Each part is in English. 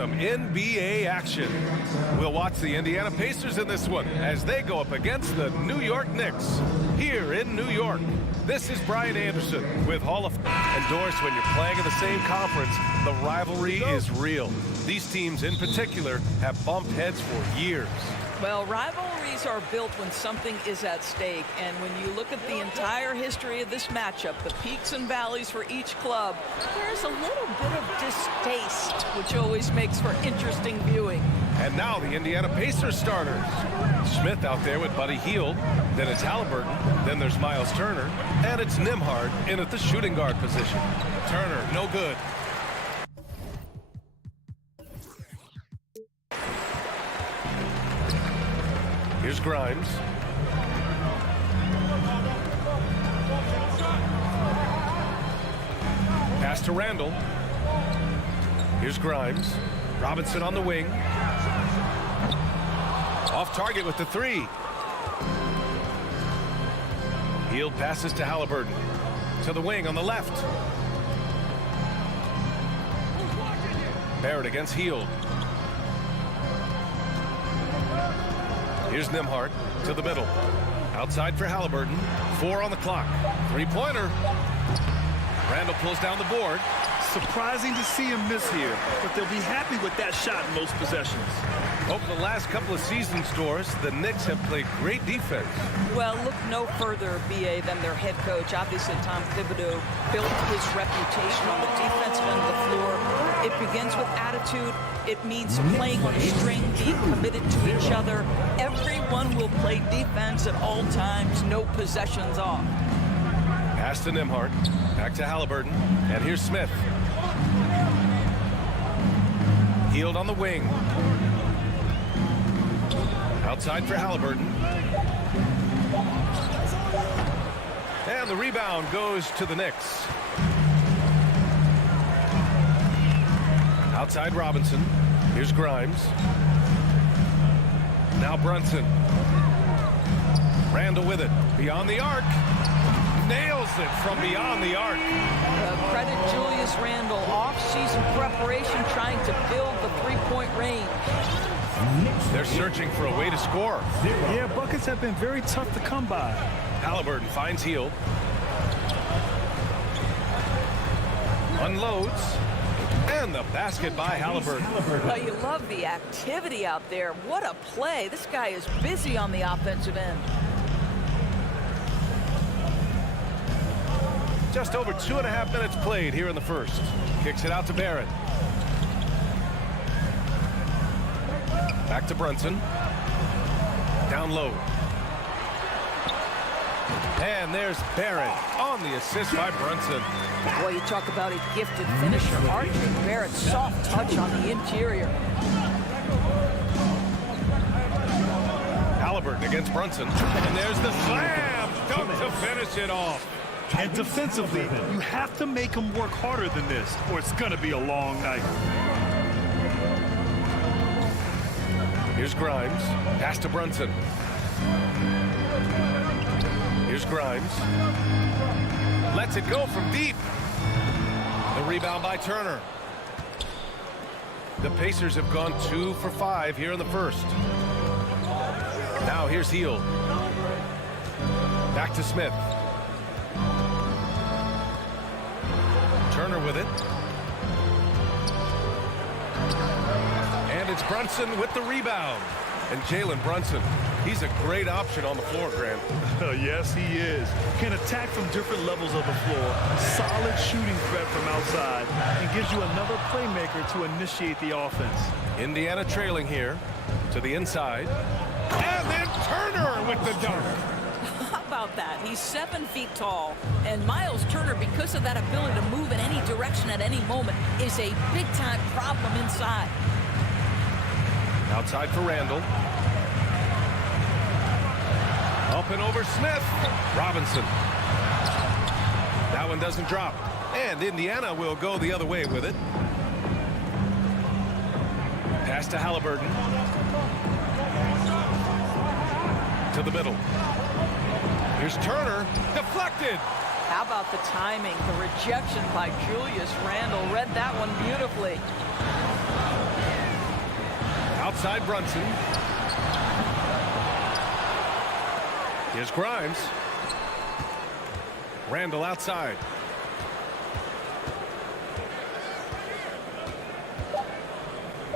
some NBA action. We'll watch the Indiana Pacers in this one as they go up against the New York Knicks here in New York. This is Brian Anderson with Hall of Fame. Doris, when you're playing in the same conference, the rivalry is real. These teams in particular have bumped heads for years. Well, rivalries are built when something is at stake, and when you look at the entire history of this matchup, the peaks and valleys for each club, there's a little bit of distaste, which always makes for interesting viewing. And now the Indiana Pacers starters. Smith out there with Buddy Hield, then it's Halliburton, then there's Miles Turner, and it's Nembhard in at the shooting guard position. Turner, no good. Here's Grimes. Pass to Randall. Here's Grimes. Robinson on the wing. Off target with the three. Hield passes to Halliburton. To the wing on the left. Barrett against Hield. Here's Nembhard to the middle. Outside for Halliburton. 4 on the clock. Three-pointer. Randall pulls down the board. Surprising to see him miss here, but they'll be happy with that shot in most possessions. Over the last couple of seasons, Doris, the Knicks have played great defense. Well, look no further, B.A., than their head coach. Obviously, Tom Thibodeau built his reputation on the defensive end of the floor. It begins with attitude. It means playing on a string, being committed to each other. Everyone will play defense at all times, no possessions off. Pass to Nembhard. Back to Halliburton. And here's Smith. Hield on the wing. Outside for Halliburton. And the rebound goes to the Knicks. Outside Robinson. Here's Grimes. Now Brunson. Randall with it. Beyond the arc. Nails it from beyond the arc. Credit Julius Randle. Off-season preparation trying to build the three-point range. They're searching for a way to score. Yeah, buckets have been very tough to come by. Halliburton finds Hield. Unloads. And the basket by Halliburton. Well, you love the activity out there. What a play. This guy is busy on the offensive end. Just over 2.5 minutes played here in the first. Kicks it out to Barrett. Back to Brunson. Down low. And there's Barrett on the assist by Brunson. Boy, you talk about a gifted finisher. R.J. Barrett, soft touch on the interior. Halliburton against Brunson. And there's the slam dunk to finish it off. And defensively, you have to make them work harder than this, or it's going to be a long night. Here's Grimes. Pass to Brunson. Here's Grimes. Lets it go from deep. The rebound by Turner. The Pacers have gone 2 for 5 here in the first. Now here's Hield. Back to Smith. Turner with it. And it's Brunson with the rebound. And Jalen Brunson, he's a great option on the floor, Grant. Yes, he is. Can attack from different levels of the floor. Solid shooting threat from outside. And gives you another playmaker to initiate the offense. Indiana trailing here to the inside. And then Turner with the dunk. How about that? He's 7 feet tall. And Miles Turner, because of that ability to move in any direction at any moment, is a big-time problem inside. Outside for Randall. Up and over Smith. Robinson. That one doesn't drop. And Indiana will go the other way with it. Pass to Halliburton. To the middle. Here's Turner. Deflected. How about the timing? The rejection by Julius Randle. Read that one beautifully. outside Brunson. Here's Grimes. Randall outside.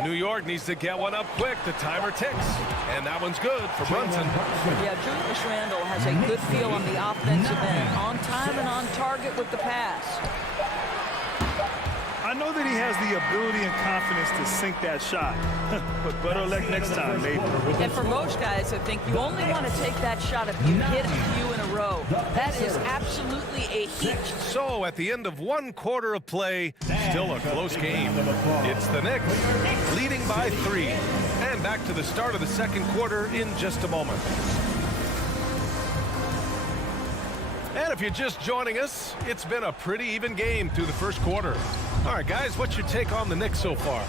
New York needs to get one up quick. The timer ticks. And that one's good for Brunson. Yeah, Julius Randle has a good feel on the offensive end. On time and on target with the pass. I know that he has the ability and confidence to sink that shot, but better luck next time, maybe. And for most guys, I think you only want to take that shot if you hit a few in a row. That is absolutely a heat. So at the end of one quarter of play, still a close game. It's the Knicks leading by 3. And back to the start of the second quarter in just a moment. And if you're just joining us, it's been a pretty even game through the first quarter. All right, guys, what's your take on the Knicks so far?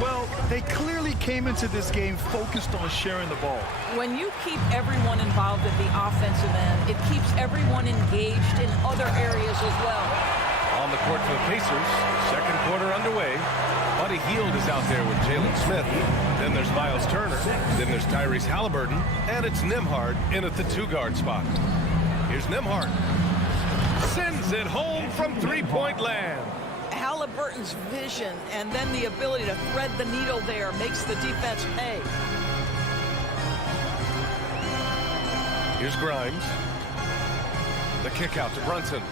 Well, they clearly came into this game focused on sharing the ball. When you keep everyone involved at the offensive end, it keeps everyone engaged in other areas as well. On the court for the Pacers, second quarter underway. Buddy Hield is out there with Jalen Smith. Then there's Miles Turner. Then there's Tyrese Halliburton. And it's Nembhard in at the 2-guard spot. Here's Nembhard. Sends it home from three-point land. Halliburton's vision and then the ability to thread the needle there makes the defense pay. Here's Grimes. The kick out to Brunson.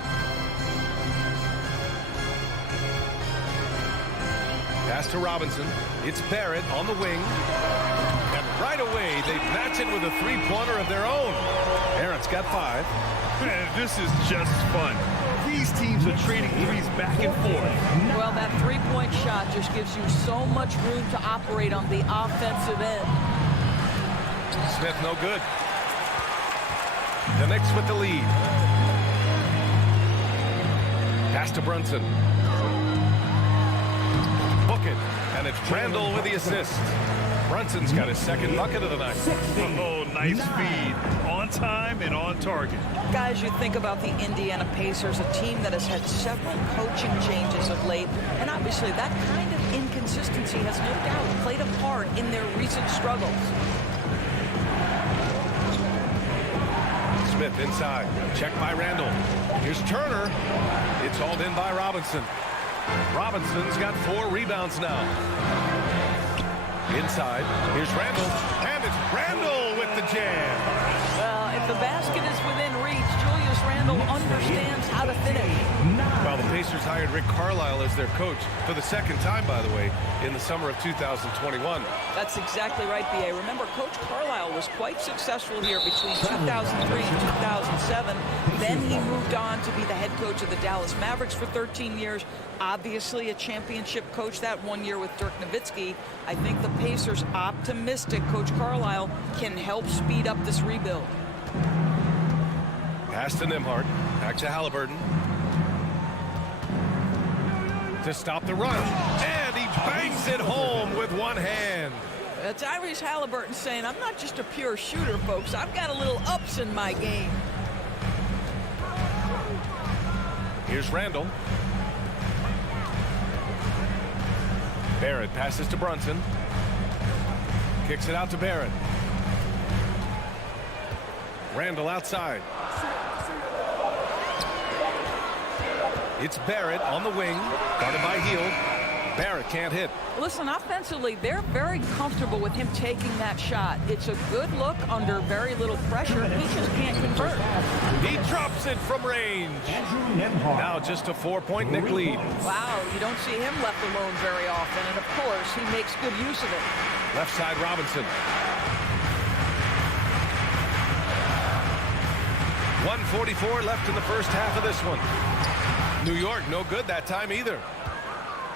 Pass to Robinson. It's Barrett on the wing. And right away, they match it with a three-pointer of their own. Barrett's got 5. Man, this is just fun. These teams are trading threes back and forth. Well, that three-point shot just gives you so much room to operate on the offensive end. Smith no good. The Knicks with the lead. Pass to Brunson. Book it. And it's Randall with the assist. Brunson's got his second bucket of the night. Oh, nice feed. On time and on target. Guys, you think about the Indiana Pacers, a team that has had several coaching changes of late, and obviously that kind of inconsistency has no doubt played a part in their recent struggles. Smith inside. Check by Randall. Here's Turner. It's hauled in by Robinson. Robinson's got 4 rebounds now. Inside. Here's Randall. And it's Randall with the jam. Well, if the basket is within reach, Julius Randle understands how to finish. Well, the Pacers hired Rick Carlisle as their coach for the second time, by the way, in the summer of 2021. That's exactly right, B.A. Remember, Coach Carlisle was quite successful here between 2003 and 2007. Then he moved on to be the head coach of the Dallas Mavericks for 13 years. Obviously a championship coach that one year with Dirk Nowitzki. I think the Pacers optimistic Coach Carlisle can help speed up this rebuild. Pass to Nembhard. Back to Halliburton. To stop the run. And he bangs it home with one hand. Tyrese Halliburton saying, I'm not just a pure shooter, folks. I've got a little ups in my game. Here's Randall. Barrett passes to Brunson. Kicks it out to Barrett. Randall outside. It's Barrett on the wing, guarded by Hield. Barrett can't hit. Listen, offensively, they're very comfortable with him taking that shot. It's a good look under very little pressure. He just can't convert. He drops it from range. Now just a 4-point Knick lead. Wow, you don't see him left alone very often, and of course, he makes good use of it. Left side Robinson. 1:44 left in the first half of this one. New York no good that time either.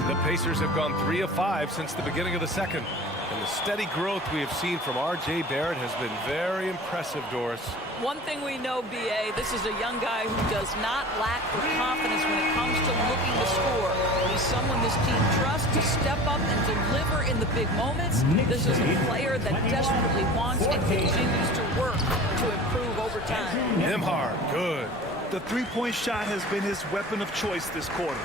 The Pacers have gone 3 of 5 since the beginning of the second. And the steady growth we have seen from R.J. Barrett has been very impressive, Doris. One thing we know, B.A., this is a young guy who does not lack the confidence when it comes to looking to score. He's someone this team trusts to step up and deliver in the big moments. This is a player that desperately wants and continues to work to improve over time. Nembhard, good. The three-point shot has been his weapon of choice this quarter.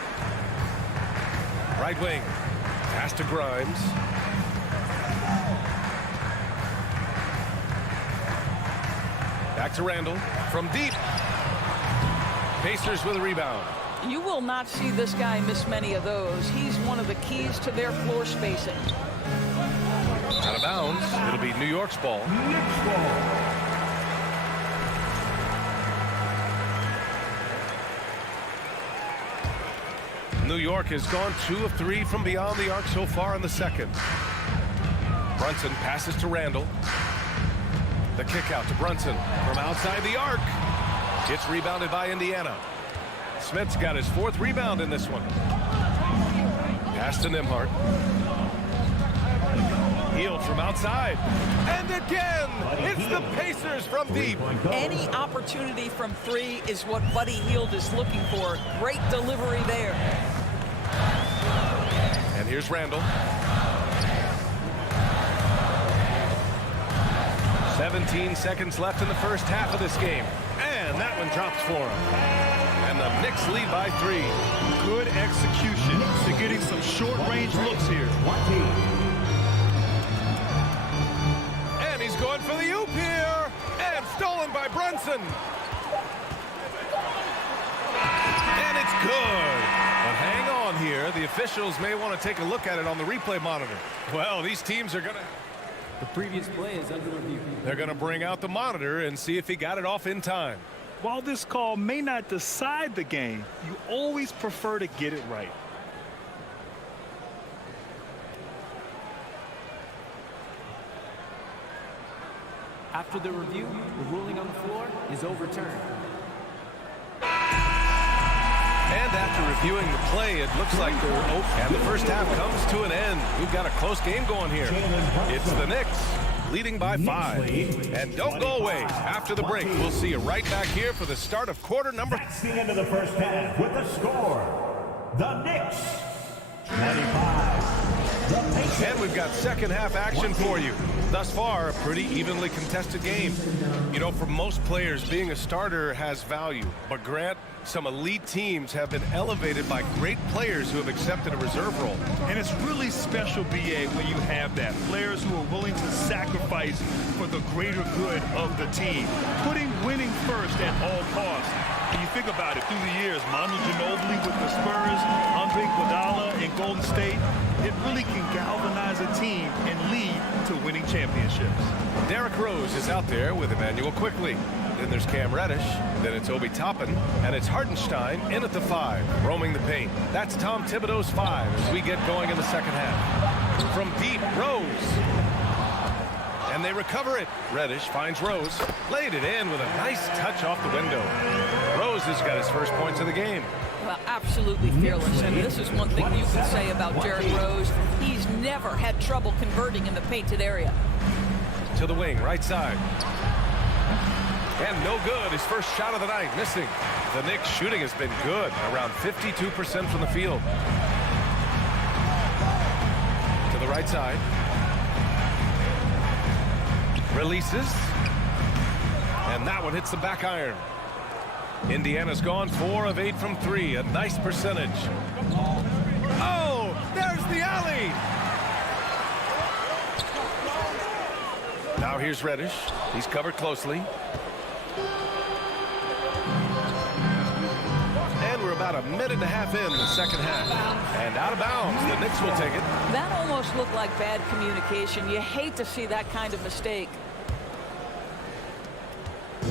Right wing. Pass to Grimes. Back to Randall from deep. Pacers with a rebound. You will not see this guy miss many of those. He's one of the keys to their floor spacing. Out of bounds. It'll be New York's ball. Knicks ball. New York has gone 2 of 3 from beyond the arc so far in the second. Brunson passes to Randall. The kick out to Brunson from outside the arc. It's rebounded by Indiana. Smith's got his 4th rebound in this one. Pass to Nembhard. Healed from outside. And again, it's the Pacers from deep. Any opportunity from 3 is what Buddy Hield is looking for. Great delivery there. And here's Randall. 17 seconds left in the first half of this game. And that one drops for him. And the Knicks lead by 3. Good execution. They're getting some short-range looks here. And he's going for the oop here. And stolen by Brunson. And it's good. But hang on here. The officials may want to take a look at it on the replay monitor. Well, these teams are going to... The previous play is under review. They're going to bring out the monitor and see if he got it off in time. While this call may not decide the game, you always prefer to get it right. After the review, the ruling on the floor is overturned. And after reviewing the play, it looks like they're open. And the first half comes to an end. We've got a close game going here. It's the Knicks leading by 5. And don't go away. After the break, we'll see you right back here for the start of quarter number. That's the end of the first half with the score. The Knicks 95. The Pacers. And we've got second half action for you. Thus far, a pretty evenly contested game. You know, for most players, being a starter has value. But Grant, some elite teams have been elevated by great players who have accepted a reserve role. And it's really special, B.A., when you have that. Players who are willing to sacrifice for the greater good of the team. Putting winning first at all costs. And you think about it, through the years, Manu Ginobili with the Spurs, Andre Iguodala in Golden State, it really can galvanize a team and lead to winning championships. Derrick Rose is out there with Emmanuel Quickly. Then there's Cam Reddish. Then it's Obi Toppin. And it's Hartenstein in at the 5, roaming the paint. That's Tom Thibodeau's 5 as we get going in the second half. From deep, Rose. And they recover it. Reddish finds Rose. Laid it in with a nice touch off the window. Rose has got his first points of the game. Well, absolutely fearless. And this is one thing you can say about Derrick Rose. He's never had trouble converting in the painted area. To the wing, right side. And no good. His first shot of the night, missing. The Knicks shooting has been good, around 52% from the field. To the right side. Releases. And that one hits the back iron. Indiana's gone 4 of 8 from 3. A nice percentage. Oh, there's the alley. Now here's Reddish. He's covered closely. And we're about a minute and a half in the second half. And out of bounds. The Knicks will take it. That almost looked like bad communication. You hate to see that kind of mistake.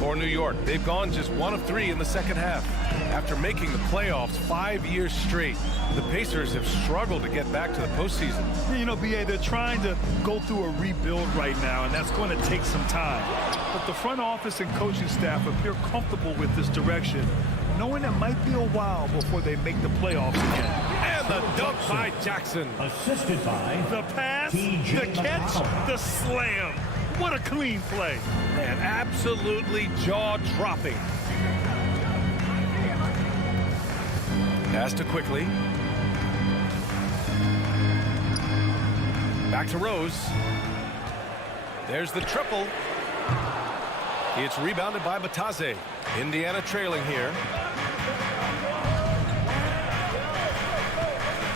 For New York, they've gone just 1 of 3 in the second half. After making the playoffs 5 years straight, the Pacers have struggled to get back to the postseason. You know, B.A., they're trying to go through a rebuild right now, and that's going to take some time. But the front office and coaching staff appear comfortable with this direction, knowing it might be a while before they make the playoffs again. And the dunk by Jackson. Assisted by The pass, T.J. the catch, McConnell. the slam. What a clean play. Man, absolutely jaw-dropping. Pass to Quickly. Back to Rose. There's the triple. It's rebounded by Batase. Indiana trailing here.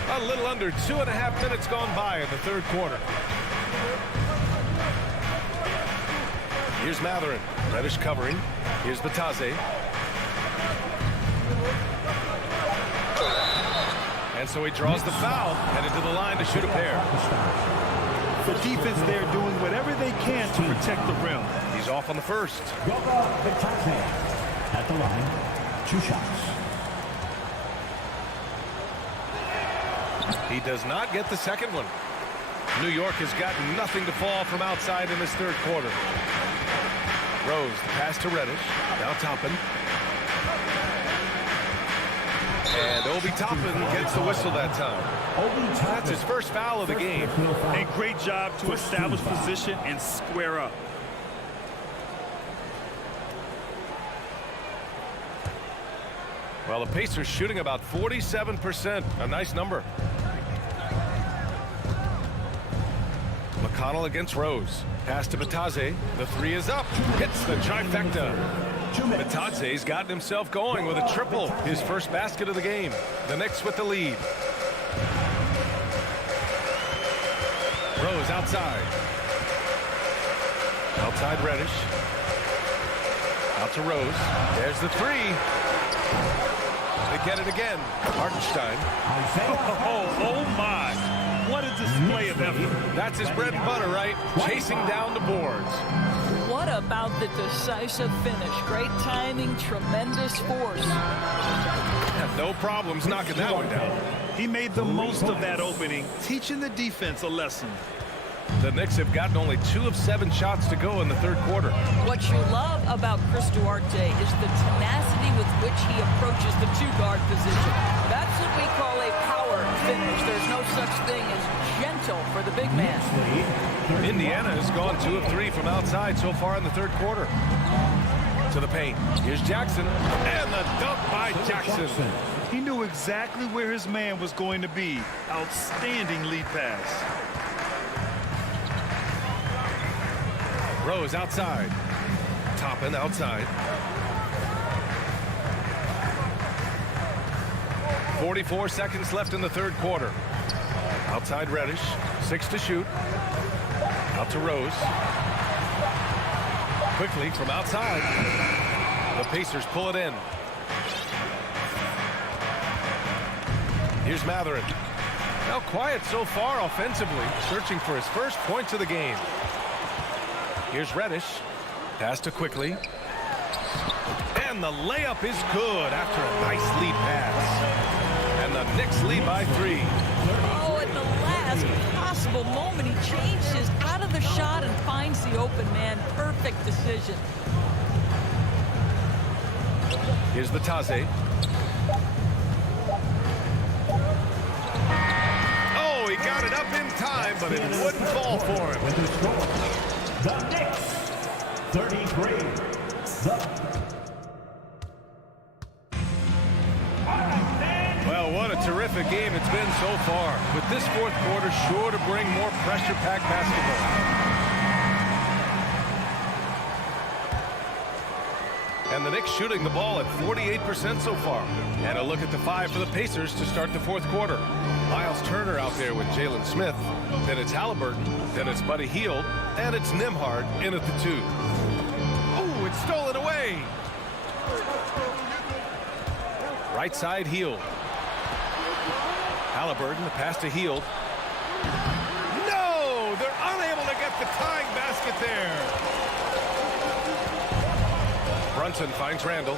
A little under 2.5 minutes gone by in the third quarter. Here's Matherin. Reddish covering. Here's Batadze. And so he draws the foul, headed to the line to shoot a pair. The defense there doing whatever they can to protect the rim. He's off on the first. Batadze at the line. 2 shots. He does not get the second one. New York has got nothing to fall from outside in this third quarter. Rose, the pass to Reddish. Now Toppin. And Obi Toppin gets the whistle that time. That's his first foul of the game. And great job to establish position and square up. Well, the Pacers shooting about 47%. A nice number. McConnell against Rose. Pass to Batadze. The 3 is up. Hits the trifecta. Batadze's gotten himself going with a triple. His first basket of the game. The Knicks with the lead. Rose outside. Outside Reddish. Out to Rose. There's the 3. They get it again. Hartenstein. Oh my. What a display of effort. That's his bread and butter, right? Chasing down the boards. What about the decisive finish? Great timing, tremendous force. Had no problems knocking that one down. He made the most of that opening, teaching the defense a lesson. The Knicks have gotten only 2 of 7 shots to go in the third quarter. What you love about Chris Duarte is the tenacity with which he approaches the 2-guard position. That's what we call a power finish. There's no such thing as gentle for the big man. Indiana has gone 2 of 3 from outside so far in the third quarter. To the paint. Here's Jackson. And the dunk by Jackson. He knew exactly where his man was going to be. Outstanding lead pass. Rose outside. Toppin outside. 44 seconds left in the third quarter. Outside Reddish. 6 to shoot. Out to Rose. Quickly from outside. The Pacers pull it in. Here's Matherin. Now quiet so far offensively. Searching for his first points of the game. Here's Reddish. Pass to Quickly. And the layup is good after a nice lead pass. And the Knicks lead by 3. Oh, at the last possible moment, he changes out of the shot and finds the open man. Perfect decision. Here's Batadze. Oh, he got it up in time, but it wouldn't fall for him. With the score, the Knicks 33. Well, what a terrific game it's been so far. With this fourth quarter sure to bring more pressure-packed basketball. And the Knicks shooting the ball at 48% so far. And a look at the 5 for the Pacers to start the fourth quarter. Miles Turner out there with Jalen Smith. Then it's Halliburton. Then it's Buddy Hield. And it's Nembhard in at the 2. Oh, it's stolen away. Right side Hield. Halliburton, the pass to Hield. No! They're unable to get the tying basket there. Brunson finds Randall.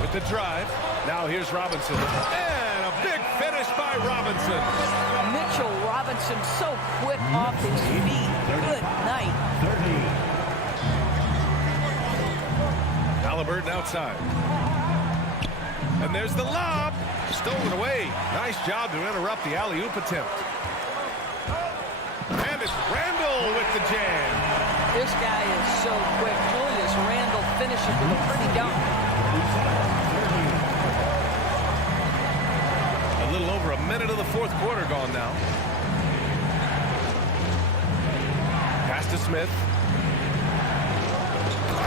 With the drive. Now here's Robinson. And a big finish by Robinson. Mitchell Robinson so quick off his feet. Good night. 30. Halliburton outside. And there's the lob. Stolen away. Nice job to interrupt the alley-oop attempt. And it's Randall with the jam. This guy is so quick. Julius Randall finishes with a pretty dunk. A little over a minute of the fourth quarter gone now. Pass to Smith.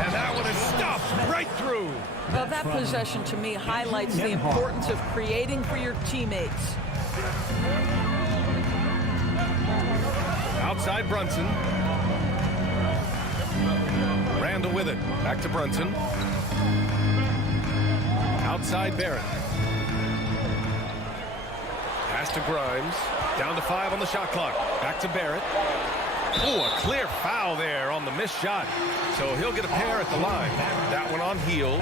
And that one is stuffed right through. Well, that possession to me highlights the importance of creating for your teammates. Outside Brunson. Randall with it. Back to Brunson. Outside Barrett. Pass to Grimes. Down to 5 on the shot clock. Back to Barrett. Oh, a clear foul there on the missed shot. So he'll get a pair at the line. That one on Hield.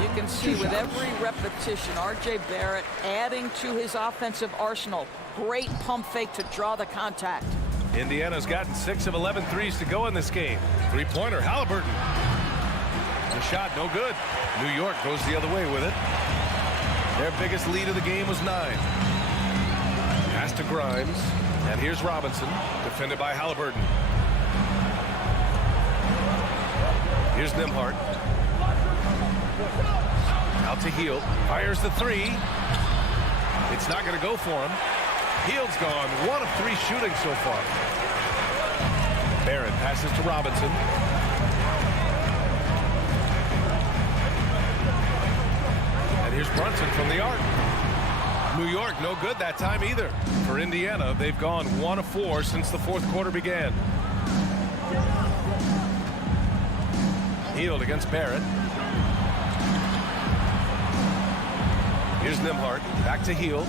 You can see with every repetition, R.J. Barrett adding to his offensive arsenal. Great pump fake to draw the contact. Indiana's gotten 6 of 11 threes to go in this game. Three-pointer, Halliburton. The shot, no good. New York goes the other way with it. Their biggest lead of the game was 9. Pass to Grimes. And here's Robinson, defended by Halliburton. Here's Nembhard. Out to Hield. Fires the 3. It's not going to go for him. Hield's gone 1 of 3 shooting so far. Barrett passes to Robinson. And here's Brunson from the arc. New York, no good that time either. For Indiana, they've gone 1 of 4 since the fourth quarter began. Hield against Barrett. Here's Nembhard. Back to Hield.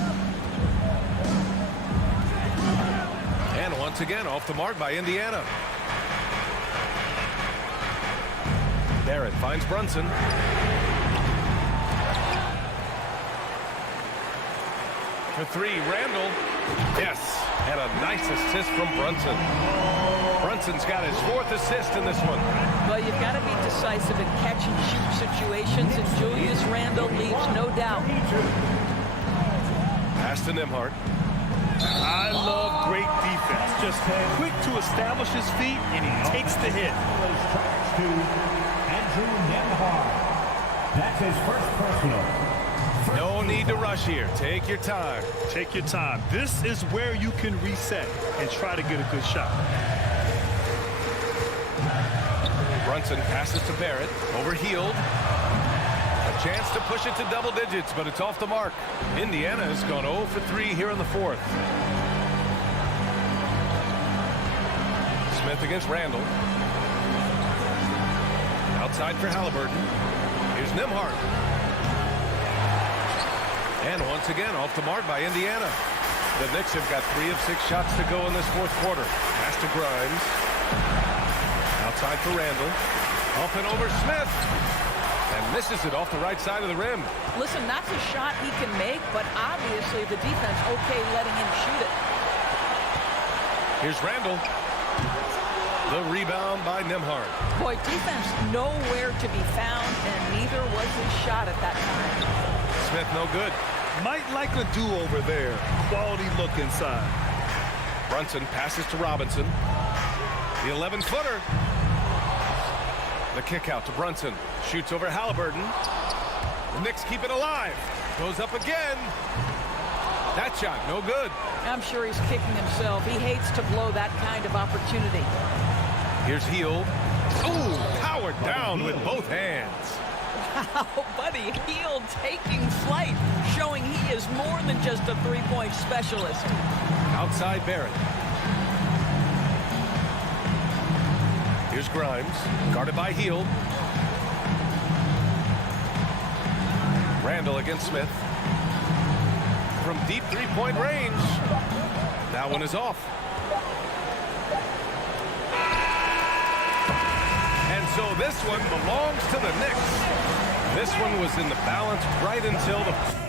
And once again, off the mark by Indiana. Barrett finds Brunson. For 3, Randall. Yes, and a nice assist from Brunson. Brunson's got his 4th assist in this one. Well, you've got to be decisive in catch-and-shoot situations, and Julius Randall leaves no doubt. Pass to Nembhard. I love great defense. Just quick to establish his feet, and he takes the hit. To Andrew Nembhard. That's his first personal. No need to rush here. Take your time. Take your time. This is where you can reset and try to get a good shot. Brunson passes to Barrett. Over Hield. A chance to push it to double digits, but it's off the mark. Indiana has gone 0 for 3 here in the 4th. Smith against Randall. Outside for Halliburton. Here's Nembhard. And once again, off the mark by Indiana. The Knicks have got 3 of 6 shots to go in this fourth quarter. Pass to Grimes. Outside for Randall. Up and over Smith. And misses it off the right side of the rim. Listen, that's a shot he can make, but obviously the defense okay letting him shoot it. Here's Randall. The rebound by Nembhard. Boy, defense nowhere to be found, and neither was his shot at that time. Smith no good. Might like a do-over there. Quality look inside. Brunson passes to Robinson. The 11-footer. The kick out to Brunson. Shoots over Halliburton. The Knicks keep it alive. Goes up again. That shot, no good. I'm sure he's kicking himself. He hates to blow that kind of opportunity. Here's Hield. Ooh, powered down with both hands. Wow, Buddy Hield taking flight, showing he is more than just a three-point specialist. Outside Barrett. Here's Grimes, guarded by Hield. Randall against Smith. From deep three-point range. That one is off. And so this one belongs to the Knicks. This one was in the balance right until the...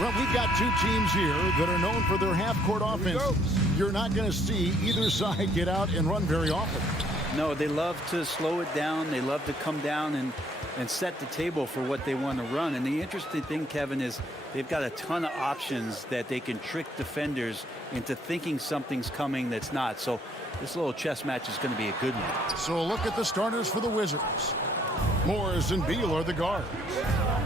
Well, we've got two teams here that are known for their half-court offense. You're not going to see either side get out and run very often. No, they love to slow it down. They love to come down and set the table for what they want to run. And the interesting thing, Kevin, is they've got a ton of options that they can trick defenders into thinking something's coming that's not. So this little chess match is going to be a good one. So look at the starters for the Wizards. Morris and Beal are the guards.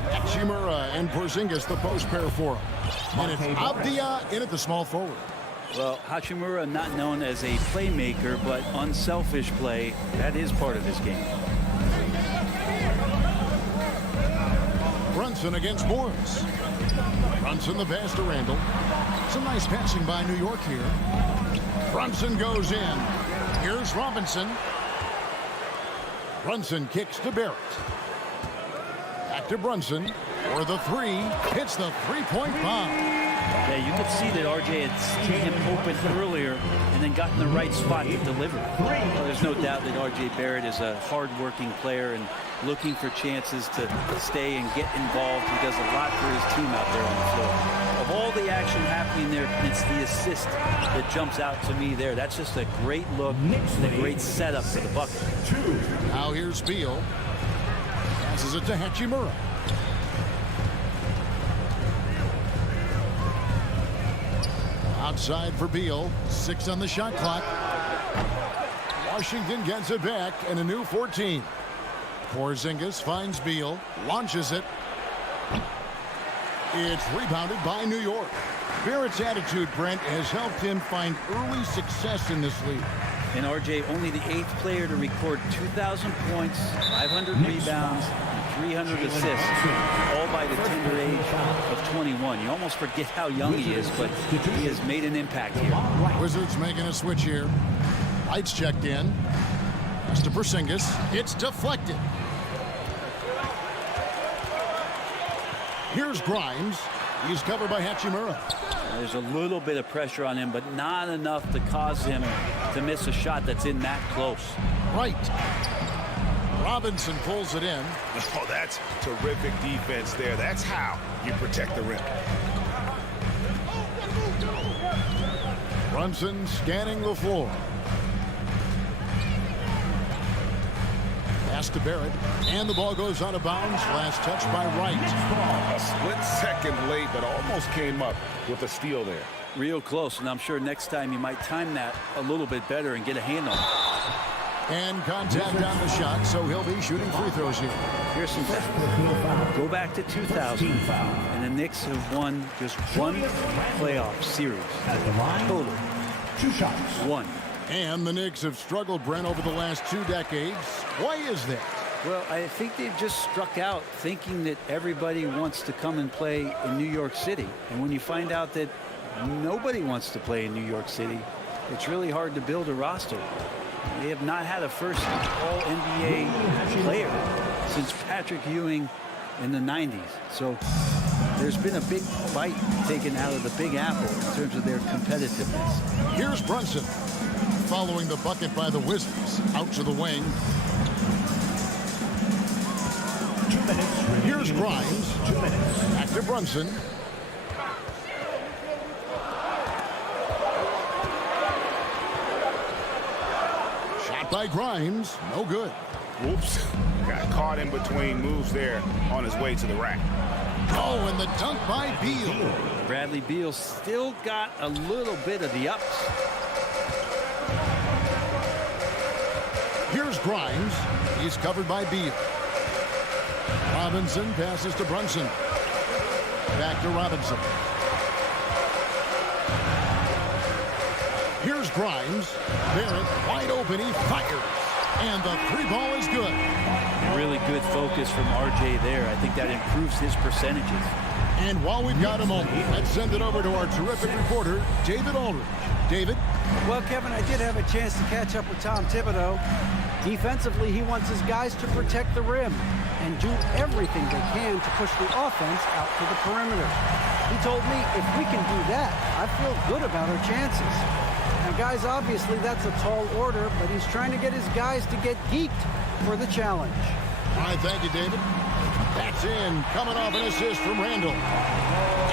Hachimura and Porzingis the post pair for him. And it's Abdia in at the small forward. Well, Hachimura not known as a playmaker, but unselfish play. That is part of his game. Brunson against Morris. Brunson the pass to Randall. Some nice passing by New York here. Brunson goes in. Here's Robinson. Brunson kicks to Barrett. Back to Brunson for the three. Hits the three-point bomb. Yeah, you could see that RJ had seen him open earlier and then got in the right spot to deliver. Well, there's no doubt that RJ Barrett is a hard-working player and looking for chances to stay and get involved. He does a lot for his team out there on the floor. Of all the action happening there, it's the assist that jumps out to me there. That's just a great look and a great setup for the bucket. Now here's Beal. Passes it to Hachimura. Outside for Beal. 6 on the shot clock. Washington gets it back and a new 14. Porzingis finds Beal. Launches it. It's rebounded by New York. Barrett's attitude, Brent, has helped him find early success in this league. And RJ, only the 8th player to record 2,000 points, 500 rebounds, and 300 assists, all by the tender age of 21. You almost forget how young he is, but he has made an impact here. Wizards making a switch here. Lights checked in. Pass to Porzingis. It's deflected. Here's Grimes. He's covered by Hachimura. There's a little bit of pressure on him, but not enough to cause him to miss a shot that's in that close. Right. Robinson pulls it in. Oh, that's terrific defense there. That's how you protect the rim. Brunson scanning the floor. Pass to Barrett, and the ball goes out of bounds. Last touch by Wright. A split second late, but almost came up with a steal there. Real close, and I'm sure next time you might time that a little bit better and get a hand on it. And contact on the shot, so he'll be shooting free throws here. Here's some stats. Go back to 2000, and the Knicks have won just one playoff series. Total. 2 shots. One. And the Knicks have struggled, Brent, over the last 2 decades. Why is that? Well, I think they've just struck out thinking that everybody wants to come and play in New York City. And when you find out that nobody wants to play in New York City, it's really hard to build a roster. They have not had a first All-NBA player since Patrick Ewing in the 90s. So there's been a big bite taken out of the Big Apple in terms of their competitiveness. Here's Brunson. Following the bucket by the Wizards. Out to the wing. 2 minutes. Here's Grimes. 2 minutes. Back to Brunson. Shot by Grimes. No good. Whoops. Got caught in between moves there on his way to the rack. Oh, and the dunk by Beal. Bradley Beal still got a little bit of the ups. Here's Grimes. He's covered by Beal. Robinson passes to Brunson. Back to Robinson. Here's Grimes. Barrett wide open. He fires. And the 3 ball is good. Really good focus from RJ there. I think that improves his percentages. And while we've got a moment, let's send it over to our terrific reporter, David Aldridge. David? Well, Kevin, I did have a chance to catch up with Tom Thibodeau. Defensively, he wants his guys to protect the rim and do everything they can to push the offense out to the perimeter. He told me if we can do that, I feel good about our chances. Now, guys, obviously that's a tall order, but he's trying to get his guys to get geeked for the challenge. All right, thank you, David. That's in, coming off an assist from Randall.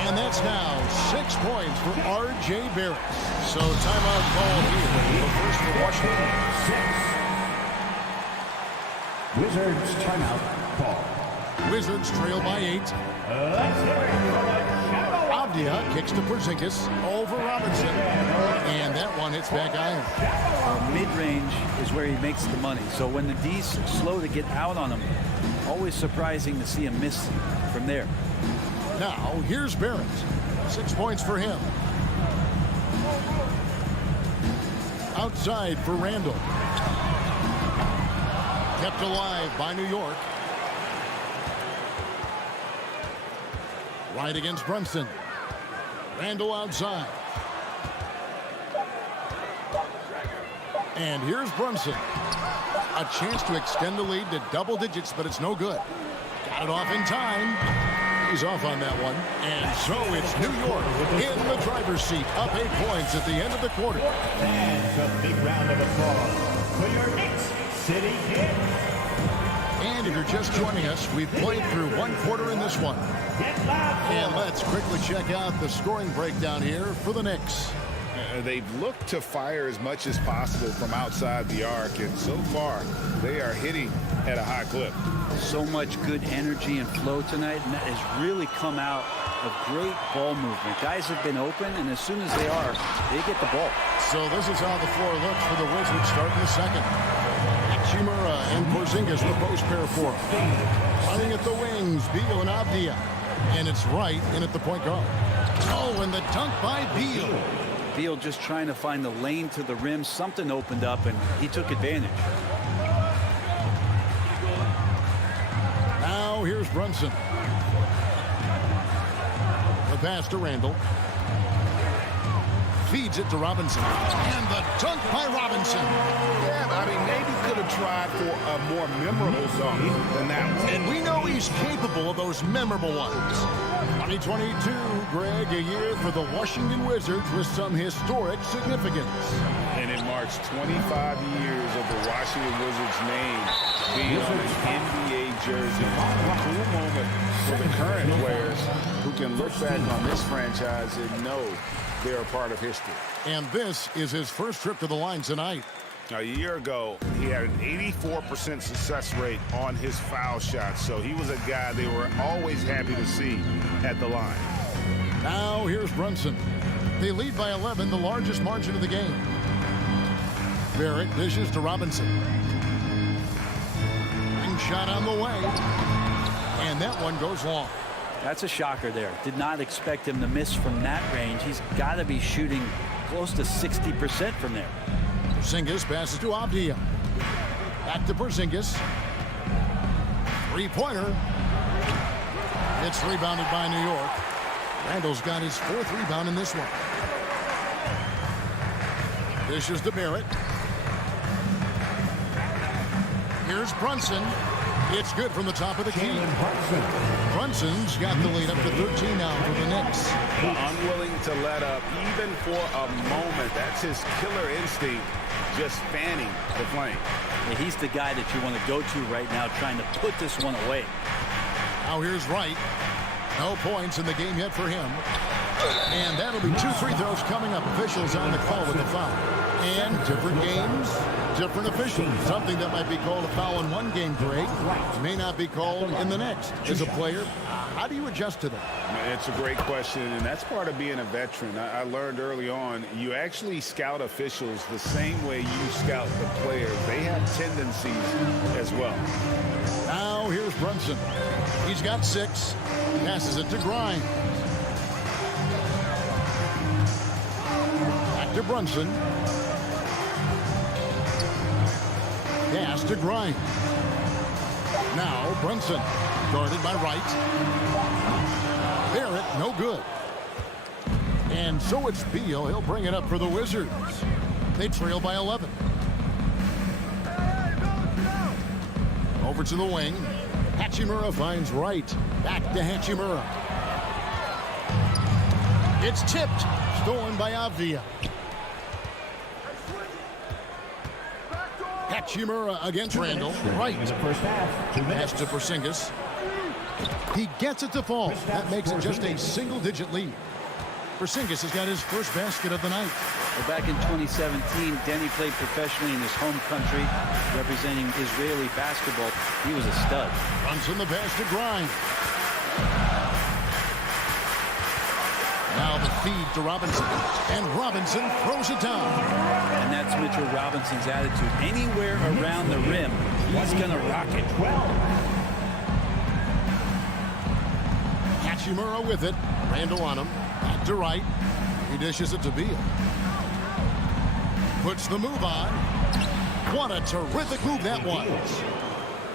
And that's now 6 points for R.J. Barrett. So timeout call here. The first for Washington. 6. Wizards timeout ball. Wizards trail by 8. Let's hear it for the Shadow. Avdia kicks to Porzingis over Robinson. And that one hits back iron. Mid-range is where he makes the money. So when the D's slow to get out on him, always surprising to see him miss from there. Now, here's Barrett. 6 points for him. Outside for Randall. Kept alive by New York. Right against Brunson. Randall outside. And here's Brunson. A chance to extend the lead to double digits, but it's no good. Got it off in time. He's off on that one. And so it's New York in the driver's seat, up 8 points at the end of the quarter. And a big round of applause for your Knicks City Kings. And if you're just joining us, we've played through 1 quarter in this one. And let's quickly check out the scoring breakdown here for the Knicks. They've looked to fire as much as possible from outside the arc, and so far they are hitting at a high clip. So much good energy and flow tonight, and that has really come out of great ball movement. Guys have been open, and as soon as they are, they get the ball. So this is how the floor looks for the Wizards starting the second. Hachimura and Porzingis, the post pair for him. Running at the wings, Beal and Avdia. And it's Wright in at the point guard. Oh, and the dunk by Beal. Beal just trying to find the lane to the rim. Something opened up, and he took advantage. Now here's Brunson. The pass to Randall. Feeds it to Robinson. And the dunk by Robinson. Yeah, I mean, maybe could have tried for a more memorable dunk than that one. And we know he's capable of those memorable ones. 2022, Greg, a year for the Washington Wizards with some historic significance. And it marks 25 years of the Washington Wizards name being on an NBA jersey. A cool moment for the current players who can look back on this franchise and know they're a part of history. And this is his first trip to the line tonight. A year ago, he had an 84% success rate on his foul shots, so he was a guy they were always happy to see at the line. Now here's Brunson. They lead by 11, the largest margin of the game. Barrett dishes to Robinson. Ring shot on the way. And that one goes long. That's a shocker there. Did not expect him to miss from that range. He's got to be shooting close to 60% from there. Porzingis passes to Avdia. Back to Porzingis. Three-pointer. It's rebounded by New York. Randall's got his fourth rebound in this one. Dishes to Barrett. Here's Brunson. It's good from the top of the key. Brunson's got the lead up to 13 now for the Knicks. Unwilling to let up even for a moment. That's his killer instinct, just fanning the flame. Yeah, he's the guy that you want to go to right now, trying to put this one away. Now here's Wright. No points in the game yet for him. And that'll be 2 free throws coming up. Officials on the call with the foul. And different games, different officials. Something that might be called a foul in one game, Greg, may not be called in the next. As a player, how do you adjust to that? It's a great question, and that's part of being a veteran. I learned early on, you actually scout officials the same way you scout the players. They have tendencies as well. Now here's Brunson. He's got 6. Passes it to Grimes. Back to Brunson. Pass to Grimes. Now Brunson, guarded by Wright. Barrett, no good. And so it's Beal. He'll bring it up for the Wizards. They trail by 11. Over to the wing. Hachimura finds Wright. Back to Hachimura. It's tipped. Stolen by Avdia. Hachimura against Randall. Right. Pass to Porzingis. He gets it to fall. That makes it just a single-digit lead. Porzingis has got his first basket of the night. Well, back in 2017, Denny played professionally in his home country, representing Israeli basketball. He was a stud. Runs in the pass to Grimes. Now the feed to Robinson. And Robinson throws it down. And that's Mitchell Robinson's attitude. Anywhere around the rim, he's going to rock it. Hachimura with it. Randall on him. Back to Wright. He dishes it to Beal. Puts the move on. What a terrific move that was.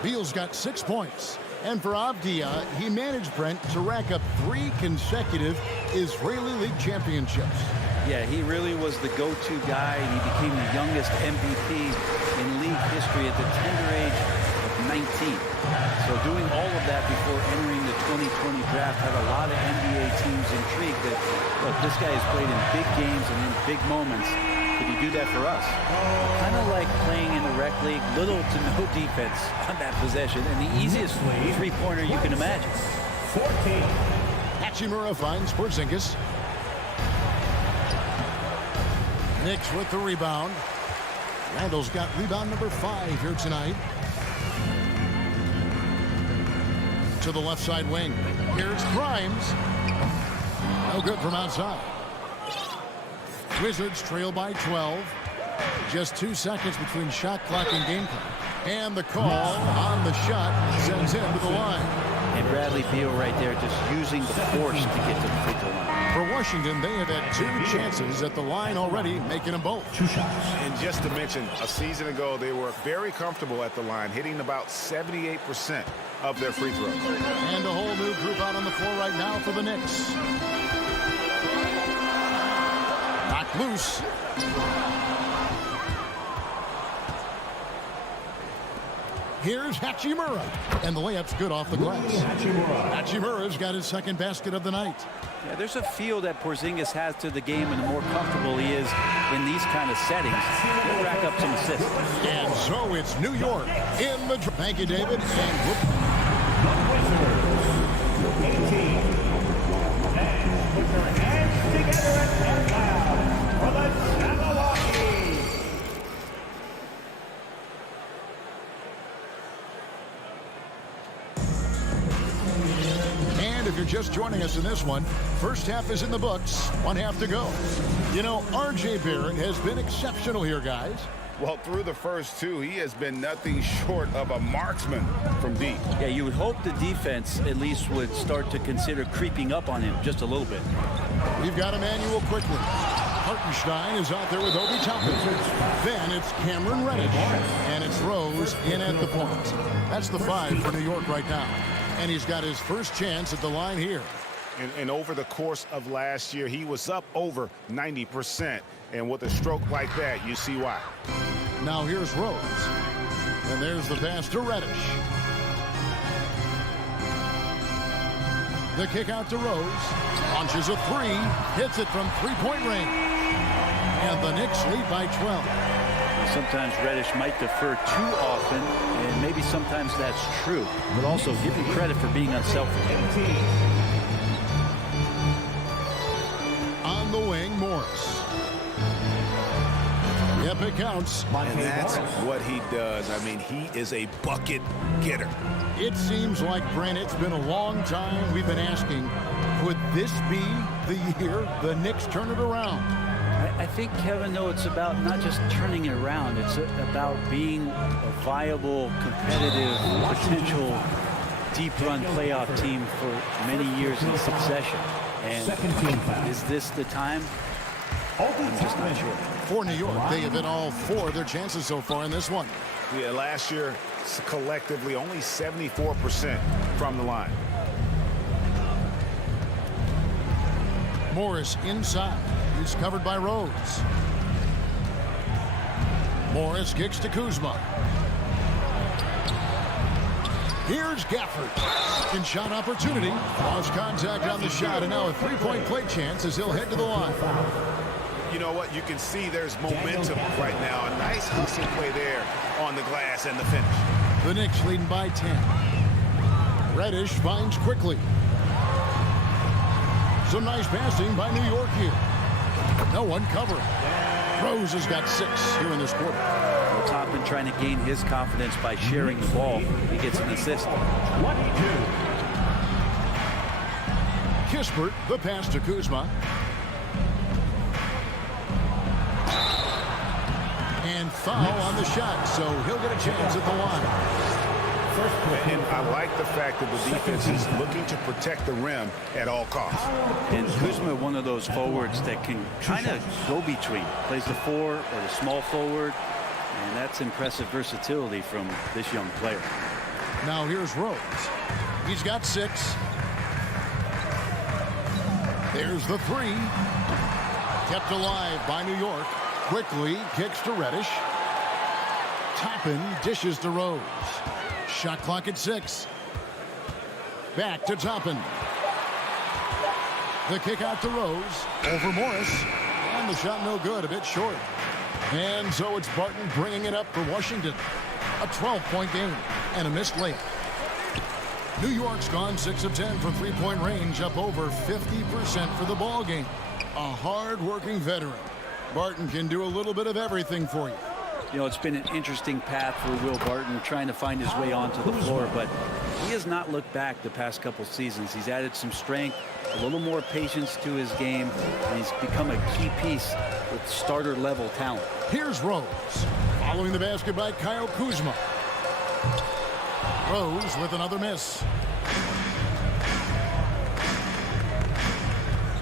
Beal's got 6 points. And for Avdia, he managed, Brent, to rack up 3 consecutive Israeli League championships. Yeah, he really was the go-to guy, and he became the youngest MVP in league history at the tender age of 19. So doing all of that before entering the 2020 draft had a lot of NBA teams intrigued that, look, this guy has played in big games and in big moments. Could he do that for us? Kind of like playing in the rec league, little to no defense on that possession, and the easiest three-pointer you can imagine. 14. Hachimura finds Porzingis. Knicks with the rebound. Randall's got rebound number 5 here tonight. To the left side wing. Here's Grimes. No good from outside. Wizards trail by 12. Just 2 seconds between shot clock and game clock. And the call on the shot sends him to the line. And Bradley Beal right there just using the force to get to the free throw line. For Washington, they have had 2 chances at the line already, making them both. 2 shots. And just to mention, a season ago, they were very comfortable at the line, hitting about 78% of their free throws. And a whole new group out on the floor right now for the Knicks. Knocked loose. Here's Hachimura, and the layup's good off the glass. Hachimura's got his second basket of the night. Yeah, there's a feel that Porzingis has to the game, and the more comfortable he is in these kind of settings, he'll rack up some assists. And so it's New York in the... Thank you, David. And The Wizards, 18. And put your hands together and loud for the Jabberwocky. And if you're just joining us in this one, first half is in the books, 1 half to go. You know, R.J. Barrett has been exceptional here, guys. Well, through the first 2, he has been nothing short of a marksman from deep. Yeah, you would hope the defense at least would start to consider creeping up on him just a little bit. We've got Emmanuel quickly. Hartenstein is out there with Obi Toppin. Then it's Cameron Reddish. And it's Rose in at the point. That's the 5 for New York right now. And he's got his first chance at the line here. And over the course of last year, he was up over 90%. And with a stroke like that, you see why. Now here's Rose. And there's the pass to Reddish. The kick out to Rose. Launches a 3. Hits it from three-point range. And the Knicks lead by 12. Sometimes Reddish might defer too often, and maybe sometimes that's true. But also give him credit for being unselfish. On the wing, Morris. Yep, it counts. And that's what he does. I mean, he is a bucket getter. It seems like, Brent, it's been a long time we've been asking, could this be the year the Knicks turn it around? I think, Kevin, though, it's about not just turning it around. It's about being a viable, competitive, potential deep-run playoff team for many years in succession. And is this the time? I'm just not sure. For New York, they have hit all 4 of their chances so far in this one. Yeah, last year, collectively, only 74% from the line. Morris inside. He's covered by Rose. Morris kicks to Kuzma. Here's Gafford. Second shot opportunity. Lost contact on the shot, and now a 3-point play chance as he'll head to the line. You know what? You can see there's momentum right now. A nice hustle play there on the glass and the finish. The Knicks leading by 10. Reddish finds quickly. Some nice passing by New York here. No one covering. Rose has got 6 here in this quarter. Well, Toppin trying to gain his confidence by sharing the ball. He gets an assist. 22. Kispert, the pass to Kuzma. And foul on the shot, so he'll get a chance at the line. And I like the fact that the defense is looking to protect the rim at all costs. And Kuzma, one of those forwards that can kind of go between. Plays the 4 or the small forward. And that's impressive versatility from this young player. Now here's Rose. He's got 6. There's the 3. Kept alive by New York. Quickly kicks to Reddish. Toppin dishes to Rose. Shot clock at 6. Back to Toppin. The kick out to Rose. Over Morris. And the shot no good. A bit short. And so it's Barton bringing it up for Washington. A 12-point game and a missed layup. New York's gone 6 of 10 from three-point range, up over 50% for the ball game. A hard-working veteran. Barton can do a little bit of everything for you. You know, it's been an interesting path for Will Barton trying to find his way onto the floor, but he has not looked back the past couple seasons. He's added some strength, a little more patience to his game, and he's become a key piece with starter-level talent. Here's Rose, following the basket by Kyle Kuzma. Rose with another miss.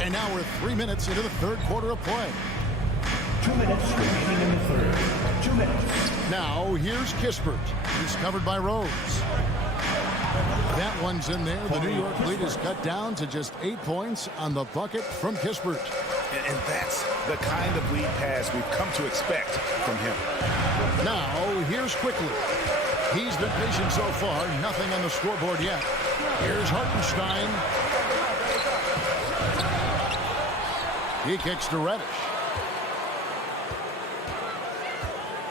And now we're 3 minutes into the third quarter of play. 2 minutes remaining in the third. 2 minutes. Now here's Kispert. He's covered by Rose. That one's in there. The New York lead is cut down to just 8 points on the bucket from Kispert. And that's the kind of lead pass we've come to expect from him. Now here's Quickly. He's been patient so far. Nothing on the scoreboard yet. Here's Hartenstein. He kicks to Reddish.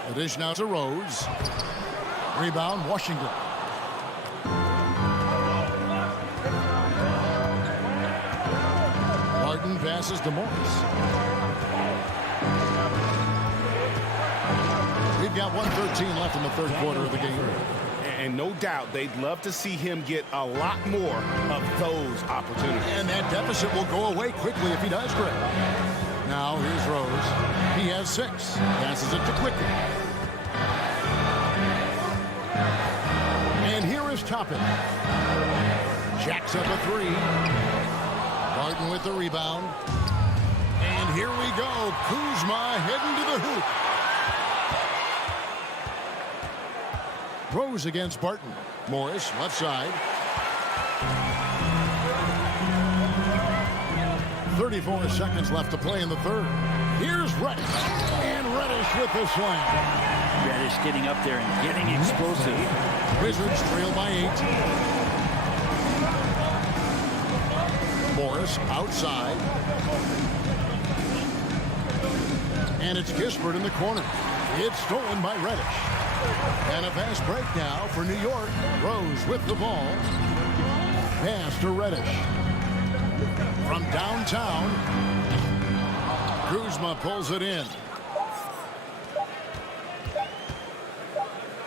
The dish now to Rose. Rebound, Washington. Martin passes to Morris. We've got 1:13 left in the third quarter of the game. And no doubt they'd love to see him get a lot more of those opportunities. And that deficit will go away quickly if he does, Greg. Now here's Rose. He has 6. Passes it to Quickly. And here is Toppin. Jacks up a 3. Martin with the rebound. And here we go. Kuzma heading to the hoop. Rose against Barton. Morris, left side. 34 seconds left to play in the third. Here's Reddish. And Reddish with the slam. Reddish getting up there and getting explosive. Wizards trail by 8. Morris outside. And it's Kispert in the corner. It's stolen by Reddish. And a fast break now for New York. Rose with the ball. Pass to Reddish. From downtown. Kuzma pulls it in.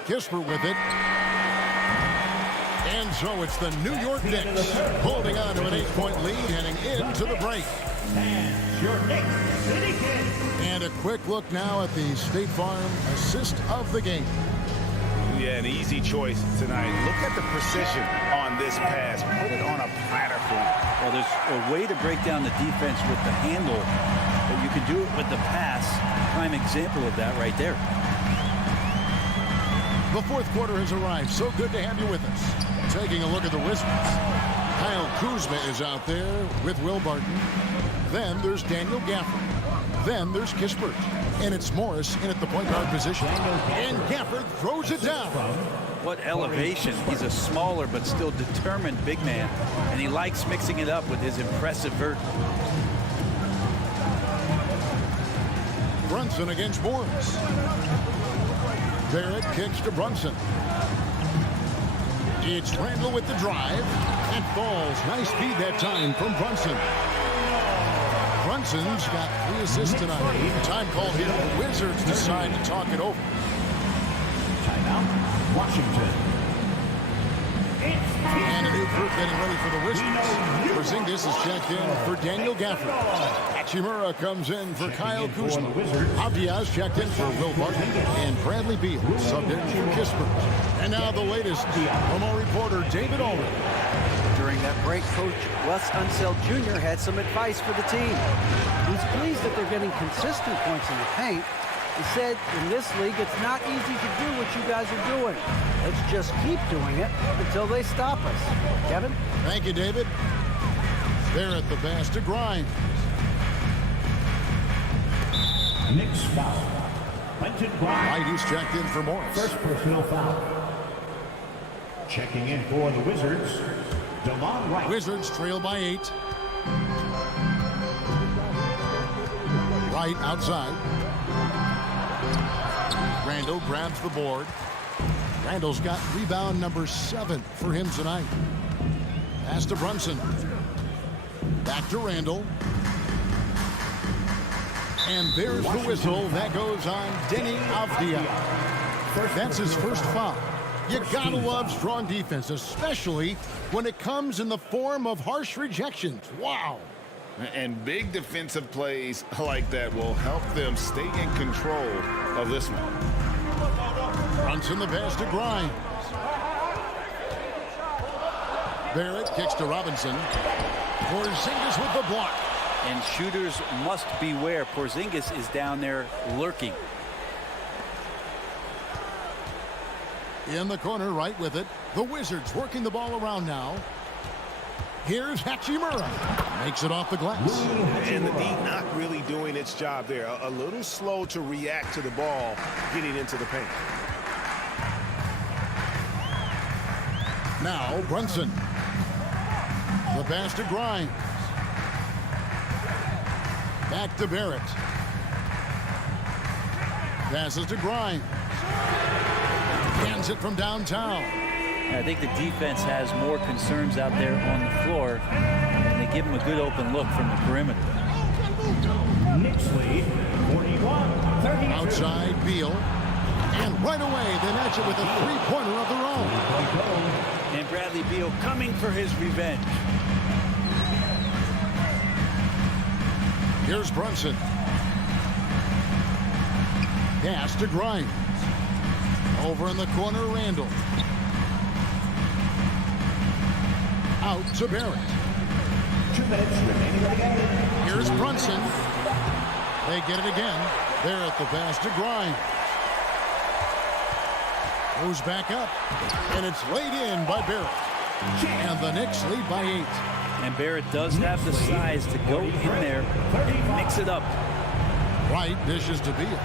Kispert with it. And so it's the New York Knicks holding on to an 8-point lead heading into the break. And your Knicks City Kid. And a quick look now at the State Farm assist of the game. Yeah, an easy choice tonight. Look at the precision on this pass. Put it on a platter for him. Well, there's a way to break down the defense with the handle, but you can do it with the pass. Prime example of that right there. The fourth quarter has arrived. So good to have you with us. Taking a look at the Wizards. Kyle Kuzma is out there with Will Barton. Then there's Daniel Gafford. Then there's Kispert. And it's Morris in at the point guard position. And Gafford throws it down. What elevation. He's a smaller but still determined big man. And he likes mixing it up with his impressive vert. Brunson against Morris. Barrett kicks to Brunson. It's Randall with the drive. And falls. Nice feed that time from Brunson. Brunson's got 3 assists tonight. Time called here. The Wizards decide to talk it over. Timeout, Washington. And a new group getting ready for the Wizards. Porzingis is checked in for Daniel Gafford. Hachimura comes in for Kyle Kuzma. Abdiaz checked in for Will Barton. And Bradley Beal subbed in for Kispert. And now the latest from our reporter David Allred. During that break, Coach Wes Unseld Jr. had some advice for the team. He's pleased that they're getting consistent points in the paint. He said, in this league, it's not easy to do what you guys are doing. Let's just keep doing it until they stop us. Kevin? Thank you, David. They're at the pass to Grimes. Knicks foul. Quentin Grimes. White is checked in for Morris. First personal foul. Checking in for the Wizards, Delon Wright. Wizards trail by 8. Wright outside. Randall grabs the board. Randall's got rebound number 7 for him tonight. Pass to Brunson. Back to Randall. And there's the whistle. That goes on Denny Avdia. That's his first foul. You gotta love strong defense, especially when it comes in the form of harsh rejections. Wow. And big defensive plays like that will help them stay in control of this one. Brunson the pass to Grimes. Barrett kicks to Robinson. Porzingis with the block. And shooters must beware. Porzingis is down there lurking. In the corner, right with it. The Wizards working the ball around now. Here's Hachimura. Makes it off the glass. And the D not really doing its job there. A little slow to react to the ball getting into the paint. Now Brunson. The pass to Grimes. Back to Barrett. Passes to Grimes. Hands it from downtown. I think the defense has more concerns out there on the floor, and they give him a good open look from the perimeter. Knicks lead 41-32. Outside Beal. And right away they match it with a three-pointer of their own. And Bradley Beal coming for his revenge. Here's Brunson. Pass to Grimes. Over in the corner, Randall. Out to Barrett. 2 minutes remaining in the game. Here's Brunson. They get it again. Barrett the pass to Grimes. Goes back up. And it's laid in by Barrett. And the Knicks lead by 8. And Barrett does have the size to go in there and mix it up. Wright dishes to Beal.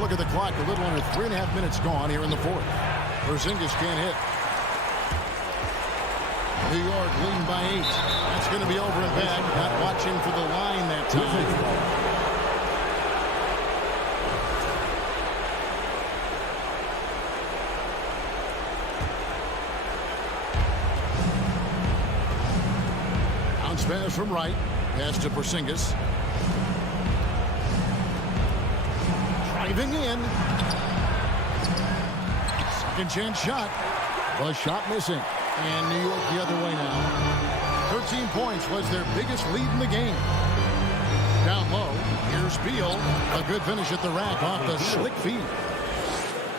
Look at the clock. A little under 3.5 minutes gone here in the fourth. Porzingis can't hit. New York leading by 8. That's going to be over and back. Not watching for the line that time. Bounce pass from Wright. Pass to Porzingis. Driving in. Second chance shot. The shot missing. And New York the other way now. 13 points was their biggest lead in the game. Down low. Here's Beal. A good finish at the rack off the slick feed.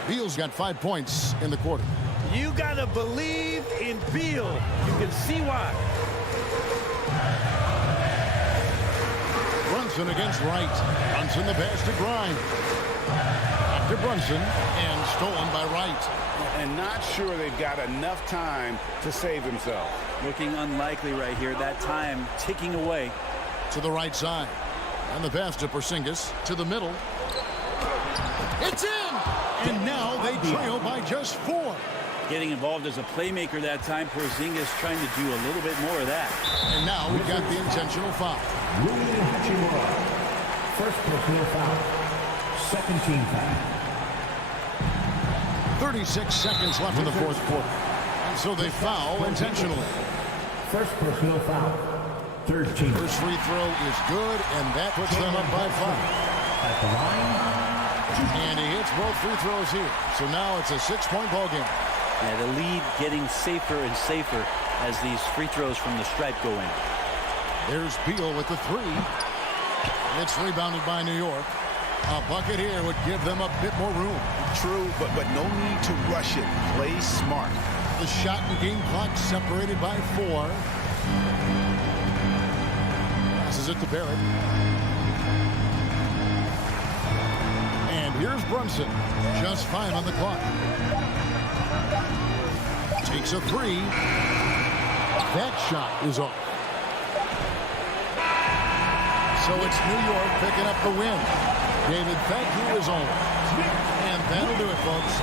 Beal's got 5 points in the quarter. You got to believe in Beal. You can see why. Brunson against Wright. Brunson the pass to Grimes. Back to Brunson. And stolen by Wright. And not sure they've got enough time to save himself. Looking unlikely right here. That time ticking away. To the right side. And the pass to Porzingis. To the middle. It's in! And now they trail by just 4. Getting involved as a playmaker that time. Porzingis trying to do a little bit more of that. And now we've got the intentional foul. Rui Hachimura. First personal foul. Second team foul. 36 seconds left in the fourth quarter. And so they foul intentionally. First personal foul. Third team. First free throw is good, and that puts them up by 5. At the line. And he hits both free throws here. So now it's a 6-point ball game. Yeah, the lead getting safer and safer as these free throws from the stripe go in. There's Beal with the 3. It's rebounded by New York. A bucket here would give them a bit more room. True, but no need to rush it. Play smart. The shot and game clock separated by 4. Passes it to Barrett. And here's Brunson. Just 5 on the clock. Takes a 3. That shot is off. So it's New York picking up the win. David, thank you as always. And that'll do it, folks.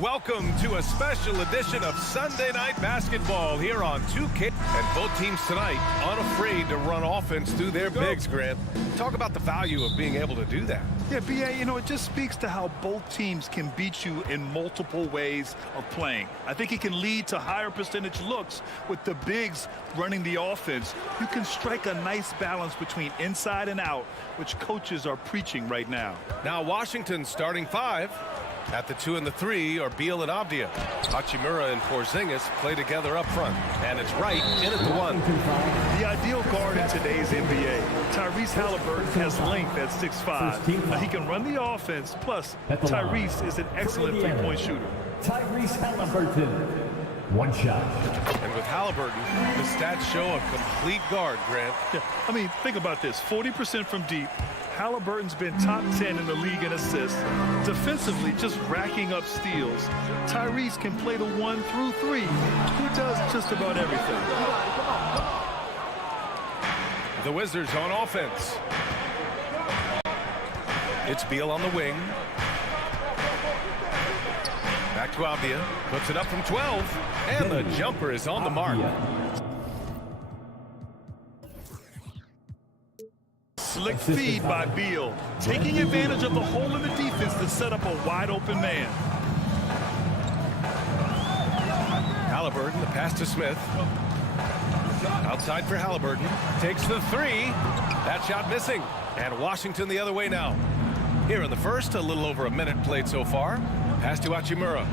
Welcome to a special edition of Sunday Night Basketball here on 2K. And both teams tonight unafraid to run offense through their bigs, Grant. Talk about the value of being able to do that. Yeah, B.A., you know, it just speaks to how both teams can beat you in multiple ways of playing. I think it can lead to higher percentage looks with the bigs running the offense. You can strike a nice balance between inside and out, which coaches are preaching right now. Now Washington's starting five. At the 2 and the 3 are Beal and Avdia. Hachimura and Porzingis play together up front. And it's Wright in at the 1. The ideal guard in today's NBA. Tyrese Halliburton has length at 6'5". He can run the offense. Plus, Tyrese is an excellent three-point shooter. Tyrese Halliburton. One shot. And with Halliburton, the stats show a complete guard, Grant. Yeah, I mean, think about this. 40% from deep. Halliburton's been top 10 in the league in assists. Defensively, just racking up steals. Tyrese can play the 1 through 3. He does just about everything. The Wizards on offense. It's Beal on the wing. Back to Avdia. Puts it up from 12. And the jumper is on the mark. Slick feed by Beal, taking advantage of the hole in the defense to set up a wide-open man. Halliburton, the pass to Smith. Outside for Halliburton. Takes the 3. That shot missing. And Washington the other way now. Here in the first, a little over a minute played so far. Pass to Hachimura.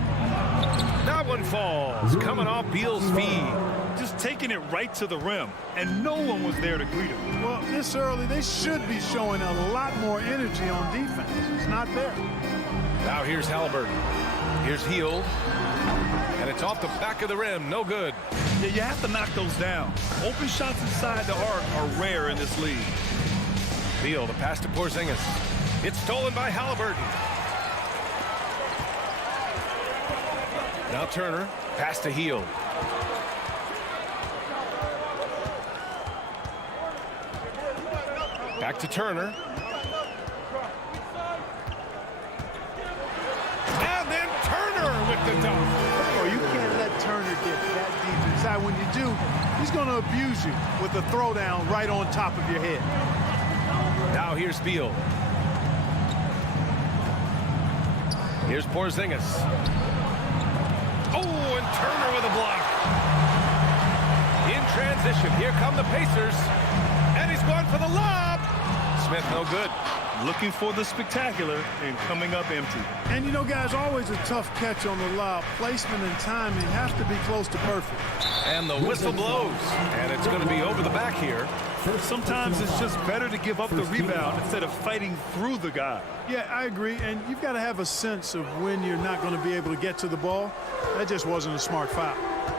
That one falls. Coming off Beal's feed. Just taking it right to the rim, and no one was there to greet him. Well, this early, they should be showing a lot more energy on defense. It's not there. Now here's Halliburton. Here's Hield. And it's off the back of the rim. No good. Yeah, you have to knock those down. Open shots inside the arc are rare in this league. Beal, the pass to Porzingis. It's stolen by Halliburton. Now Turner, pass to Hield. Back to Turner. And then Turner with the dunk. Oh, you can't let Turner get that deep inside. When you do, he's going to abuse you with a throwdown right on top of your head. Now here's Beal. Here's Porzingis. Oh, and Turner with a block. In transition, here come the Pacers. And he's going for the lob. Smith, no good. Looking for the spectacular and coming up empty. And you know, guys, always a tough catch on the lob. Placement and timing have to be close to perfect. And the whistle blows. And it's going to be over the back here. Sometimes it's just better to give up the rebound instead of fighting through the guy. Yeah, I agree. And you've got to have a sense of when you're not going to be able to get to the ball. That just wasn't a smart foul.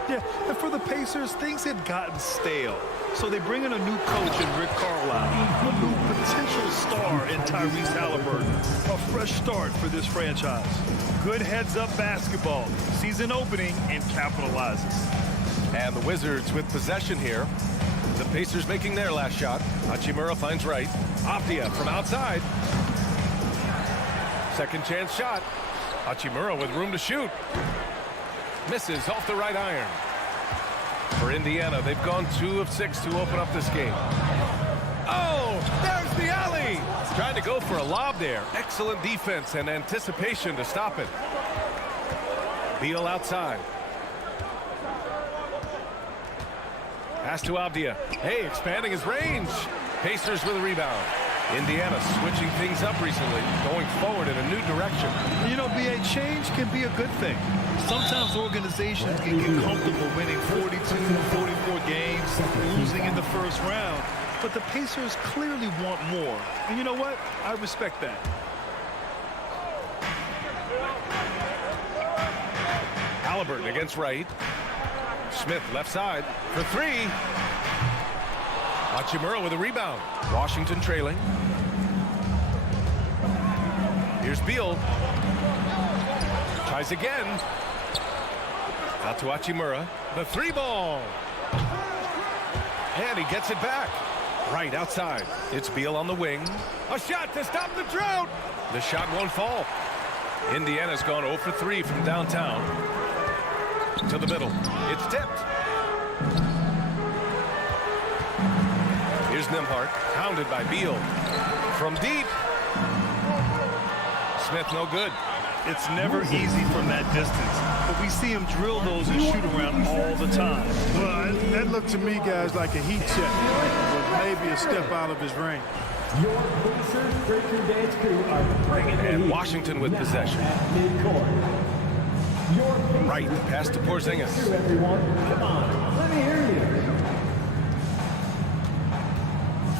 Yeah, and for the Pacers, things had gotten stale. So they bring in a new coach in Rick Carlisle, a new potential star in Tyrese Halliburton. A fresh start for this franchise. Good heads-up basketball. Season opening and capitalizes. And the Wizards with possession here. The Pacers making their last shot. Hachimura finds right. Avdia from outside. Second chance shot. Hachimura with room to shoot. Misses off the right iron. For Indiana, they've gone 2 of 6 to open up this game. Oh, there's the alley. Trying to go for a lob there. Excellent defense and anticipation to stop it. Beal outside. Pass to Avdia. Hey, expanding his range. Pacers with a rebound. Indiana switching things up recently, going forward in a new direction. You know, BA, change can be a good thing. Sometimes organizations can get comfortable winning 42, 44 games, losing in the first round. But the Pacers clearly want more. And you know what? I respect that. Halliburton against Wright. Smith left side for 3. Hachimura with a rebound. Washington trailing. Here's Beal. Tries again. Out to Hachimura. The 3-ball. And he gets it back. Right outside. It's Beal on the wing. A shot to stop the drought. The shot won't fall. Indiana's gone 0 for 3 from downtown. To the middle. It's tipped. Here's Nembhard, pounded by Beal. From deep. Smith no good. It's never easy from that distance, but we see him drill those and shoot around all the time. Well, that looked to me, guys, like a heat check, with maybe a step out of his range. Your Pacers Breaker Dance crew are bringing the And heat. Washington with possession. At midcourt. Your Pacers Right, pass to Porzingis. Here, everyone. Come on, let me hear you.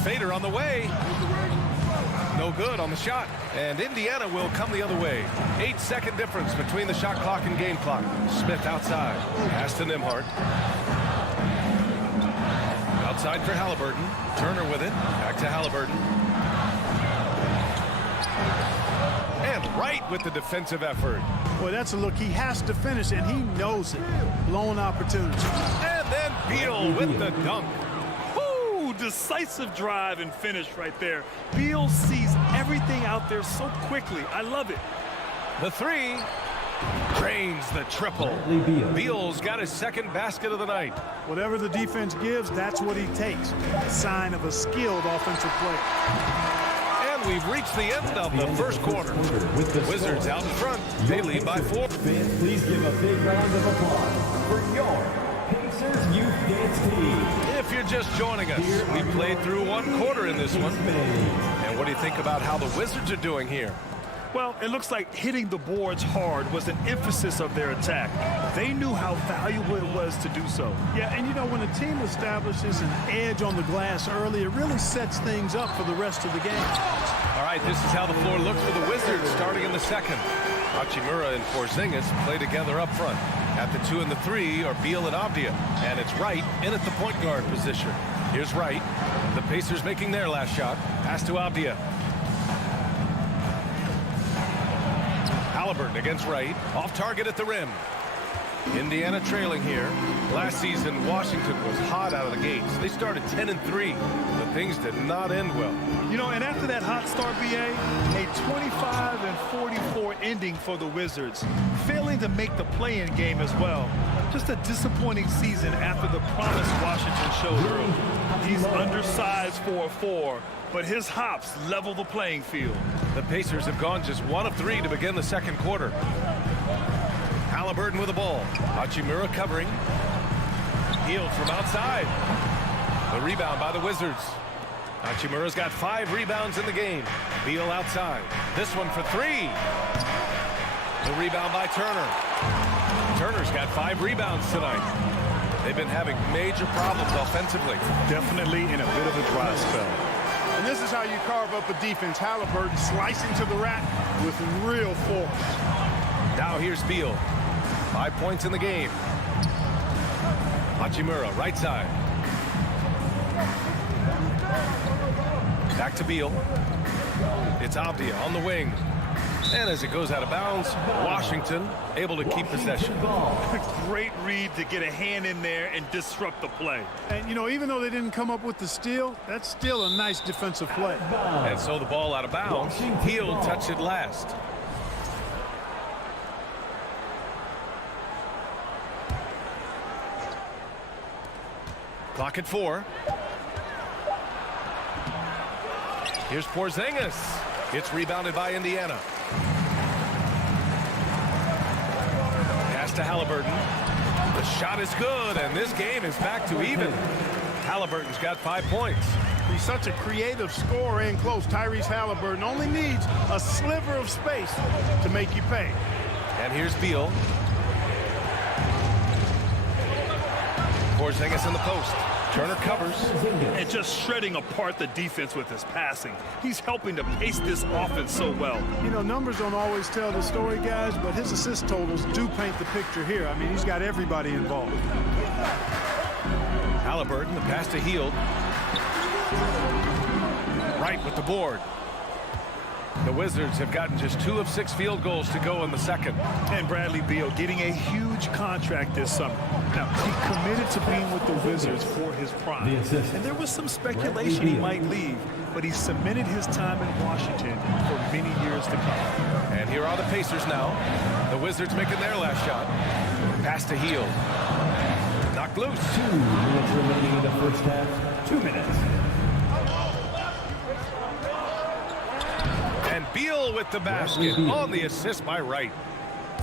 Fader on the way. No good on the shot. And Indiana will come the other way. 8-second difference between the shot clock and game clock. Smith outside. Pass to Nembhard. Outside for Halliburton. Turner with it. Back to Halliburton. And Wright with the defensive effort. Well, that's a look he has to finish, and he knows it. Blown opportunity. And then Beal with the dunk. Decisive drive and finish right there. Beal sees everything out there so quickly. I love it. The 3 drains the triple. Beal's got his second basket of the night. Whatever the defense gives, that's what he takes. A sign of a skilled offensive player. And we've reached the end of the first quarter. Wizards out in front. They lead by 4. Fans, please give a big round of applause for your Pacers Youth Dance Team. If you're just joining us, we played through 1 quarter in this one. And what do you think about how the Wizards are doing here? Well, it looks like hitting the boards hard was an emphasis of their attack. They knew how valuable it was to do so. Yeah, and you know, when a team establishes an edge on the glass early, it really sets things up for the rest of the game. All right, this is how the floor looks for the Wizards starting in the second. Hachimura and Porzingis play together up front. At the 2 and the 3 are Beal and Avdia. And it's Wright in at the point guard position. Here's Wright. The Pacers making their last shot. Pass to Avdia. Halliburton against Wright. Off target at the rim. Indiana trailing here. Last season, Washington was hot out of the gates. They started 10 and 3, but things did not end well. You know, and after that hot start, BA, a 25 and 44 ending for the Wizards, failing to make the play-in game as well. Just a disappointing season after the promise Washington showed early. He's undersized for a 4, but his hops level the playing field. The Pacers have gone just 1 of 3 to begin the second quarter. Halliburton with the ball. Hachimura covering. Healed from outside. The rebound by the Wizards. Hachimura's got 5 rebounds in the game. Beal outside. This one for 3. The rebound by Turner. Turner's got 5 rebounds tonight. They've been having major problems offensively. Definitely in a bit of a dry spell. And this is how you carve up a defense. Halliburton slicing to the rack with real force. Now here's Beal. 5 points in the game. Hachimura, right side. Back to Beal. It's Avdia on the wing. And as it goes out of bounds, Washington able to keep possession. Great read to get a hand in there and disrupt the play. And, you know, even though they didn't come up with the steal, that's still a nice defensive play. And so the ball out of bounds. He'll touch it last. Clock at 4. Here's Porzingis. It's rebounded by Indiana. Pass to Halliburton. The shot is good, and this game is back to even. Halliburton's got 5 points. He's such a creative scorer in close. Tyrese Halliburton only needs a sliver of space to make you pay. And here's Beal. Porzingis in the post. Turner covers. And just shredding apart the defense with his passing. He's helping to pace this offense so well. You know, numbers don't always tell the story, guys, but his assist totals do paint the picture here. I mean, he's got everybody involved. Halliburton, the pass to Hield. Right with the board. The Wizards have gotten just 2 of 6 field goals to go in the second. And Bradley Beal getting a huge contract this summer. Now, he committed to being with the Wizards for his prime. And there was some speculation he might leave, but he cemented his time in Washington for many years to come. And here are the Pacers now. The Wizards making their last shot. Pass to Hield. Knocked loose. 2 minutes remaining in the first half. 2 minutes. And Beal with the basket on the assist by Wright.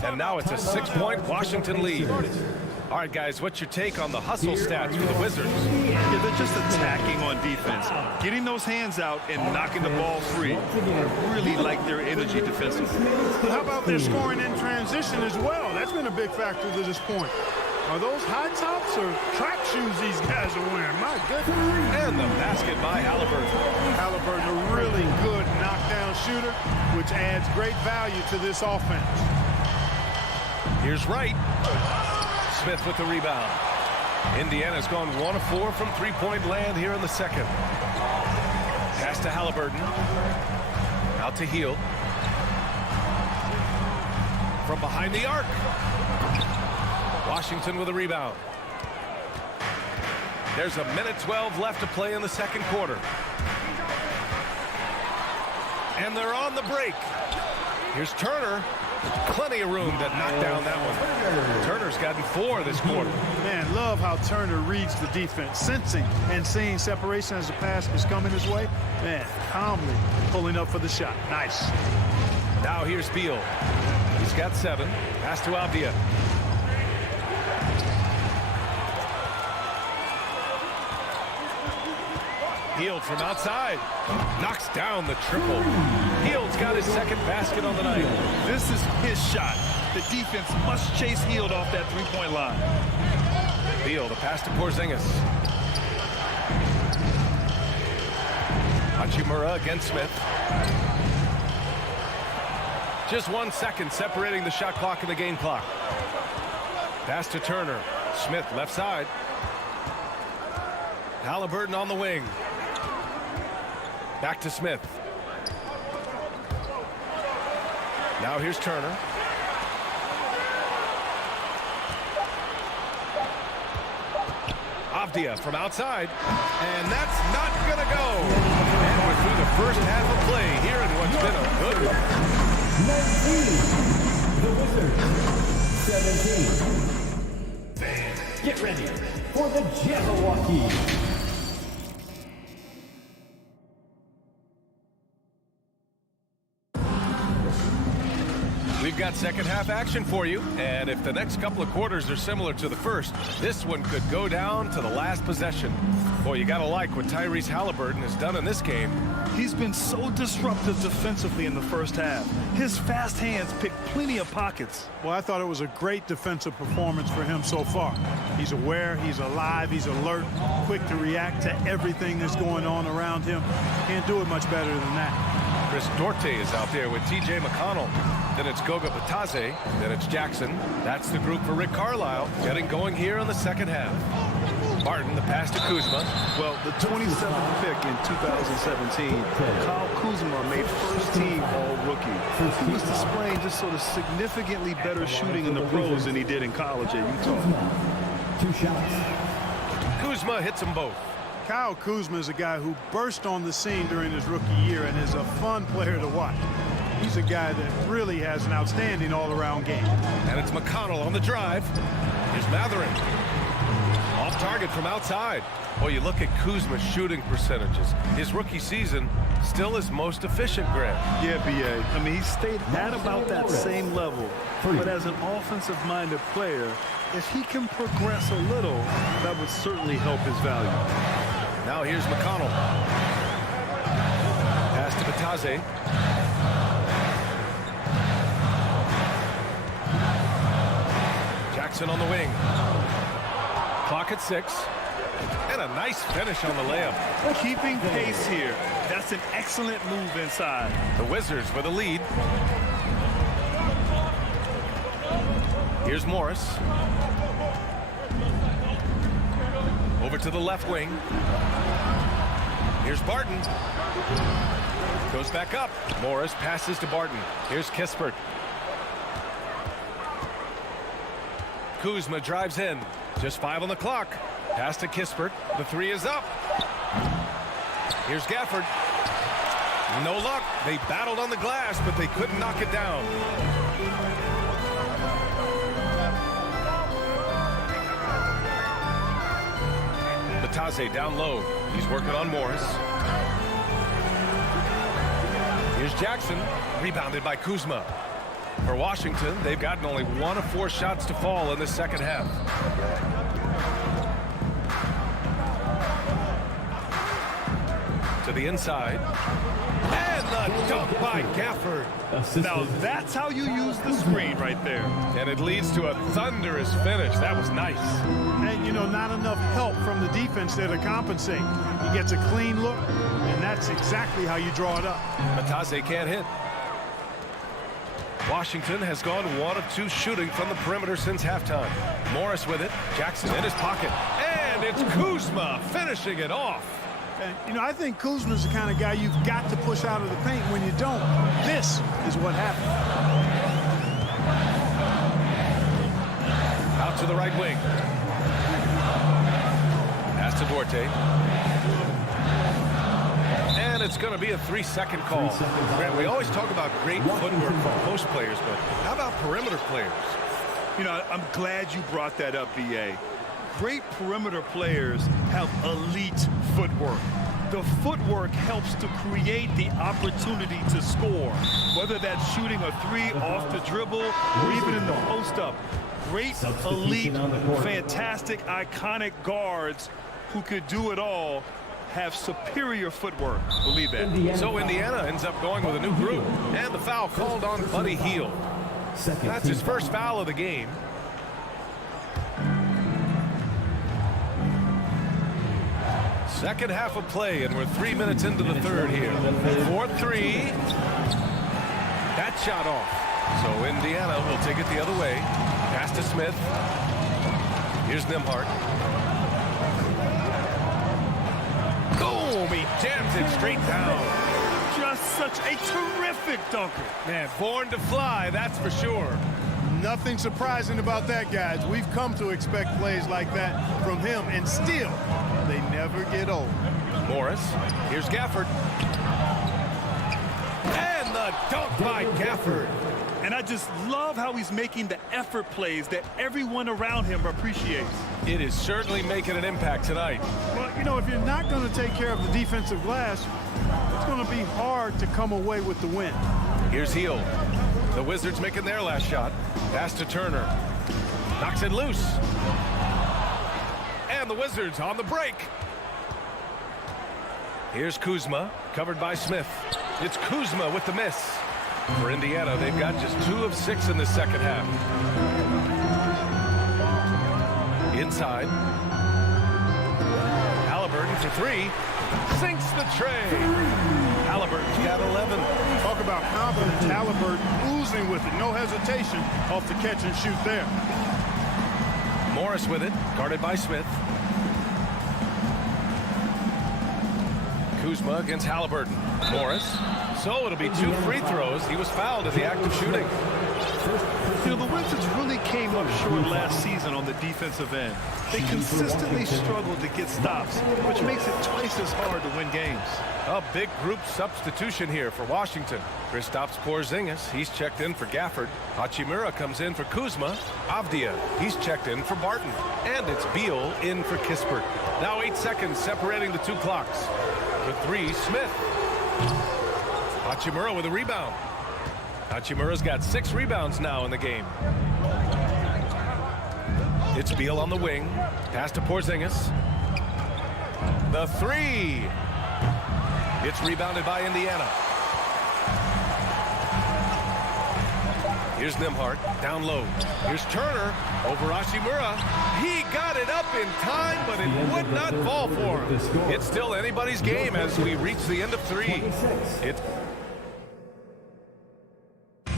And now it's a 6-point Washington lead. All right, guys, what's your take on the hustle stats for the Wizards? Yeah, they're just attacking on defense. Getting those hands out and knocking the ball free. I really like their energy defensively. How about their scoring in transition as well? That's been a big factor to this point. Are those high tops or track shoes these guys are wearing? My goodness. And the basket by Halliburton. Halliburton, a really good knockdown shooter, which adds great value to this offense. Here's Wright. Smith with the rebound. Indiana's gone 1 of 4 from three-point land here in the second. Pass to Halliburton. Out to Hield. From behind the arc. Washington with a rebound. There's 1:12 left to play in the second quarter. And they're on the break. Here's Turner. Plenty of room to knock down that one. Turner's gotten 4 this quarter. Man, love how Turner reads the defense, sensing and seeing separation as the pass is coming his way. Man, calmly pulling up for the shot. Nice. Now here's Beal. He's got 7. Pass to Avdia. Hield from outside. Knocks down the triple. Hield's got his second basket on the night. This is his shot. The defense must chase Hield off that three-point line. Beal, the pass to Porzingis. Hachimura against Smith. Just 1 second separating the shot clock and the game clock. Pass to Turner. Smith left side. Halliburton on the wing. Back to Smith. Now here's Turner. Avdia from outside. And that's not going to go. And we're through the first half of play here in what's been a good one. 19. The Wizards. 17. Get ready for the Jabberwocky. We've got second half action for you, and if the next couple of quarters are similar to the first, this one could go down to the last possession. Boy, you gotta like what Tyrese Halliburton has done in this game. He's been so disruptive defensively in the first half. His fast hands pick plenty of pockets. Well, I thought it was a great defensive performance for him so far. He's aware, he's alive, he's alert, quick to react to everything that's going on around him. Can't do it much better than that. Chris Duarte is out there with T.J. McConnell. Then it's Goga Batadze. Then it's Jackson. That's the group for Rick Carlisle getting going here in the second half. Barton, the pass to Kuzma. Well, the 27th pick in 2017, Kyle Kuzma made first-team All-Rookie. He was displaying just sort of significantly better shooting in the pros than he did in college at Utah. 2 shots. Kuzma hits them both. Kyle Kuzma is a guy who burst on the scene during his rookie year and is a fun player to watch. He's a guy that really has an outstanding all-around game. And it's McConnell on the drive. Here's Matherin. Off target from outside. Well, you look at Kuzma's shooting percentages. His rookie season, still his most efficient, Grant. Yeah, B.A. I mean, he stayed at about that same level. But as an offensive-minded player, if he can progress a little, that would certainly help his value. Now here's McConnell. Pass to Batase. Jackson on the wing. Clock at 6. And a nice finish on the layup. Keeping pace here. That's an excellent move inside. The Wizards with a lead. Here's Morris. Over to the left wing. Here's Barton. Goes back up. Morris passes to Barton. Here's Kispert. Kuzma drives in. Just 5 on the clock. Pass to Kispert. The 3 is up. Here's Gafford. No luck. They battled on the glass, but they couldn't knock it down. Batase down low. He's working on Morris. Here's Jackson. Rebounded by Kuzma. For Washington, they've gotten only 1 of 4 shots to fall in the second half. To the inside. And the dunk by Gafford. Now that's how you use the screen right there. And it leads to a thunderous finish. That was nice. And, you know, not enough help from the defense there to compensate. He gets a clean look, and that's exactly how you draw it up. Batase can't hit. Washington has gone 1 of 2 shooting from the perimeter since halftime. Morris with it. Jackson in his pocket. And it's Kuzma finishing it off. And, you know, I think Kuzma's the kind of guy you've got to push out of the paint. When you don't, this is what happens. Out to the right wing. Pass to Duarte. And it's going to be a 3-second call. Grant, we always talk about great footwork from post players, but how about perimeter players? You know, I'm glad you brought that up, B.A. Great perimeter players have elite footwork. The footwork helps to create the opportunity to score, whether that's shooting a 3 off the dribble or even in the post-up. Great, elite, fantastic, iconic guards who could do it all have superior footwork. Believe that. So Indiana ends up going with a new group, and the foul called on Buddy Hield. That's his first foul of the game. Second half of play, and we're 3 minutes into the third here. 4-3. That shot off. So Indiana will take it the other way. Pass to Smith. Here's Nembhard. Boom! He jams it straight down. Just such a terrific dunker. Man, born to fly, that's for sure. Nothing surprising about that, guys. We've come to expect plays like that from him, and still, they never get old. Morris, here's Gafford. And the dunk by Gafford. And I just love how he's making the effort plays that everyone around him appreciates. It is certainly making an impact tonight. Well, you know, if you're not going to take care of the defensive glass, it's going to be hard to come away with the win. Here's Hield. The Wizards making their last shot. Pass to Turner. Knocks it loose. And the Wizards on the break. Here's Kuzma, covered by Smith. It's Kuzma with the miss. For Indiana, they've got just 2 of 6 in the second half. Inside. Halliburton for 3. Sinks the tray. Halliburton's got 11. Talk about confidence. Halliburton oozing with it. No hesitation off the catch and shoot there. Morris with it, guarded by Smith. Kuzma against Halliburton. Morris. So it'll be 2 free throws. He was fouled in the act of shooting. You know, the Wizards really came up short last season on the defensive end. They consistently struggled to get stops, which makes it twice as hard to win games. A big group substitution here for Washington. Kristaps Porzingis, he's checked in for Gafford. Hachimura comes in for Kuzma. Avdia, he's checked in for Barton. And it's Beal in for Kispert. Now 8 seconds separating the 2 clocks. For 3, Smith. Hachimura with a rebound. Hachimura's got 6 rebounds now in the game. It's Beal on the wing. Pass to Porzingis. The 3. It's rebounded by Indiana. Here's Nembhard down low. Here's Turner over Hachimura. He got it up in time, but it would not fall for him. It's still anybody's game as we reach the end of 3.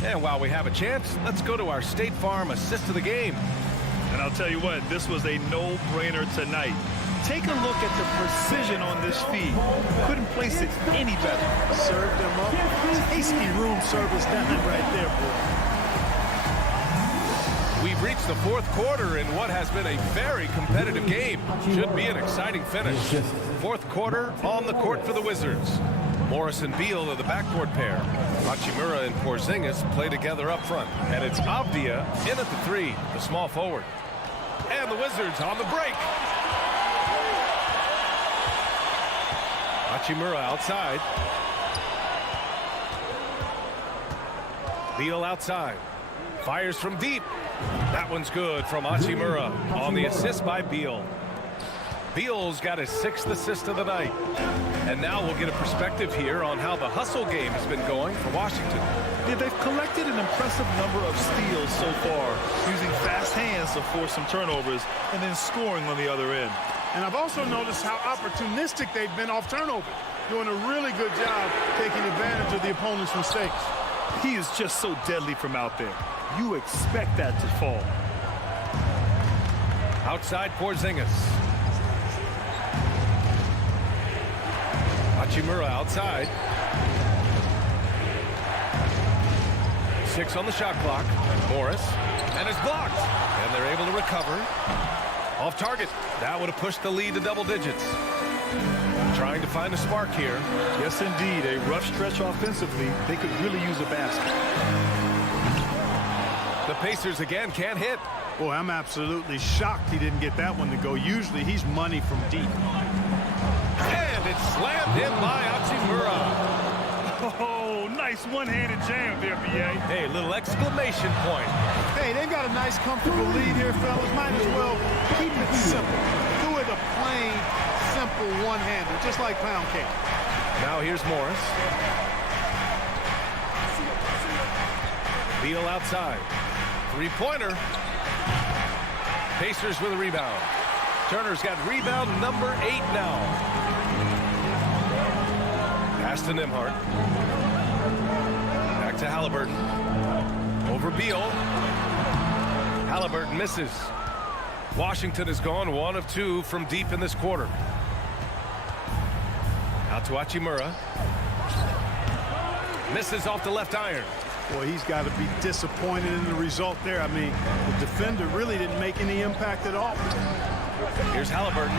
And while we have a chance, let's go to our State Farm assist of the game. And I'll tell you what, this was a no-brainer tonight. Take a look at the precision on this feed. Couldn't place it any better. Served them up. Tasty room service down right there, boy. We've reached the 4th quarter in what has been a very competitive game. Should be an exciting finish. 4th quarter on the court for the Wizards. Morris and Beal are the backcourt pair. Hachimura and Porzingis play together up front. And it's Avdia in at the 3, the small forward. And the Wizards on the break. Hachimura outside. Beal outside. Fires from deep. That one's good from Hachimura on the assist by Beal. Beal's got his 6th assist of the night. And now we'll get a perspective here on how the hustle game has been going for Washington. Yeah, they've collected an impressive number of steals so far, using fast hands to force some turnovers and then scoring on the other end. And I've also noticed how opportunistic they've been off turnover, doing a really good job taking advantage of the opponent's mistakes. He is just so deadly from out there. You expect that to fall. Outside Porzingis. Hachimura outside. 6 on the shot clock. Morris. And it's blocked. And they're able to recover. Off target. That would have pushed the lead to double digits. Trying to find a spark here. Yes, indeed. A rough stretch offensively. They could really use a basket. The Pacers again can't hit. Boy, I'm absolutely shocked he didn't get that one to go. Usually he's money from deep. And it's slammed in by Hachimura. Oh, nice one-handed jam there, B.A. Hey, little exclamation point. Hey, they've got a nice, comfortable lead here, fellas. Might as well keep it simple. Do it a plain, simple one-hander, just like pound cake. Now here's Morris. Beal outside. 3-pointer. Pacers with a rebound. Turner's got rebound number 8 now. Pass to Nembhard. Back to Halliburton. Over Beal. Halliburton misses. Washington has gone 1 of 2 from deep in this quarter. Out to Hachimura. Misses off the left iron. Boy, he's got to be disappointed in the result there. I mean, the defender really didn't make any impact at all. Here's Halliburton.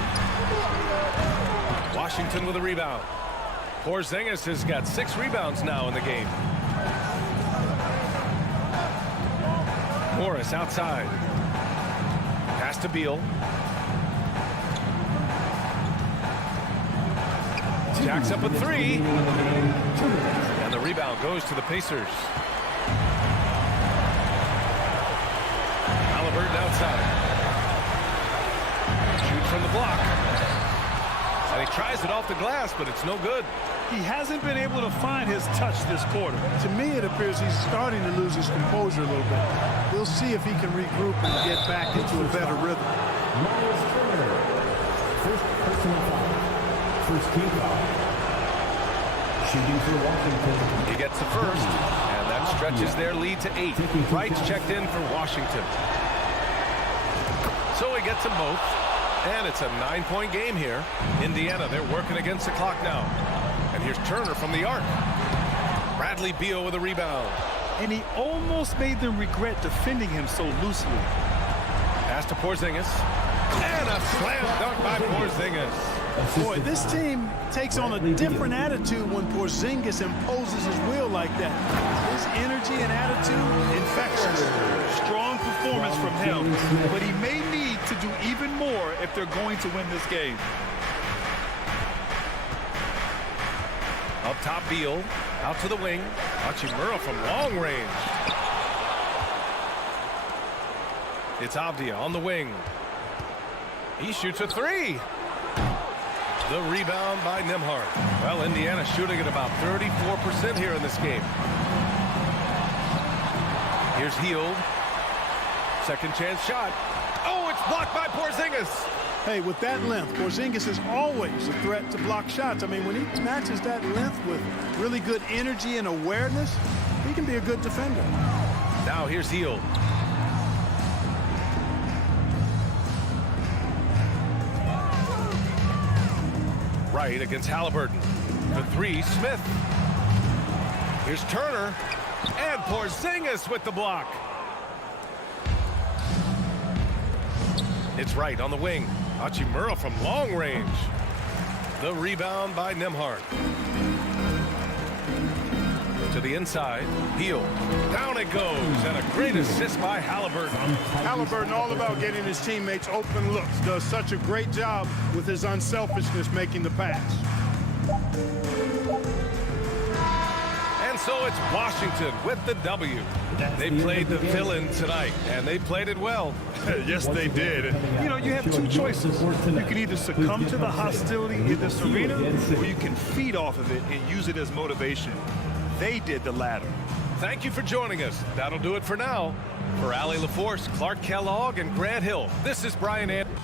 Washington with a rebound. Porzingis has got 6 rebounds now in the game. Morris outside. Pass to Beal. Jacks up a 3. And the rebound goes to the Pacers. Halliburton outside. Shoots from the block. And he tries it off the glass, but it's no good. He hasn't been able to find his touch this quarter. To me, it appears he's starting to lose his composure a little bit. We'll see if he can regroup and get back into a better rhythm. First personal foul. First team foul. Shooting for Washington. He gets the first, and that stretches their lead to 8. Wright's checked in for Washington. So he gets them both, and it's a 9-point game here. Indiana, they're working against the clock now. And here's Turner from the arc. Bradley Beal with a rebound. And he almost made them regret defending him so loosely. Pass to Porzingis. And a slam dunk by Porzingis. Boy, this team takes on a different attitude when Porzingis imposes his will like that. His energy and attitude, infectious. Strong performance from him, but he may need to do even more if they're going to win this game. Up top, Beal. Out to the wing. Hachimura from long range. It's Avdia on the wing. He shoots a three. The rebound by Nembhard. Well, Indiana shooting at about 34% here in this game. Here's Hield. Second chance shot. Oh, it's blocked by Porzingis. Hey, with that length, Porzingis is always a threat to block shots. I mean, when he matches that length with really good energy and awareness, he can be a good defender. Now here's Hield. Right against Halliburton. The three, Smith. Here's Turner. And Porzingis with the block. It's Wright on the wing. Hachimura from long range. The rebound by Nembhard. To the inside. Hield. Down it goes. And a great assist by Halliburton. Halliburton all about getting his teammates open looks. Does such a great job with his unselfishness making the pass. And so it's Washington with the W. They played the villain tonight, and they played it well. Yes, they did. You know, you have two choices. You can either succumb to the hostility in this arena, or you can feed off of it and use it as motivation. They did the latter. Thank you for joining us. That'll do it for now. For Allie LaForce, Clark Kellogg, and Grant Hill, this is Brian Anderson.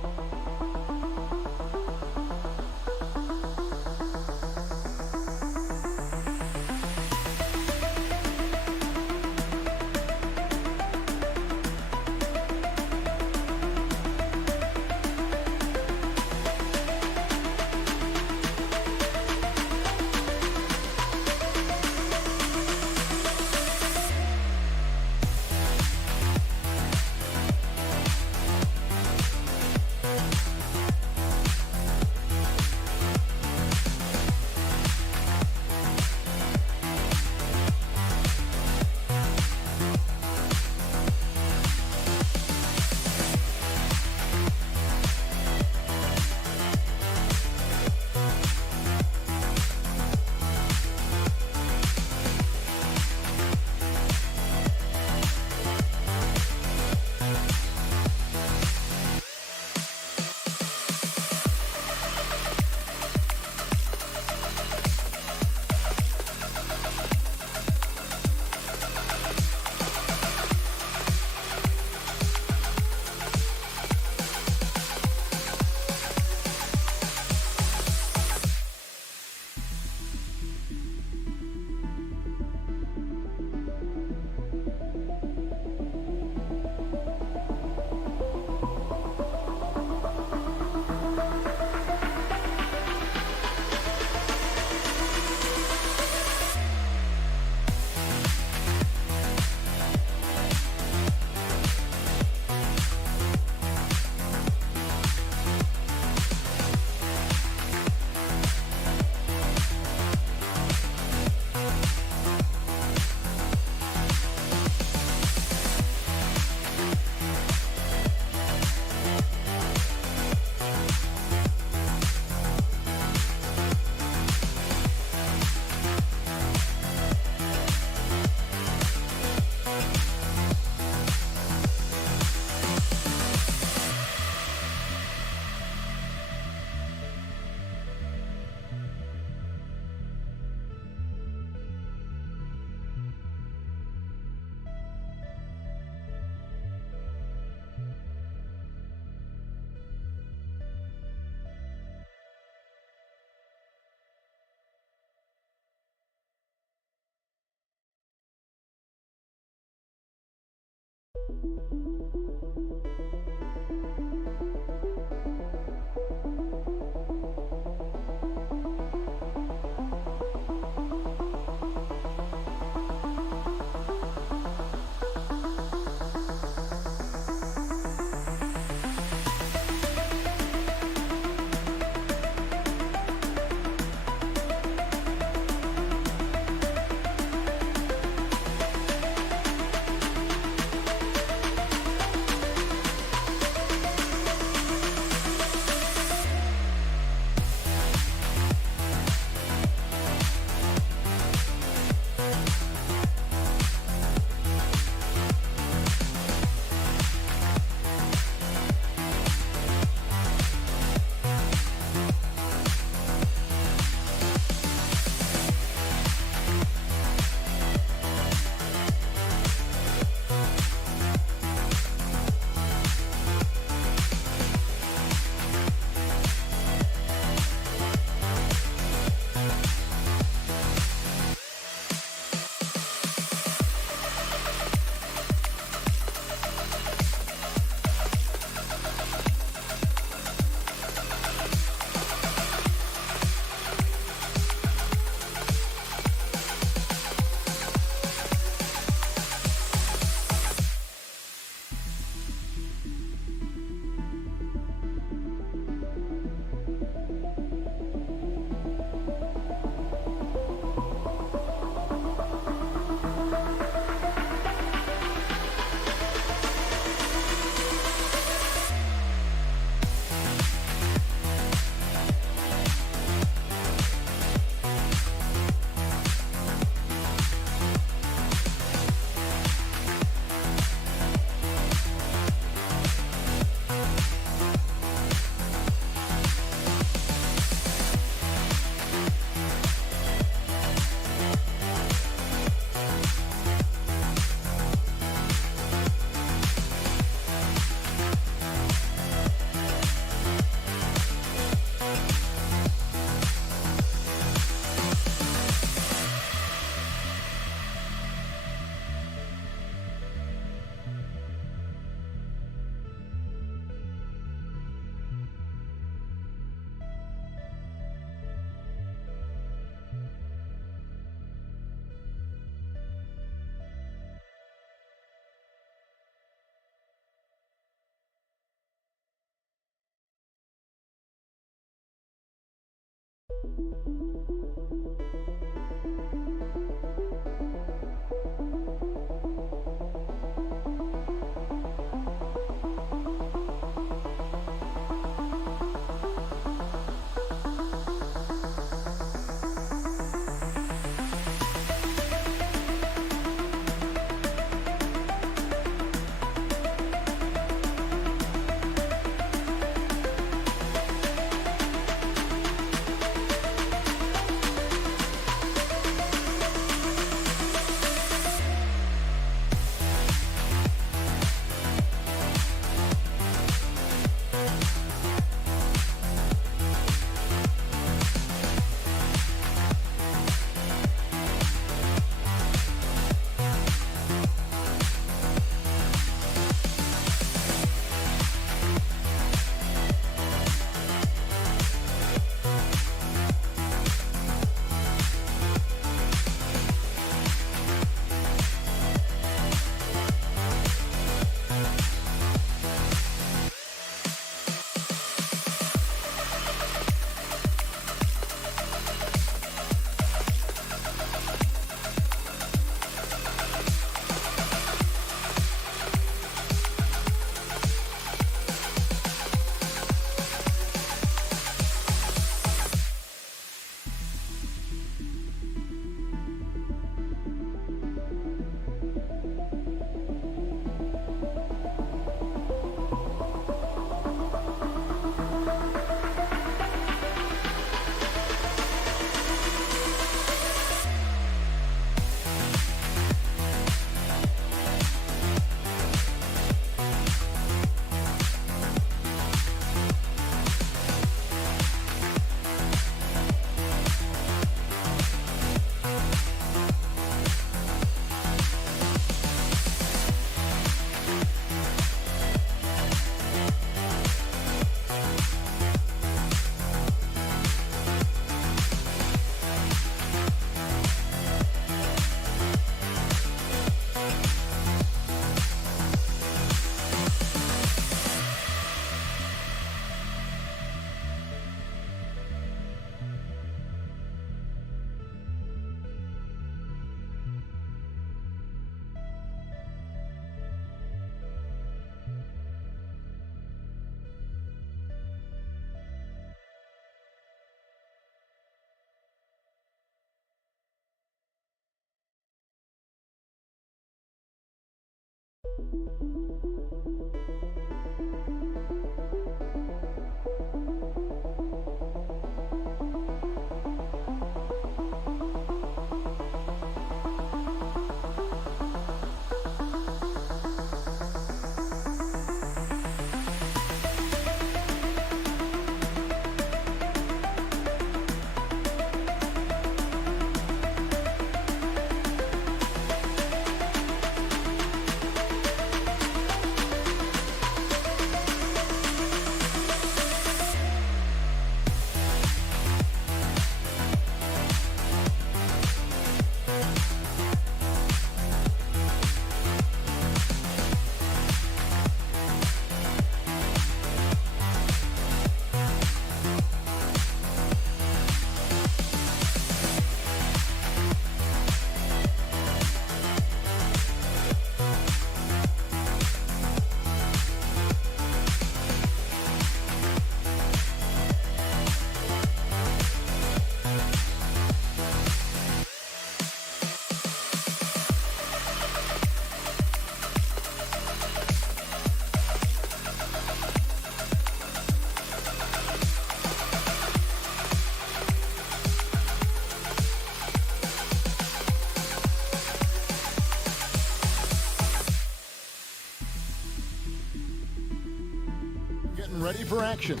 Ready for action.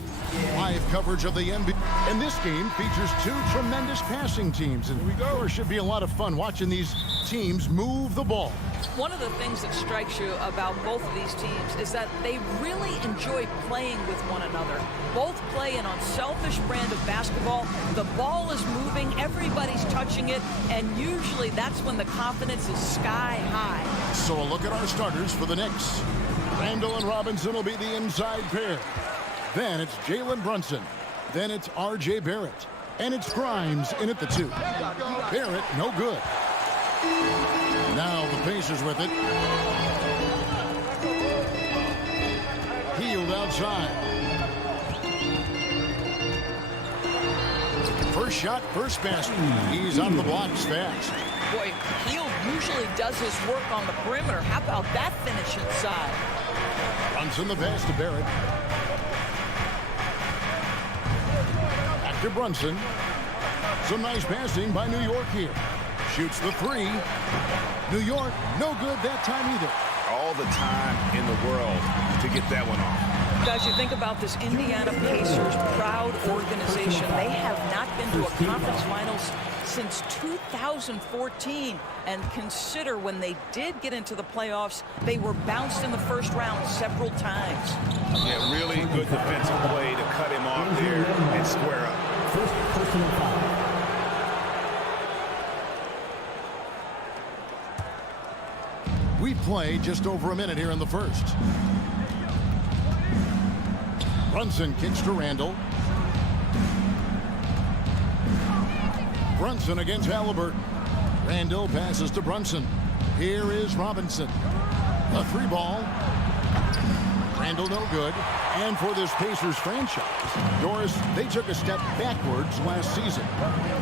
Live coverage of the NBA. And this game features two tremendous passing teams. And there should be a lot of fun watching these teams move the ball. One of the things that strikes you about both of these teams is that they really enjoy playing with one another. Both play an unselfish brand of basketball. The ball is moving, everybody's touching it, and usually that's when the confidence is sky high. So a look at our starters for the Knicks. Randall and Robinson will be the inside pair. Then it's Jalen Brunson. Then it's R.J. Barrett. And it's Grimes in at the 2. Barrett, no good. Now the Pacers with it. Healed outside. First shot, first basket. He's on the blocks fast. Boy, Hield usually does his work on the perimeter. How about that finish inside? Brunson the pass to Barrett. Back to Brunson. Some nice passing by New York here. Shoots the 3. New York, no good that time either. All the time in the world to get that one off. Guys, you think about this Indiana Pacers proud organization. They have not been to a conference finals since 2014. And consider when they did get into the playoffs, they were bounced in the first round several times. Yeah, really good defensive play to cut him off there and square up. First personal foul. We play just over a minute here in the first. Brunson kicks to Randall. Brunson against Halliburton. Randall passes to Brunson. Here is Robinson. A 3 ball. Randall no good. And for this Pacers franchise, Doris, they took a step backwards last season.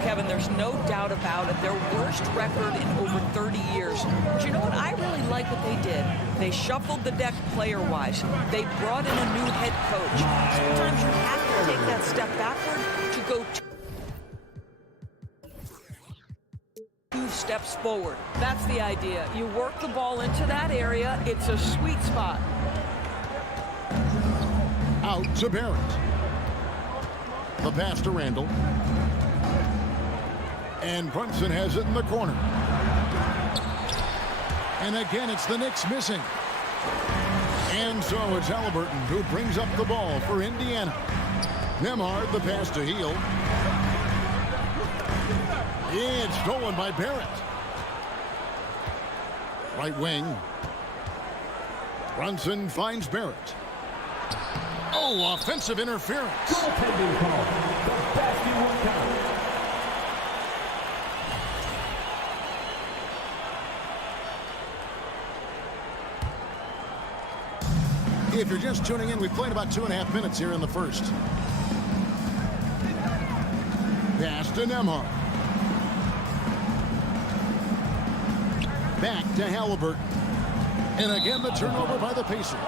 Kevin, there's no doubt about it. Their worst record in over 30 years. But you know what? I really like what they did. They shuffled the deck player-wise. They brought in a new head coach. Sometimes you have to take that step backward to go 2 steps forward. That's the idea. You work the ball into that area. It's a sweet spot. Out to Barrett. The pass to Randall. And Brunson has it in the corner. And again, it's the Knicks missing. And so it's Halliburton who brings up the ball for Indiana. Nembhard, the pass to Hield. It's stolen by Barrett. Right wing. Brunson finds Barrett. Oh, offensive interference. Goaltending call. The basket will count. If you're just tuning in, we've played about 2.5 minutes here in the first. Pass to Nembhard. Back to Halliburton. And again, the turnover by the Pacers.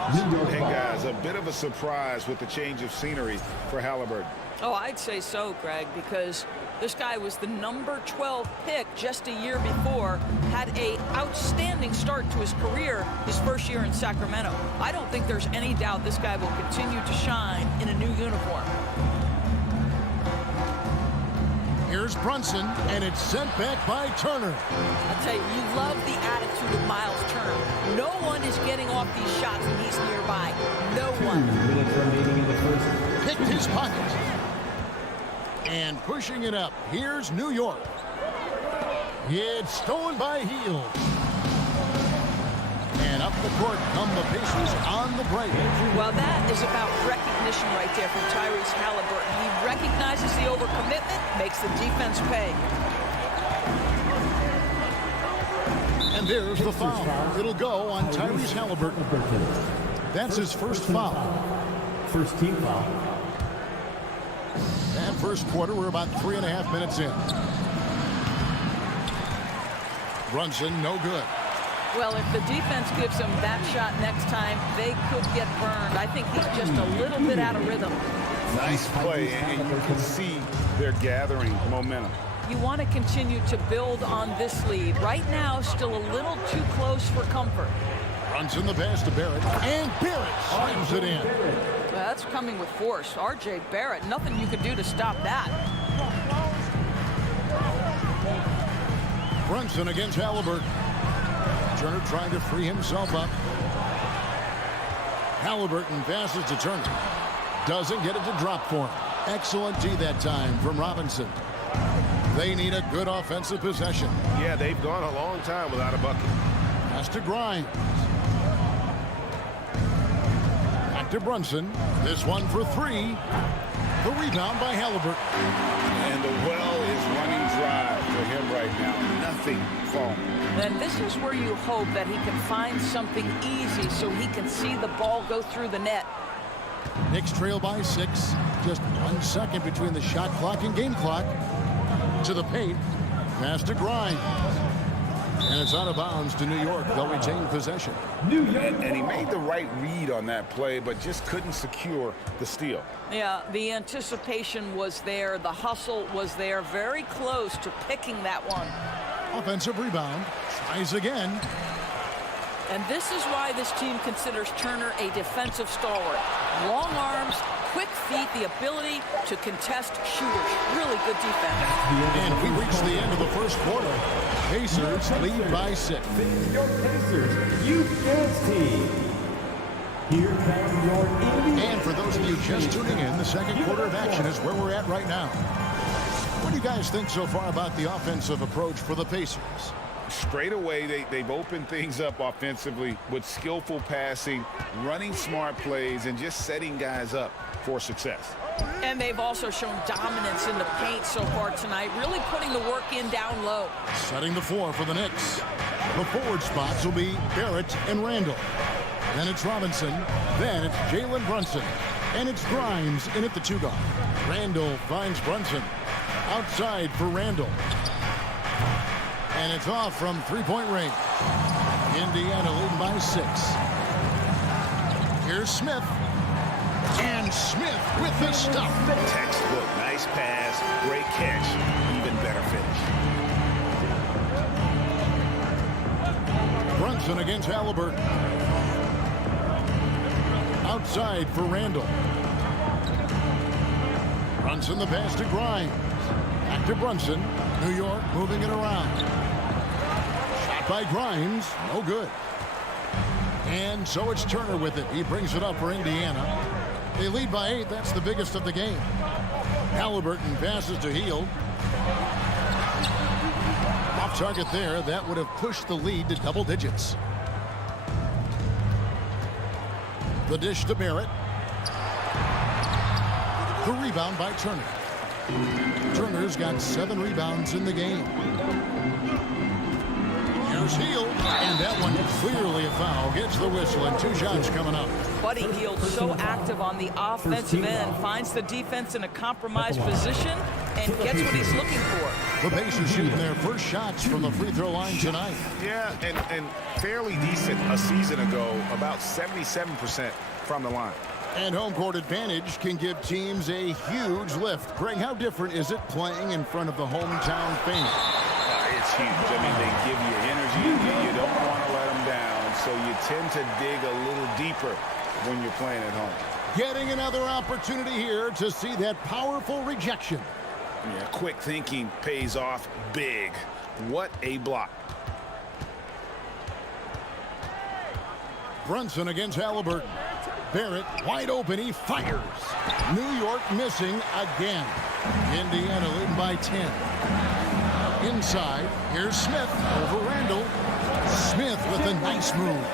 Hey, guys, a bit of a surprise with the change of scenery for Halliburton. Oh, I'd say so, Greg, because this guy was the number 12 pick just a year before, had an outstanding start to his career his first year in Sacramento. I don't think there's any doubt this guy will continue to shine in a new uniform. Here's Brunson, and it's sent back by Turner. I'll tell you, you love the attitude of Miles Turner. No one is getting off these shots when he's nearby. No one. 2 minutes remaining in the first. Picked his pocket. And pushing it up, here's New York. It's stolen by Hield. And up the court come the Pacers on the break. Well, that is about recognition right there from Tyrese Halliburton. He recognizes the overcommitment, makes the defense pay. And there's the foul. It'll go on Tyrese Halliburton. That's his first foul. First team foul. And first quarter, we're about 3.5 minutes in. Brunson, no good. Well, if the defense gives him that shot next time, they could get burned. I think he's just a little bit out of rhythm. Nice play, and you can see they're gathering momentum. You want to continue to build on this lead. Right now, still a little too close for comfort. Brunson the pass to Barrett, and Barrett slams it in. Well, that's coming with force. R.J. Barrett, nothing you can do to stop that. Brunson against Halliburton. Turner trying to free himself up. Halliburton passes to Turner. Doesn't get it to drop for him. Excellent D that time from Robinson. They need a good offensive possession. Yeah, they've gone a long time without a bucket. Pass to Grimes. Back to Brunson. This one for three. The rebound by Halliburton. And the well is running dry for him right now. Nothing falling. And this is where you hope that he can find something easy so he can see the ball go through the net. Knicks trail by 6. Just 1 second between the shot clock and game clock. To the paint. Pass to Grimes. And it's out of bounds to New York. They'll retain possession. And he made the right read on that play, but just couldn't secure the steal. Yeah, the anticipation was there. The hustle was there. Very close to picking that one. Offensive rebound. Tries again. And this is why this team considers Turner a defensive stalwart. Long arms, quick feet, the ability to contest shooters. Really good defense. And we reach the end of the first quarter. Pacers lead by 6. Your Pacers Youth Dance Team. Here comes your NBA. And for those of you just tuning in, the second quarter of action is where we're at right now. What do you guys think so far about the offensive approach for the Pacers? Straight away, they've opened things up offensively with skillful passing, running smart plays, and just setting guys up for success. And they've also shown dominance in the paint so far tonight, really putting the work in down low. Setting the floor for the Knicks. The forward spots will be Barrett and Randall. Then it's Robinson. Then it's Jalen Brunson. And it's Grimes in at the 2-guard. Randall finds Brunson. Outside for Randall. And it's off from three-point range. Indiana leading by 6. Here's Smith. And Smith with the stop. Textbook, nice pass, great catch, even better finish. Brunson against Halliburton. Outside for Randall. Brunson the pass to Grimes. Back to Brunson. New York moving it around. Shot by Grimes. No good. And so it's Turner with it. He brings it up for Indiana. They lead by 8. That's the biggest of the game. Halliburton passes to Hield. Off target there. That would have pushed the lead to double digits. The dish to Barrett. The rebound by Turner. Turner's got 7 rebounds in the game. Here's Hield, and that one clearly a foul. Gets the whistle, and 2 shots coming up. Buddy Hield so active on the offensive end, finds the defense in a compromised position, and gets what he's looking for. The Pacers shooting their first shots from the free throw line tonight. Yeah, and fairly decent a season ago, about 77% from the line. And home court advantage can give teams a huge lift. Greg, how different is it playing in front of the hometown fans? It's huge. I mean, they give you energy. You don't want to let them down, so you tend to dig a little deeper when you're playing at home. Getting another opportunity here to see that powerful rejection. Yeah, quick thinking pays off big. What a block. Brunson against Halliburton. Barrett wide open. He fires. New York missing again. Indiana leading by 10. Inside, here's Smith over Randall. Smith with a nice move.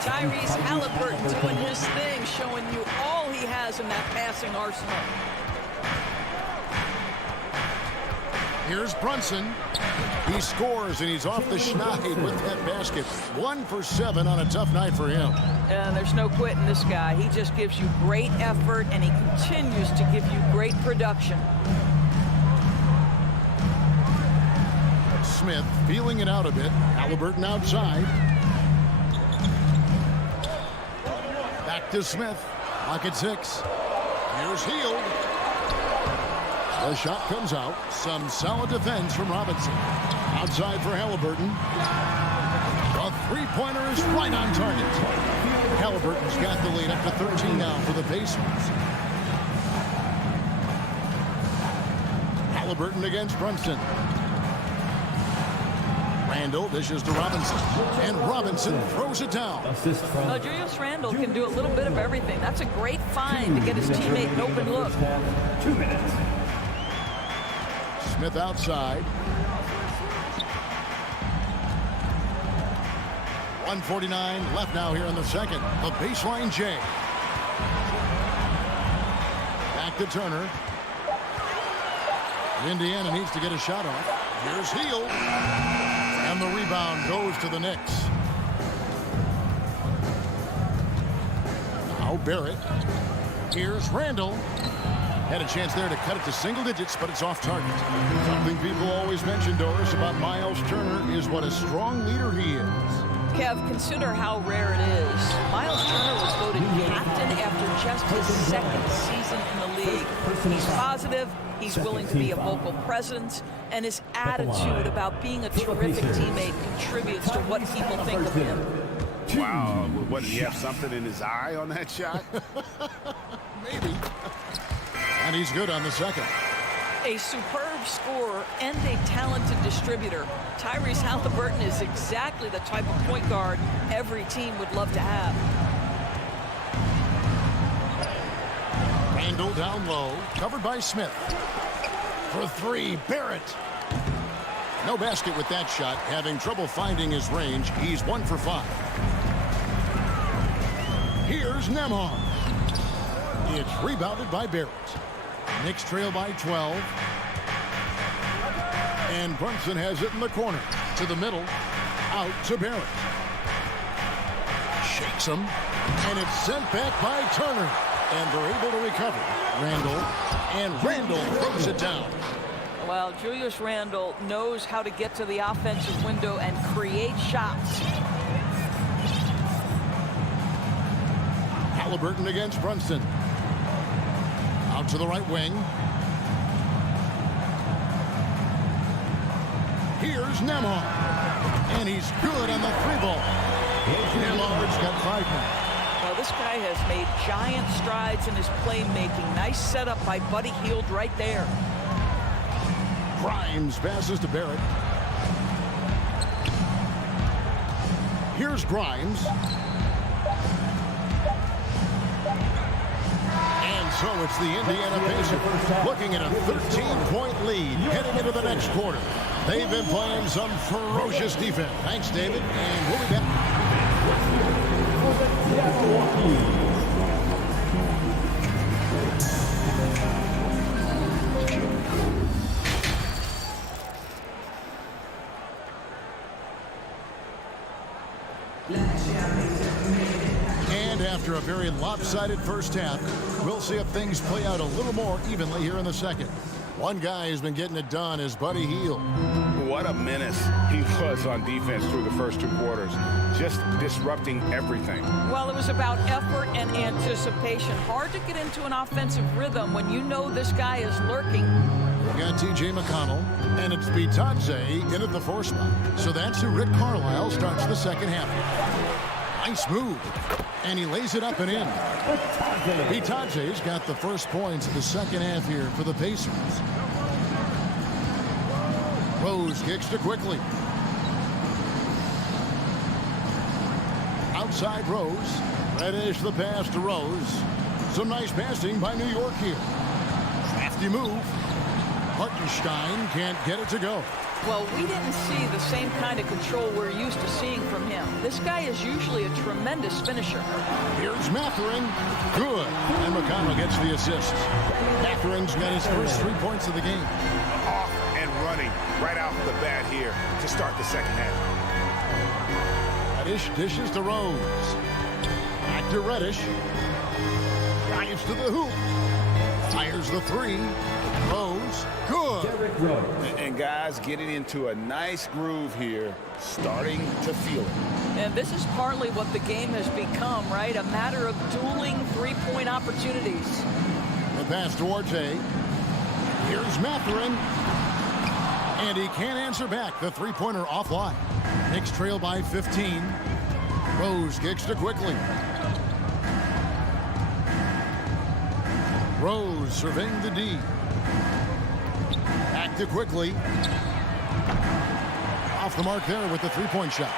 Tyrese Halliburton doing his thing, showing you all he has in that passing arsenal. Here's Brunson. He scores, and he's off the schneid with that basket. 1 for 7 on a tough night for him. And there's no quitting this guy. He just gives you great effort, and he continues to give you great production. Smith feeling it out a bit. Halliburton outside. Back to Smith. Lock at 6. Here's Hield. The shot comes out. Some solid defense from Robinson. Outside for Halliburton. A three-pointer is right on target. Halliburton's got the lead up to 13 now for the Pacers. Halliburton against Brunson. Randall dishes to Robinson. And Robinson throws it down. Julius Randall can do a little bit of everything. That's a great find to get his teammate an open look. 2 minutes. Smith outside. 1:49 left now here in the second. The baseline J. Back to Turner. Indiana needs to get a shot off. Here's Hield. And the rebound goes to the Knicks. Now Barrett. Here's Randall. Had a chance there to cut it to single digits, but it's off target. Something people always mention, Doris, about Miles Turner is what a strong leader he is. Kev, consider how rare it is. Miles Turner was voted captain after just his second season in the league. He's positive, he's willing to be a vocal presence, and his attitude about being a terrific teammate contributes to what people think of him. Wow, what, did he have something in his eye on that shot? Maybe. And he's good on the second. A superb scorer and a talented distributor. Tyrese Halliburton is exactly the type of point guard every team would love to have. Randall down low, covered by Smith. For 3, Barrett. No basket with that shot, having trouble finding his range. He's 1 for 5. Here's Nembhard. It's rebounded by Barrett. Knicks trail by 12. And Brunson has it in the corner. To the middle. Out to Barrett. Shakes him. And it's sent back by Turner. And they're able to recover. Randall. And Randall throws it down. Well, Julius Randall knows how to get to the offensive window and create shots. Halliburton against Brunson. Out to the right wing. Here's Nembhard. And he's good on the 3-ball. Nembhard's got 5 now. Well, this guy has made giant strides in his playmaking. Nice setup by Buddy Hield right there. Grimes passes to Barrett. Here's Grimes. So it's the Indiana Pacers looking at a 13-point lead heading into the next quarter. They've been playing some ferocious defense. Thanks, David, and we'll be back. And after a very lopsided first half, we'll see if things play out a little more evenly here in the second. One guy who's been getting it done is Buddy Hield. What a menace he was on defense through the first 2 quarters, just disrupting everything. Well, it was about effort and anticipation. Hard to get into an offensive rhythm when you know this guy is lurking. We got T.J. McConnell, and it's Bitadze in at the 4 spot. So that's who Rick Carlisle starts the second half. Nice move, and he lays it up and in. Bitadze's got the first points of the second half here for the Pacers. Rose kicks to Quickly. Outside Rose. Reddish the pass to Rose. Some nice passing by New York here. Crafty move. Hartenstein can't get it to go. Well, we didn't see the same kind of control we're used to seeing from him. This guy is usually a tremendous finisher. Here's Mathurin. Good. And McConnell gets the assist. Mathurin's got his first 3 points of the game. Off and running right out the bat here to start the second half. Reddish dishes to Rose. Back to Reddish. Drives to the hoop. Fires the 3. Rose. Good. And guys getting into a nice groove here, starting to feel it. And this is partly what the game has become, right? A matter of dueling 3-point opportunities. The pass to Orte. Here's Mathurin. And he can't answer back. The 3-pointer offline. Knicks trail by 15. Rose kicks to Quickly. Rose surveying the D. Back to Quickly. Off the mark there with the 3-point shot.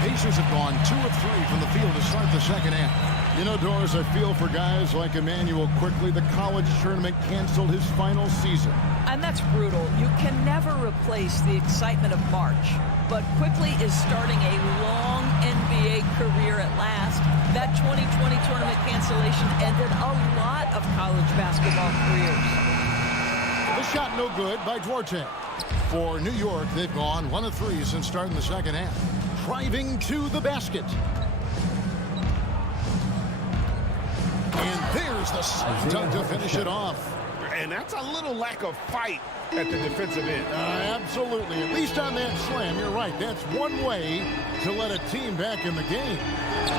Pacers have gone 2 of 3 from the field to start the second half. You know, Doris, I feel for guys like Emmanuel Quickly. The college tournament canceled his final season. And that's brutal. You can never replace the excitement of March. But Quickly is starting a long NBA career at last. That 2020 tournament cancellation ended a lot of college basketball careers. The shot no good by Duarte. For New York, they've gone 1 of 3 since starting the second half. Driving to the basket. And there's the slam dunk to finish it off. And that's a little lack of fight at the defensive end. Absolutely. At least on that slam, you're right. That's one way to let a team back in the game.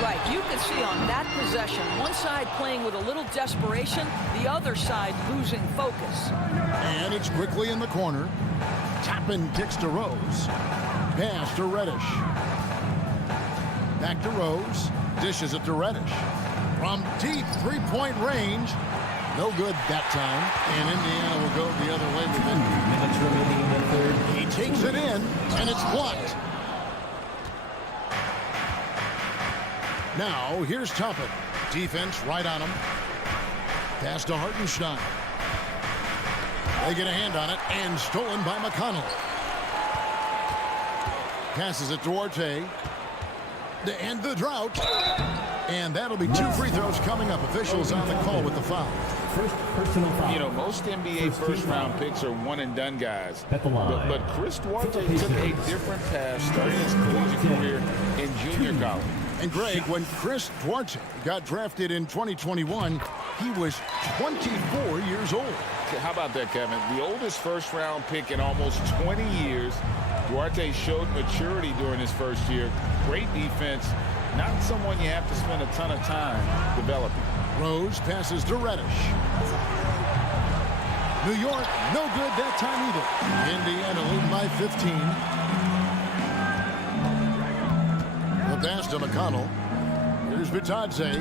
Right. You can see on that possession, one side playing with a little desperation, the other side losing focus. And it's Quickly in the corner. Toppin kicks to Rose. Pass to Reddish. Back to Rose. Dishes it to Reddish. From deep 3-point range. No good that time. And Indiana will go the other way with it. He takes it in, and it's blocked. Now, here's Toppin. Defense right on him. Pass to Hartenstein. They get a hand on it, and stolen by McConnell. Passes it to Orte. To end the drought. And that'll be 2 free throws coming up. Officials on the call with the foul. First personal foul. You know, most NBA first-round picks are one-and-done guys. But Chris Duarte took a different path starting his collegiate career in junior college. And Greg, when Chris Duarte got drafted in 2021, he was 24 years old. How about that, Kevin? The oldest first-round pick in almost 20 years. Duarte showed maturity during his first year. Great defense. Not someone you have to spend a ton of time developing. Rose passes to Reddish. New York, no good that time either. Indiana leading by 15. The pass to McConnell. Here's Bitadze.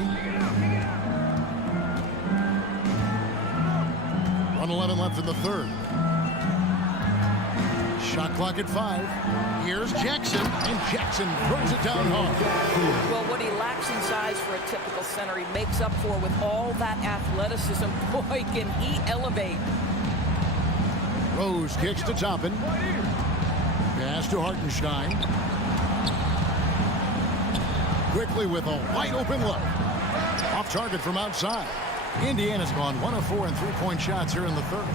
1:11 left in the third. Shot clock at 5. Here's Jackson, and Jackson throws it down hard. Well, what he lacks in size for a typical center, he makes up for with all that athleticism. Boy, can he elevate. Rose kicks to Toppin. Pass to Hartenstein. Quickly with a wide open look. Off target from outside. Indiana's gone 1 of 4 in 3-point shots here in the third.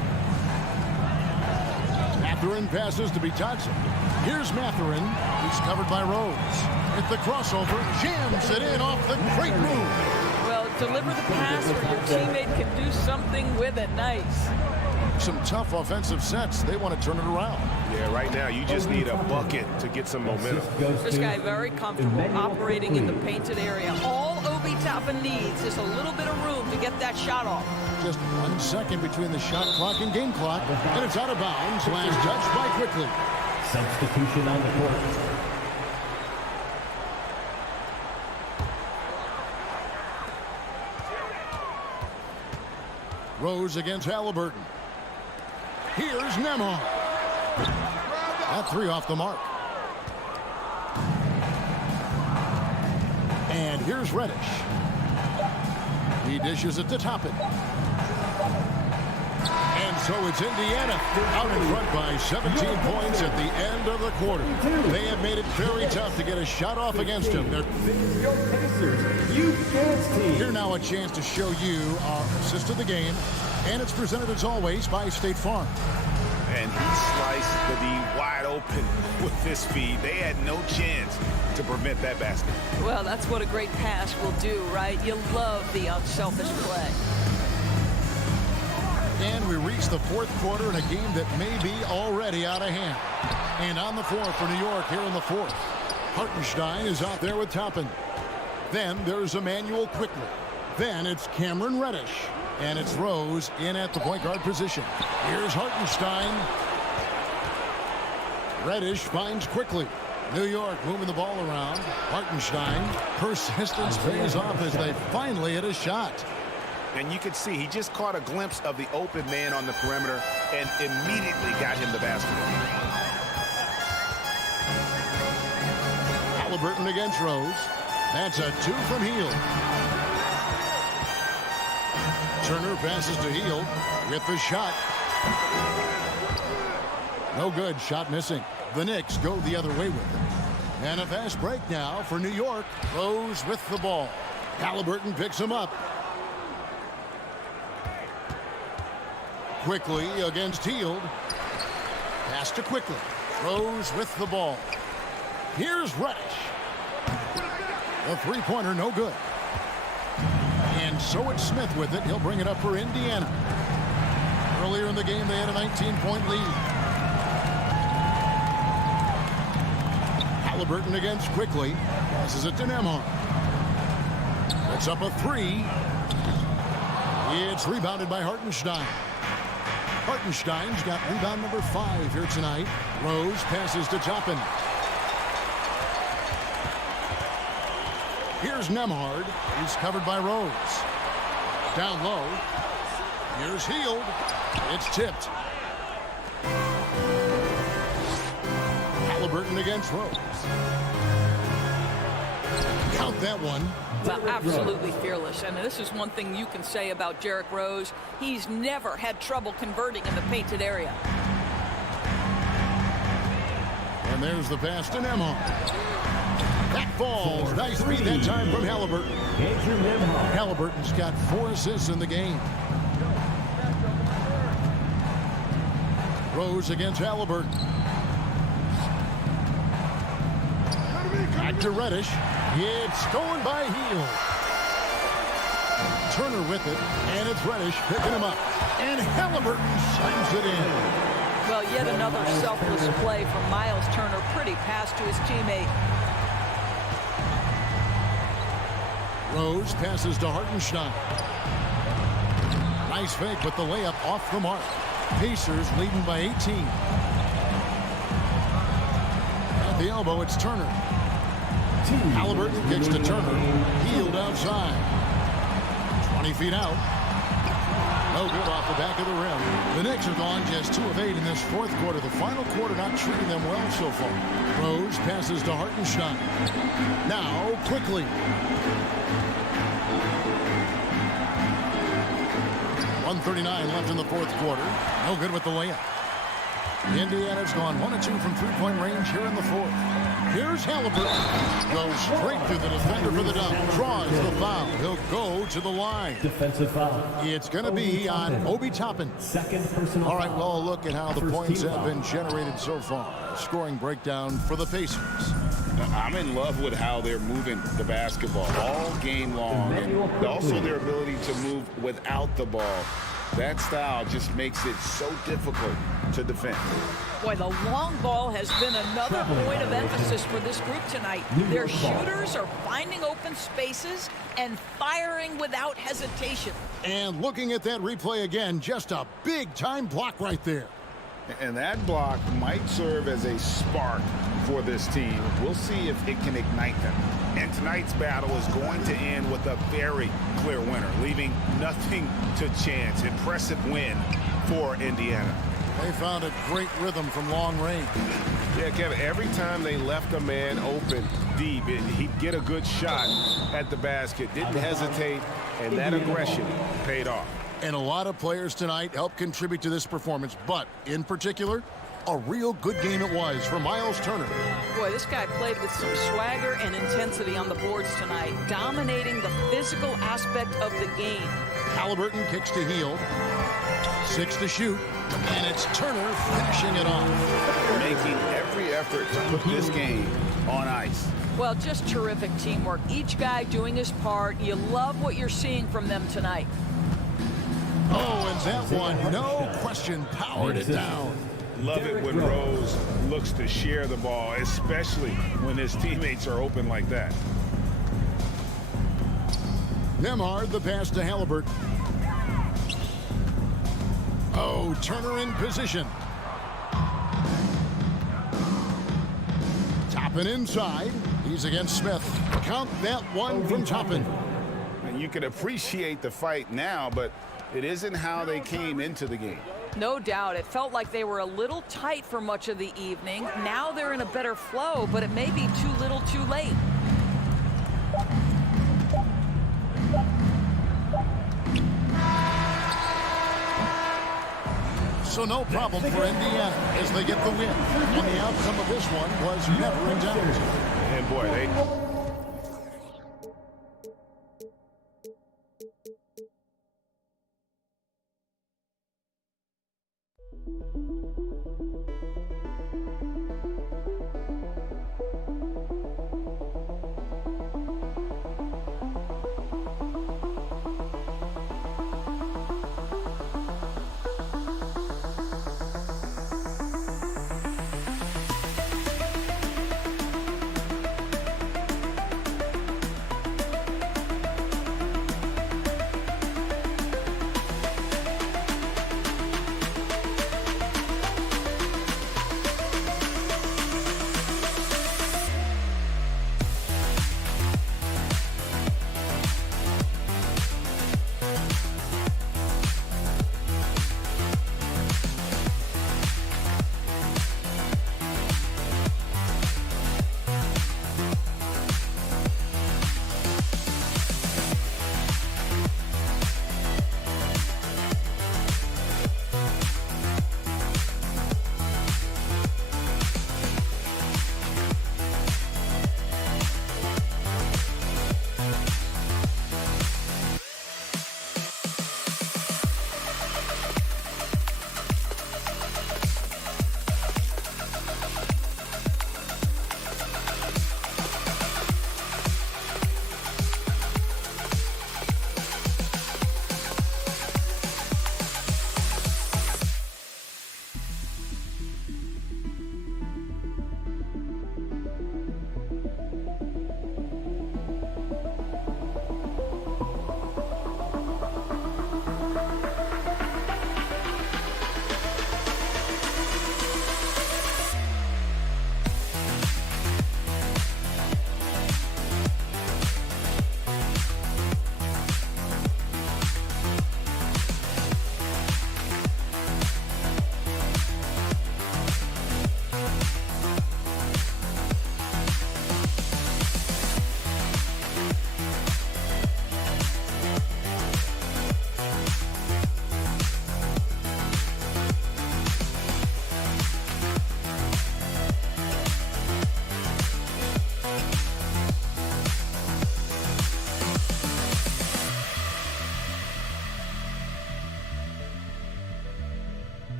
Mathurin passes to Bitadze. Here's Mathurin. He's covered by Rose. At the crossover, jams it in off the great move. Well, deliver the pass where your teammate can do something with it. Nice. Some tough offensive sets. They want to turn it around. Yeah, right now you just need a bucket to get some momentum. This guy very comfortable operating in the painted area. All Obi Toppin needs is a little bit of room to get that shot off. Just 1 second between the shot clock and game clock, and it's out of bounds. Last touch by Quickly. Substitution on the court. Rose against Halliburton. Here's Nembhard. That three off the mark. And here's Reddish. He dishes it to Toppin. And so it's Indiana out in front by 17 points at the end of the quarter. They have made it very tough to get a shot off against him. Here now a chance to show you our assist of the game. And it's presented as always by State Farm. And he sliced the D wide open with this feed. They had no chance to prevent that basket. Well, that's what a great pass will do, right? You love the unselfish play. And we reach the fourth quarter in a game that may be already out of hand. And on the floor for New York here in the fourth. Hartenstein is out there with Toppin. Then there's Emmanuel Quickly. Then it's Cameron Reddish. And it's Rose in at the point guard position. Here's Hartenstein. Reddish finds Quickly. New York moving the ball around. Hartenstein. Persistence pays off as they finally hit a shot. And you could see he just caught a glimpse of the open man on the perimeter and immediately got him the basketball. Halliburton against Rose. That's a 2 from Hield. Turner passes to Hield with the shot. No good. Shot missing. The Knicks go the other way with it. And a fast break now for New York. Rose with the ball. Halliburton picks him up. Quickly against Hield. Pass to Quickly. Rose with the ball. Here's Reddish. The three-pointer no good. And so it's Smith with it. He'll bring it up for Indiana. Earlier in the game, they had a 19-point lead. Halliburton against Quickly. Passes it to Nembhard. That's up a three. It's rebounded by Hartenstein. Hartenstein's got rebound number 5 here tonight. Rose passes to Toppin. Here's Nembhard. He's covered by Rose. Down low. Here's Hield. It's tipped. Halliburton against Rose. Count that one. Well, absolutely fearless. And this is one thing you can say about Derrick Rose. He's never had trouble converting in the painted area. And there's the pass to Nembhard. That falls. Nice read that time from Halliburton. Halliburton's got 4 assists in the game. Rose against Halliburton. Back to Reddish. It's stolen by Hield. Turner with it, and it's Reddish picking him up. And Halliburton slams it in. Well, yet another selfless play from Miles Turner. Pretty pass to his teammate. Rose passes to Hartenstein. Nice fake, but the layup off the mark. Pacers leading by 18. At the elbow, it's Turner. Halliburton kicks to Turner. Hield outside. 20 feet out. No good off the back of the rim. The Knicks are gone just 2 of 8 in this fourth quarter. The final quarter not treating them well so far. Rose passes to Hartenstein. Now, Quickly. .139 left in the fourth quarter. No good with the layup. Indiana's gone 1 of 2 from three-point range here in the fourth. Here's Halliburton. Goes straight through the defender for the dunk. Draws the foul. He'll go to the line. Defensive foul. It's going to be on Obi Toppin. Second personal All right, foul. well, look at how the First points team have foul. been generated so far. Scoring breakdown for the Pacers. I'm in love with how they're moving the basketball all game long, and also their ability to move without the ball. That style just makes it so difficult to defend. Boy, the long ball has been another point of emphasis for this group tonight. Their shooters are finding open spaces and firing without hesitation. And looking at that replay again, just a big-time block right there. And that block might serve as a spark for this team. We'll see if it can ignite them. And tonight's battle is going to end with a very clear winner, leaving nothing to chance. Impressive win for Indiana. They found a great rhythm from long range. Yeah, Kevin, every time they left a man open deep, he'd get a good shot at the basket. Didn't hesitate, and that aggression paid off. And a lot of players tonight helped contribute to this performance, but in particular, a real good game it was for Miles Turner. Boy, this guy played with some swagger and intensity on the boards tonight, dominating the physical aspect of the game. Halliburton kicks to Hield. 6 to shoot, and it's Turner finishing it off. Making every effort to put this game on ice. Well, just terrific teamwork. Each guy doing his part. You love what you're seeing from them tonight. Oh, and that one, no question, powered it down. Love it when Rose looks to share the ball, especially when his teammates are open like that. Nembhard the pass to Halliburton. Oh, Turner in position. Toppin inside. He's against Smith. Count that one from Toppin. And you can appreciate the fight now, but it isn't how they came into the game. No doubt. It felt like they were a little tight for much of the evening. Now they're in a better flow, but it may be too little too late. So no problem for Indiana as they get the win. And the outcome of this one was never in doubt. And boy, they...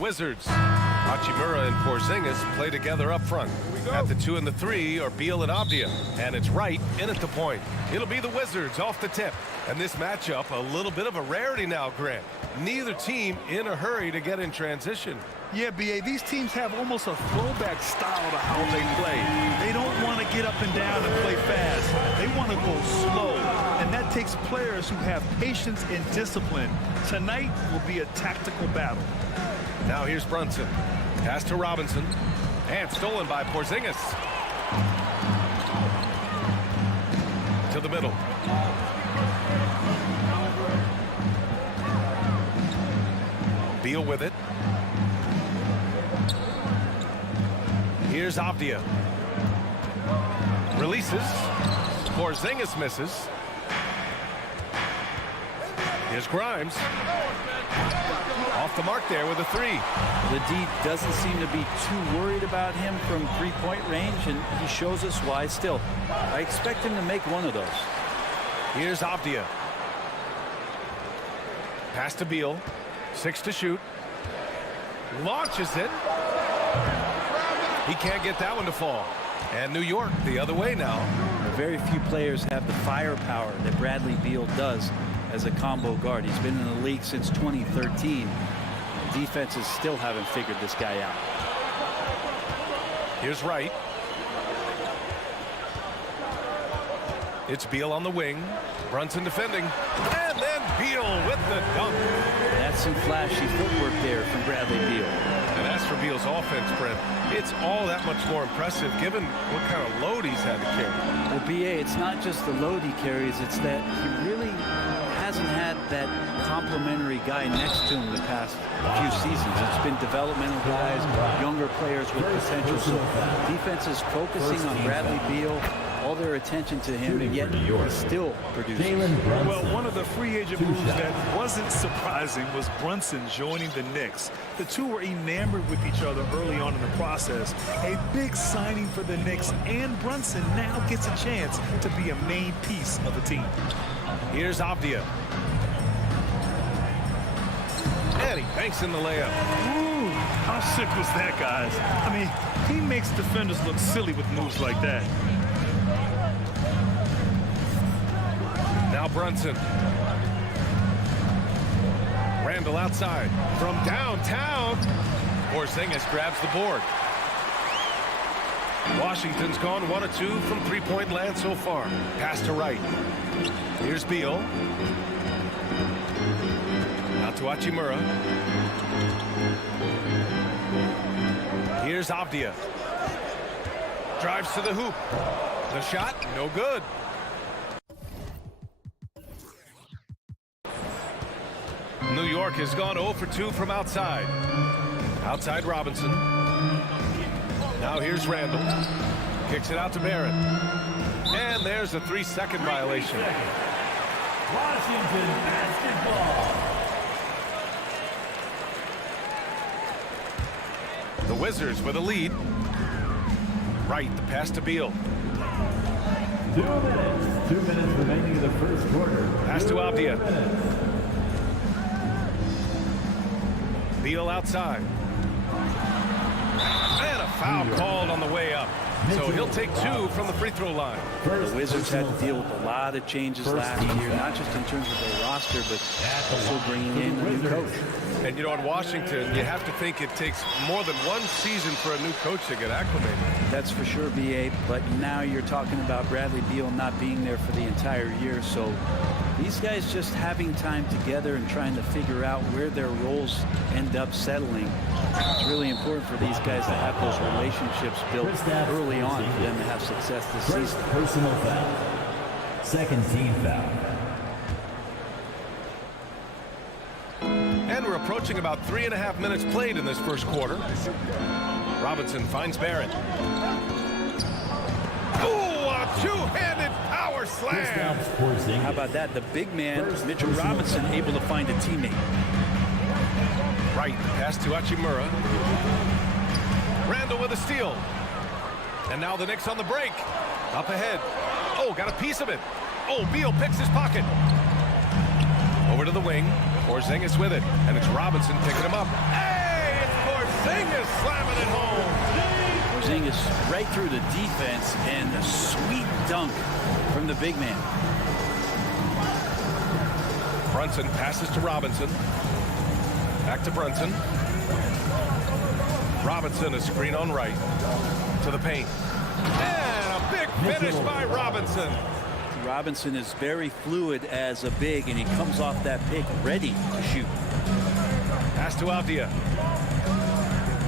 Wizards. Hachimura and Porzingis play together up front. At the 2 and the 3 are Beal and Avdia. And it's Wright in at the point. It'll be the Wizards off the tip. And this matchup, a little bit of a rarity now, Grant. Neither team in a hurry to get in transition. Yeah, B.A., these teams have almost a throwback style to how they play. They don't want to get up and down and play fast. They want to go slow. And that takes players who have patience and discipline. Tonight will be a tactical battle. Now here's Brunson. Pass to Robinson. And stolen by Porzingis. To the middle. Beal with it. Here's Avdia. Releases. Porzingis misses. Here's Grimes. Off the mark there with a 3. The D doesn't seem to be too worried about him from three-point range, and he shows us why still. I expect him to make one of those. Here's Avdia. Pass to Beal. 6 to shoot. Launches it. He can't get that one to fall. And New York the other way now. Very few players have the firepower that Bradley Beal does as a combo guard. He's been in the league since 2013. Defenses still haven't figured this guy out. Here's Wright. It's Beal on the wing. Brunson defending. And then Beal with the dunk. That's some flashy footwork there from Bradley Beal. And as for Beal's offense, Brent, it's all that much more impressive given what kind of load he's had to carry. Well, B.A., it's not just the load he carries, it's that he really hasn't had that complimentary guy next to him the past few seasons. It's been developmental guys, younger players with potential. So defense is focusing on Bradley Beal, all their attention to him, and yet he still produces. Well, one of the free agent moves that wasn't surprising was Brunson joining the Knicks. The two were enamored with each other early on in the process. A big signing for the Knicks, and Brunson now gets a chance to be a main piece of the team. Here's Avdia. And he banks in the layup. Ooh, how sick was that, guys? I mean, he makes defenders look silly with moves like that. Now Brunson. Randall outside. From downtown. Porzingis grabs the board. Washington's gone 1 of 2 from three-point land so far. Pass to Wright. Here's Beal. Out to Hachimura. Here's Avdia. Drives to the hoop. The shot, no good. New York has gone 0 for 2 from outside. Outside Robinson. Now here's Randall. Kicks it out to Barrett. And there's a 3-second violation. Washington basketball. The Wizards with a lead. Right, the pass to Beal. 2 minutes. 2 minutes remaining in the first quarter. Pass to Avdia. Beal outside. And a foul called on the way up. So he'll take 2 from the free throw line. The Wizards had to deal with a lot of changes last year, not just in terms of their roster, but also bringing in a new coach. And, you know, in Washington, you have to think it takes more than 1 season for a new coach to get acclimated. That's for sure, B.A., but now you're talking about Bradley Beal not being there for the entire year, so these guys just having time together and trying to figure out where their roles end up settling. It's really important for these guys to have those relationships built early on for them to have success this season. Personal foul. Second team foul. And we're approaching about 3.5 minutes played in this first quarter. Robinson finds Barrett. Oh, a two-handed power slam. How about that? The big man, Mitchell Robinson, able to find a teammate. Right, pass to Hachimura. Randall with a steal. And now the Knicks on the break. Up ahead. Oh, got a piece of it. Oh, Beal picks his pocket. Over to the wing. Porzingis with it. And it's Robinson picking him up. Hey, it's Porzingis slamming it home. Porzingis right through the defense and a sweet dunk from the big man. Brunson passes to Robinson. Back to Brunson. Robinson, a screen on right. To the paint. And a big finish by Robinson. Robinson is very fluid as a big, and he comes off that pick ready to shoot. Pass to Avdia.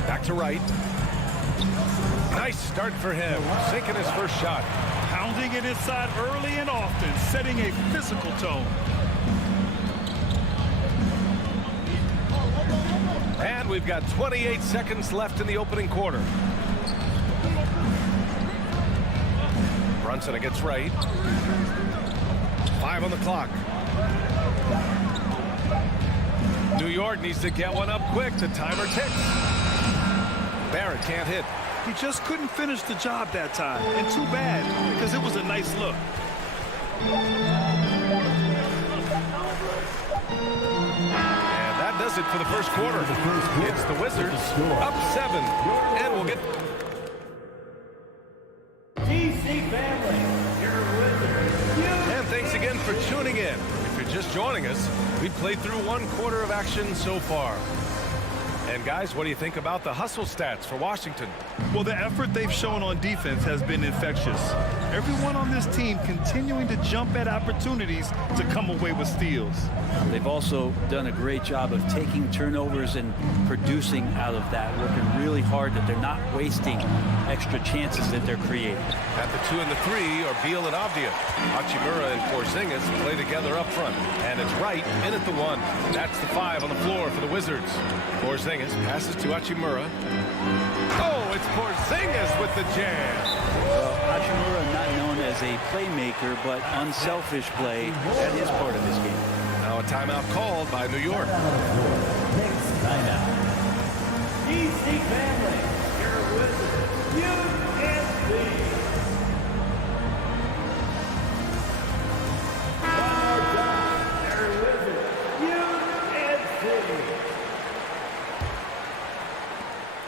Back to right. Nice start for him. Sinking his first shot. Pounding it inside early and often, setting a physical tone. And we've got 28 seconds left in the opening quarter. Brunson against right. 5 on the clock. New York needs to get one up quick. The timer ticks. Barrett can't hit. He just couldn't finish the job that time. And too bad, because it was a nice look. And that does it for the first quarter. It's the Wizards up 7. And we'll get... GC family, you're Wizards. And thanks again for tuning in. If you're just joining us, we've played through 1 quarter of action so far. And guys, what do you think about the hustle stats for Washington? Well, the effort they've shown on defense has been infectious. Everyone on this team continuing to jump at opportunities to come away with steals. They've also done a great job of taking turnovers and producing out of that, working really hard that they're not wasting extra chances that they're creating. At the 2 and the 3 are Beal and Avdia. Hachimura and Porzingis play together up front. And it's right in at the 1. That's the 5 on the floor for the Wizards. Porzingis passes to Hachimura. Oh, it's Porzingis with the jam. Hachimura not known as a playmaker, but unselfish play. That is part of his game. Now a timeout called by New York. Knicks timeout. GC family, you're Wizards. UNC. One more time, you're Wizards. UNC.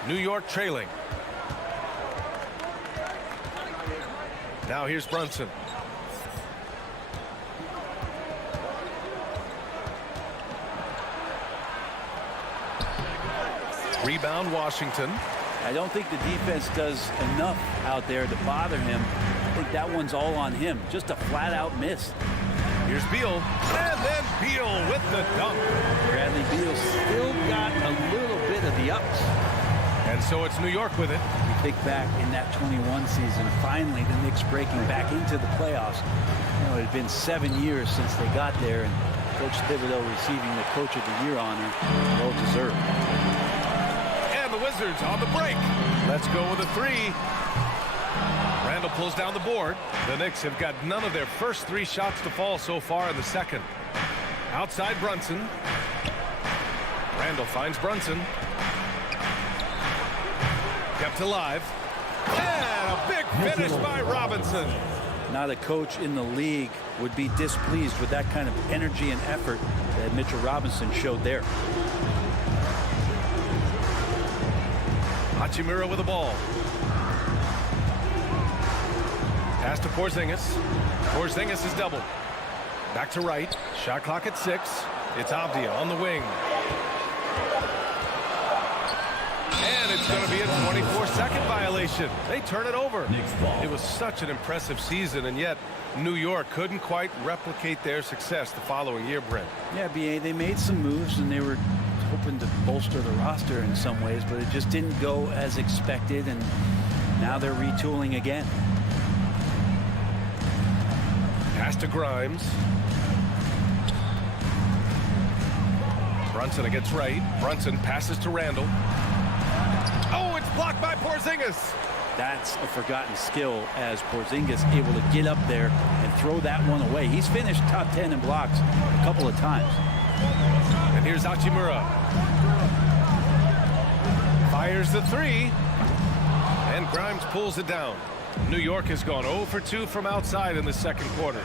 New York trailing. Now here's Brunson. Rebound Washington. I don't think the defense does enough out there to bother him. I think that one's all on him. Just a flat-out miss. Here's Beal. And then Beal with the dunk. Bradley Beal still got a little bit of the ups. And so it's New York with it. You think back in that 21 season, finally the Knicks breaking back into the playoffs. You know, it had been 7 years since they got there, and Coach Thibodeau receiving the Coach of the Year honor. Well deserved. And the Wizards on the break. Let's go with a three. Randall pulls down the board. The Knicks have got none of their first 3 shots to fall so far in the second. Outside Brunson. Randall finds Brunson. Kept alive. And a big finish by Robinson. Not a coach in the league would be displeased with that kind of energy and effort that Mitchell Robinson showed there. Hachimura with the ball. Pass to Porzingis. Porzingis is doubled. Back to right. Shot clock at 6. It's Avdia on the wing. And it's going to be a 24-second violation. They turn it over. It was such an impressive season, and yet New York couldn't quite replicate their success the following year, Brent. Yeah, BA, they made some moves, and they were hoping to bolster the roster in some ways, but it just didn't go as expected, and now they're retooling again. Pass to Grimes. Brunson against right. Brunson passes to Randall. Oh, it's blocked by Porzingis. That's a forgotten skill as Porzingis able to get up there and throw that one away. He's finished top 10 in blocks a couple of times. And here's Hachimura. Fires the 3. And Grimes pulls it down. New York has gone 0 for 2 from outside in the second quarter.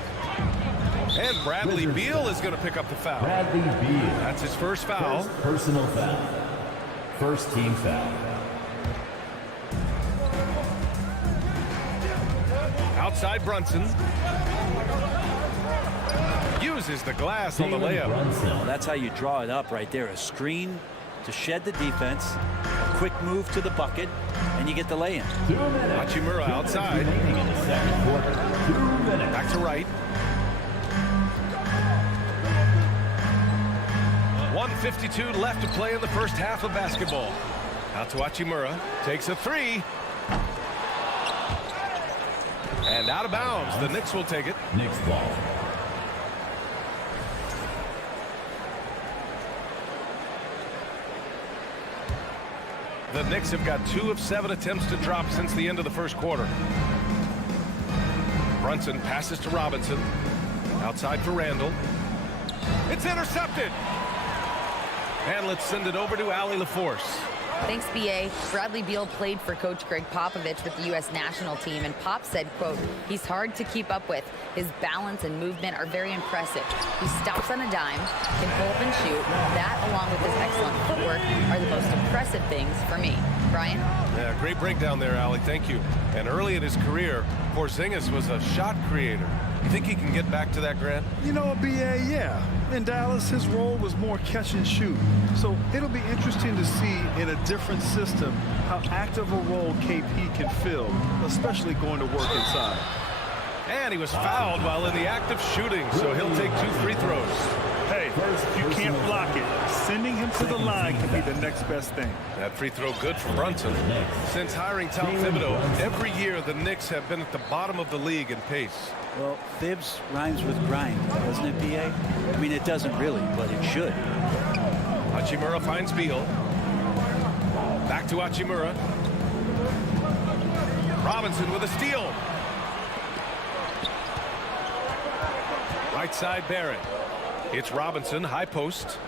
And Bradley Beal is going to pick up the foul. Bradley Beal. That's his first foul. First personal foul. First team foul. Outside Brunson. Uses the glass on the layup. Well, that's how you draw it up right there. A screen to shed the defense, a quick move to the bucket, and you get the lay-in. Hachimura outside. Back to right. 1:52 left to play in the first half of basketball. Out to Hachimura. Takes a 3. And out of bounds. The Knicks will take it. Knicks ball. The Knicks have got 2 of 7 attempts to drop since the end of the first quarter. Brunson passes to Robinson. Outside for Randall. It's intercepted. And let's send it over to Allie LaForce. Thanks, B.A. Bradley Beal played for Coach Greg Popovich with the U.S. national team, and Pop said, quote, he's hard to keep up with. His balance and movement are very impressive. He stops on a dime, can pull up and shoot. That, along with his excellent footwork, are the most impressive things for me. Brian? Yeah, great breakdown there, Allie. Thank you. And early in his career, Porzingis was a shot creator. You think he can get back to that, Grant? You know, B.A., yeah. In Dallas, his role was more catch and shoot. So it'll be interesting to see in a different system how active a role KP can fill, especially going to work inside. And he was fouled while in the act of shooting, so he'll take 2 free throws. Hey, you can't block it. Sending him to the line can be the next best thing. That free throw good for Brunson. Since hiring Tom Thibodeau, every year the Knicks have been at the bottom of the league in pace. Well, Thibs rhymes with grind, doesn't it, B.A.? I mean, it doesn't really, but it should. Hachimura finds Beal. Back to Hachimura. Robinson with a steal. Right side Barrett. It's Robinson, high post.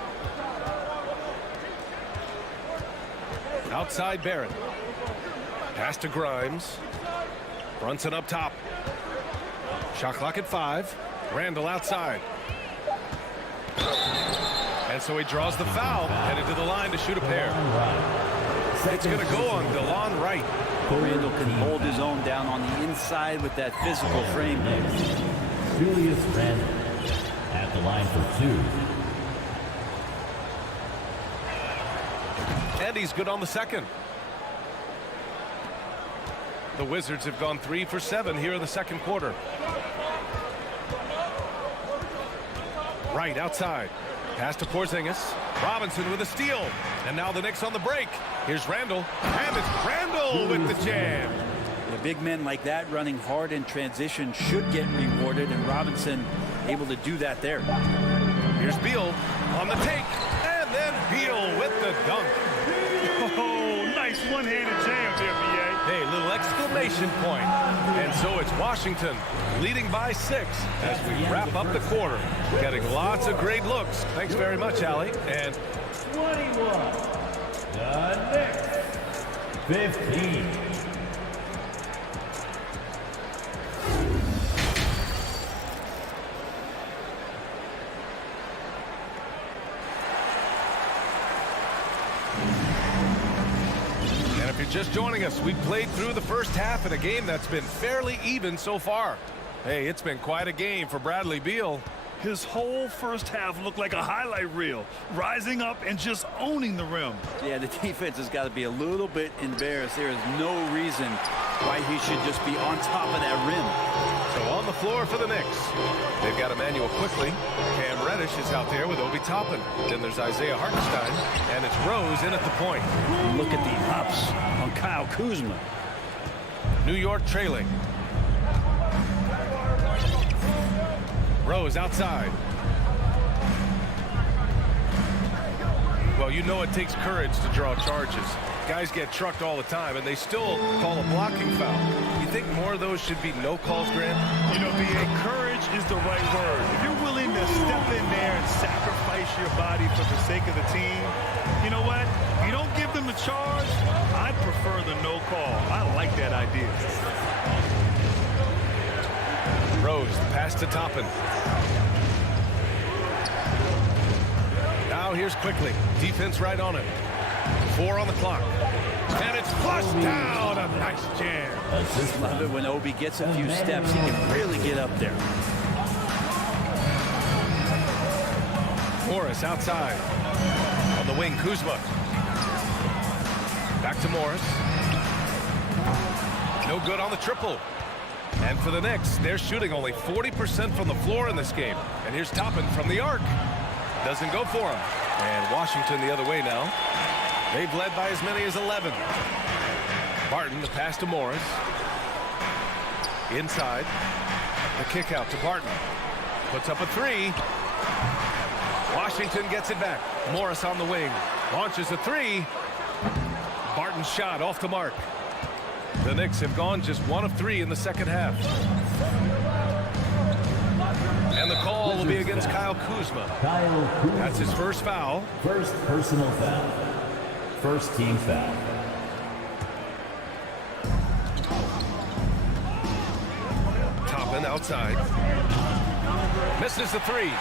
Outside Barrett. Pass to Grimes. Brunson up top. Shot clock at 5. Randall outside. And so he draws the foul, headed to the line to shoot a pair. It's going to go on DeLon Wright. Randall can hold his own down on the inside with that physical frame. Julius Randall at the line for 2. And he's good on the second. The Wizards have gone 3 for 7 here in the second quarter. Right outside. Pass to Porzingis. Robinson with a steal. And now the Knicks on the break. Here's Randall. And it's Randall with the jam. The big men like that running hard in transition should get rewarded, and Robinson able to do that there. Here's Beal on the take, and then Beal with the dunk. Oh, nice one-handed jam there, B.A. Hey, little exclamation point. And so it's Washington leading by 6 as we wrap up the quarter. Getting lots of great looks. Thanks very much, Allie. And 21. The Knicks, 15. if you're just joining us, we played through the first half in a game that's been fairly even so far. Hey, it's been quite a game for Bradley Beal. His whole first half looked like a highlight reel, rising up and just owning the rim. Yeah, the defense has got to be a little bit embarrassed. There is no reason why he should just be on top of that rim. So on the floor for the Knicks, they've got Emmanuel Quickly. Cam Reddish is out there with Obi Toppin. Then there's Isaiah Hartenstein, and it's Rose in at the point. Look at the hops on Kyle Kuzma. New York trailing. Rose outside. Well, you know it takes courage to draw charges. Guys get trucked all the time, and they still call a blocking foul. You think more of those should be no calls, Grant? You know, B.A., courage is the right word. If you're willing to step in there and sacrifice your body for the sake of the team, you know what? You don't give them a charge. I prefer the no call. I like that idea. Rose, the pass to Toppin. Now here's Quickly. Defense right on it. 4 on the clock. And it's flushed down. A nice jam. I love it when Obi gets a few steps. He can really get up there. Morris outside. On the wing, Kuzma. Back to Morris. No good on the triple. And for the Knicks, they're shooting only 40% from the floor in this game. And here's Toppin from the arc. Doesn't go for him. And Washington the other way now. They've led by as many as 11. Barton, the pass to Morris. Inside. The kick out to Barton. Puts up a 3. Washington gets it back. Morris on the wing. Launches a 3. Barton's shot off the mark. The Knicks have gone just 1 of 3 in the second half. And the call will be against Kyle Kuzma. That's his first foul. First personal foul. First team foul. Toppin outside. Misses the 3.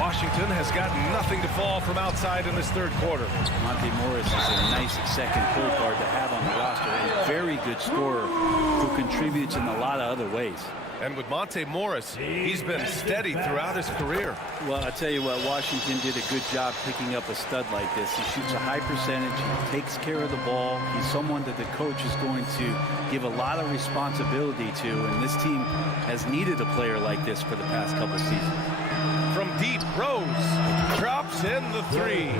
Washington has got nothing to fall from outside in this third quarter. Monte Morris is a nice second point guard to have on the roster. A very good scorer who contributes in a lot of other ways. And with Monte Morris, he's been steady throughout his career. Well, I tell you what, Washington did a good job picking up a stud like this. He shoots a high percentage, he takes care of the ball. He's someone that the coach is going to give a lot of responsibility to, and this team has needed a player like this for the past couple seasons. From deep, Rose drops in the 3.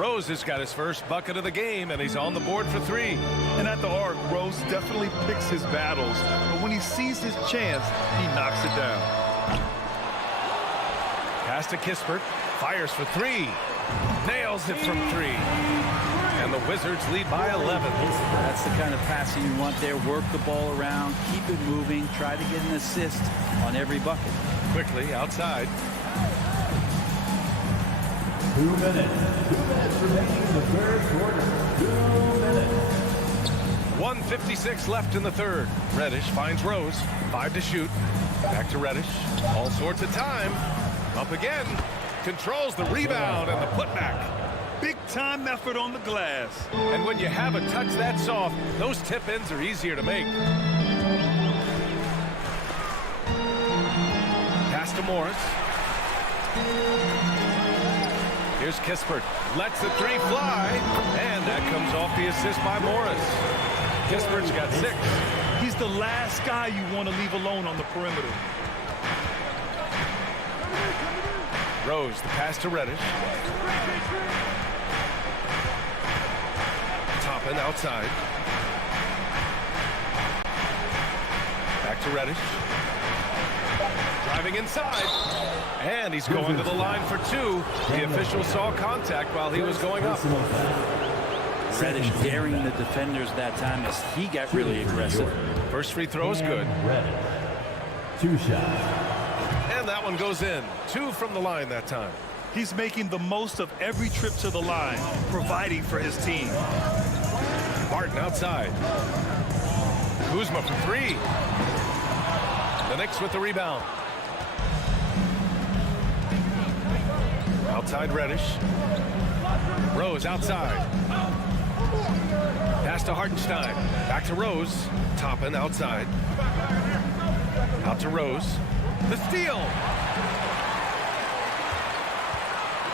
Rose has got his first bucket of the game, and he's on the board for 3. And at the arc, Rose definitely picks his battles, but when he sees his chance, he knocks it down. Pass to Kispert, fires for 3. Nails it from 3. And the Wizards lead by 11. That's the kind of passing you want there. Work the ball around, keep it moving, try to get an assist on every bucket. Quickly outside. 2 minutes. 2 minutes remaining in the third quarter. 2 minutes. 1:56 left in the third. Reddish finds Rose. 5 to shoot. Back to Reddish. All sorts of time. Up again. Controls the rebound and the putback. Big time effort on the glass. And when you have a touch that soft, those tip-ins are easier to make. Pass to Morris. Here's Kispert. Lets the 3 fly. And that comes off the assist by Morris. Kispert's got 6. He's the last guy you want to leave alone on the perimeter. Rose, the pass to Reddish. Toppin outside. Back to Reddish. Driving inside. And he's going to the line for two. The official saw contact while he was going up. Reddish daring the defenders that time as he got really aggressive. First free throw is good. Two shots. And that one goes in. Two from the line that time. He's making the most of every trip to the line, providing for his team. Martin outside. Kuzma for three. The Knicks with the rebound. Outside Reddish. Rose outside. Pass to Hartenstein. Back to Rose. Toppin outside. Out to Rose. The steal.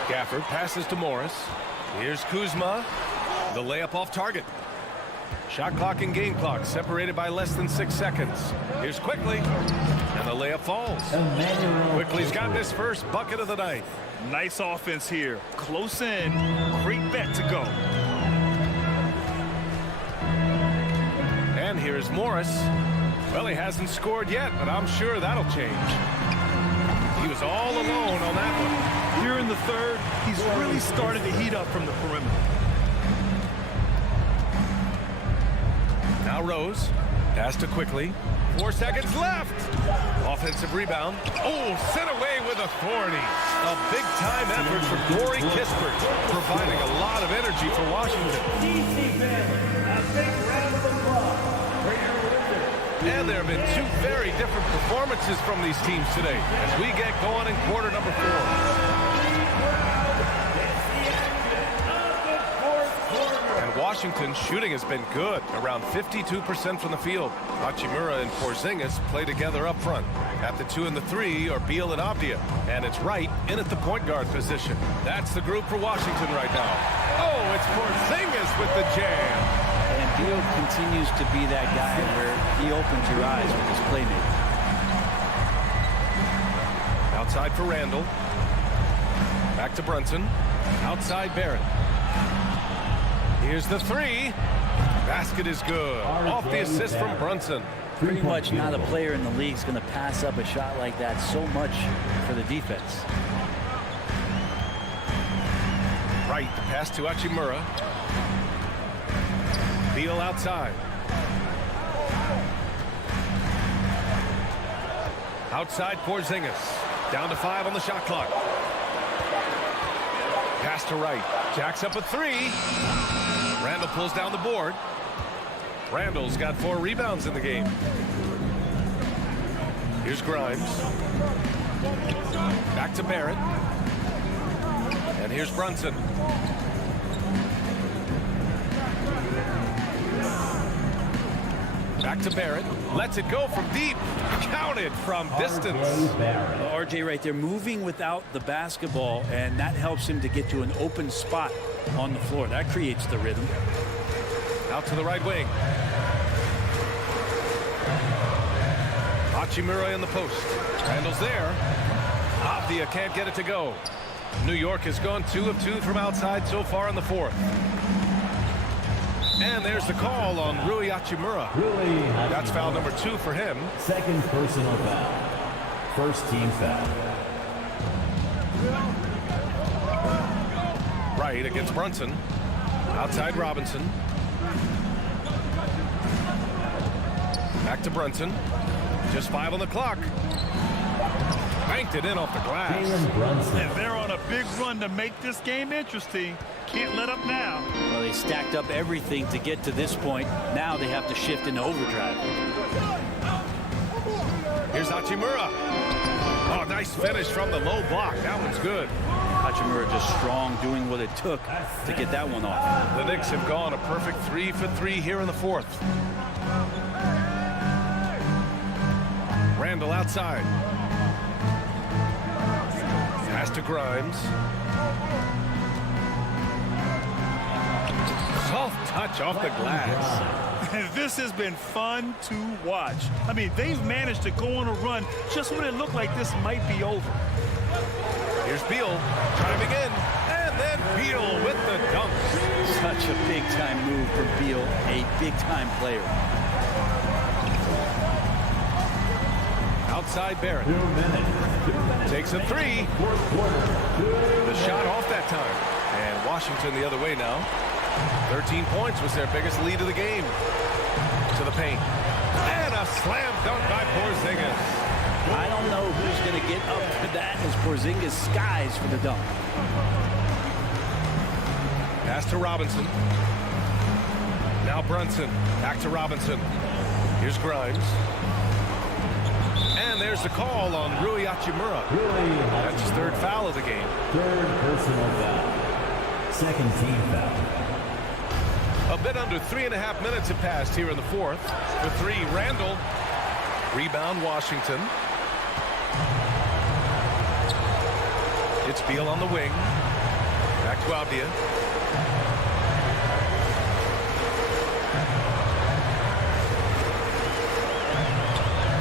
Gafford passes to Morris. Here's Kuzma. The layup off target. Shot clock and game clock separated by less than 6 seconds. Here's Quickly. And the layup falls. Quickly's got his first bucket of the night. Nice offense here. Close in. Great bet to go. And here's Morris. Well, he hasn't scored yet, but I'm sure that'll change. He was all alone on that one. Here in the third, he's really started to heat up from the perimeter. Now Rose. Pass to Quickly. 4 seconds left. Offensive rebound. Oh, sent away with authority. A big-time effort from Corey Kispert, providing a lot of energy for Washington. And there have been two very different performances from these teams today as we get going in quarter number 4. And Washington's shooting has been good, around 52% from the field. Hachimura and Porzingis play together up front. At the 2 and the 3 are Beal and Avdia. And it's Wright in at the point guard position. That's the group for Washington right now. Oh, it's Porzingis with the jam. And Beal continues to be that guy where he opens your eyes with his playmaking. Outside for Randall. Back to Brunson. Outside Barrett. Here's the 3. Basket is good. Off the assist from Brunson. Pretty much not a player in the league is going to pass up a shot like that so much for the defense. Right, the pass to Hachimura. Beal outside. Outside Porzingis. Down to 5 on the shot clock. Pass to Wright. Jacks up a 3. Randall pulls down the board. Randall's got 4 rebounds in the game. Here's Grimes. Back to Barrett. And here's Brunson. Back to Barrett. Lets it go from deep. Counted from distance. RJ right there moving without the basketball, and that helps him to get to an open spot on the floor. That creates the rhythm. Out to the right wing. Hachimura in the post. Randall's there. Avdia can't get it to go. New York has gone 2 of 2 from outside so far in the 4th. And there's the call on Rui Hachimura. That's foul number 2 for him. Second personal foul. First team foul. Right against Brunson. Outside Robinson. Back to Brunson. Just 5 on the clock. Banked it in off the glass. And they're on a big run to make this game interesting. Can't let up now. Well, they stacked up everything to get to this point. Now they have to shift into overdrive. Here's Hachimura. Oh, nice finish from the low block. That one's good. Hachimura just strong, doing what it took to get that one off. The Knicks have gone a perfect 3 for 3 here in the 4th. Randall outside. Pass to Grimes. Soft touch off the glass. This has been fun to watch. I mean, they've managed to go on a run just when it looked like this might be over. Here's Beal driving in, and then Beal with the dunk. Such a big-time move from Beal, a big-time player. outside Barrett. Takes a three. The shot off that time. And Washington the other way now. 13 points was their biggest lead of the game. To the paint. And a slam dunk by Porzingis. I don't know who's going to get up to that as Porzingis skies for the dunk. Pass to Robinson. Now Brunson. Back to Robinson. Here's Grimes. And there's the call on Rui Hachimura. That's his third foul of the game. Third personal foul. Second team foul. A bit under 3.5 minutes have passed here in the fourth. For three, Randall. Rebound, Washington. It's Beal on the wing. Back to Abdia.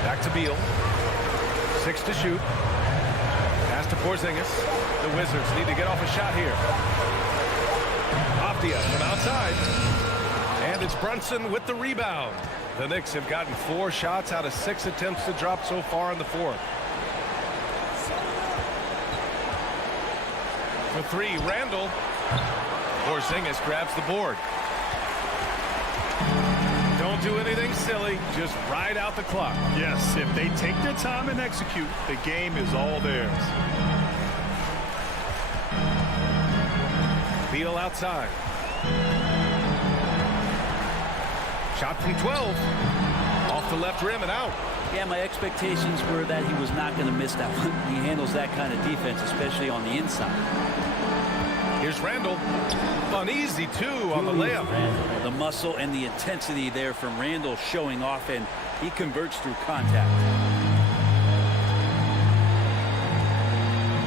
Back to Beal. 6 to shoot. Pass to Porzingis. The Wizards need to get off a shot here. Abdia from outside. And it's Brunson with the rebound. The Knicks have gotten 4 shots out of 6 attempts to drop so far in the fourth. For three, Randall. Porzingis grabs the board. Don't do anything silly. Just ride out the clock. Yes, if they take their time and execute, the game is all theirs. Beal outside. Shot from 12. Off the left rim and out. Yeah, my expectations were that he was not going to miss that one. He handles that kind of defense, especially on the inside. Here's Randall. Uneasy, too, on the layup. The muscle and the intensity there from Randall showing off, and he converts through contact.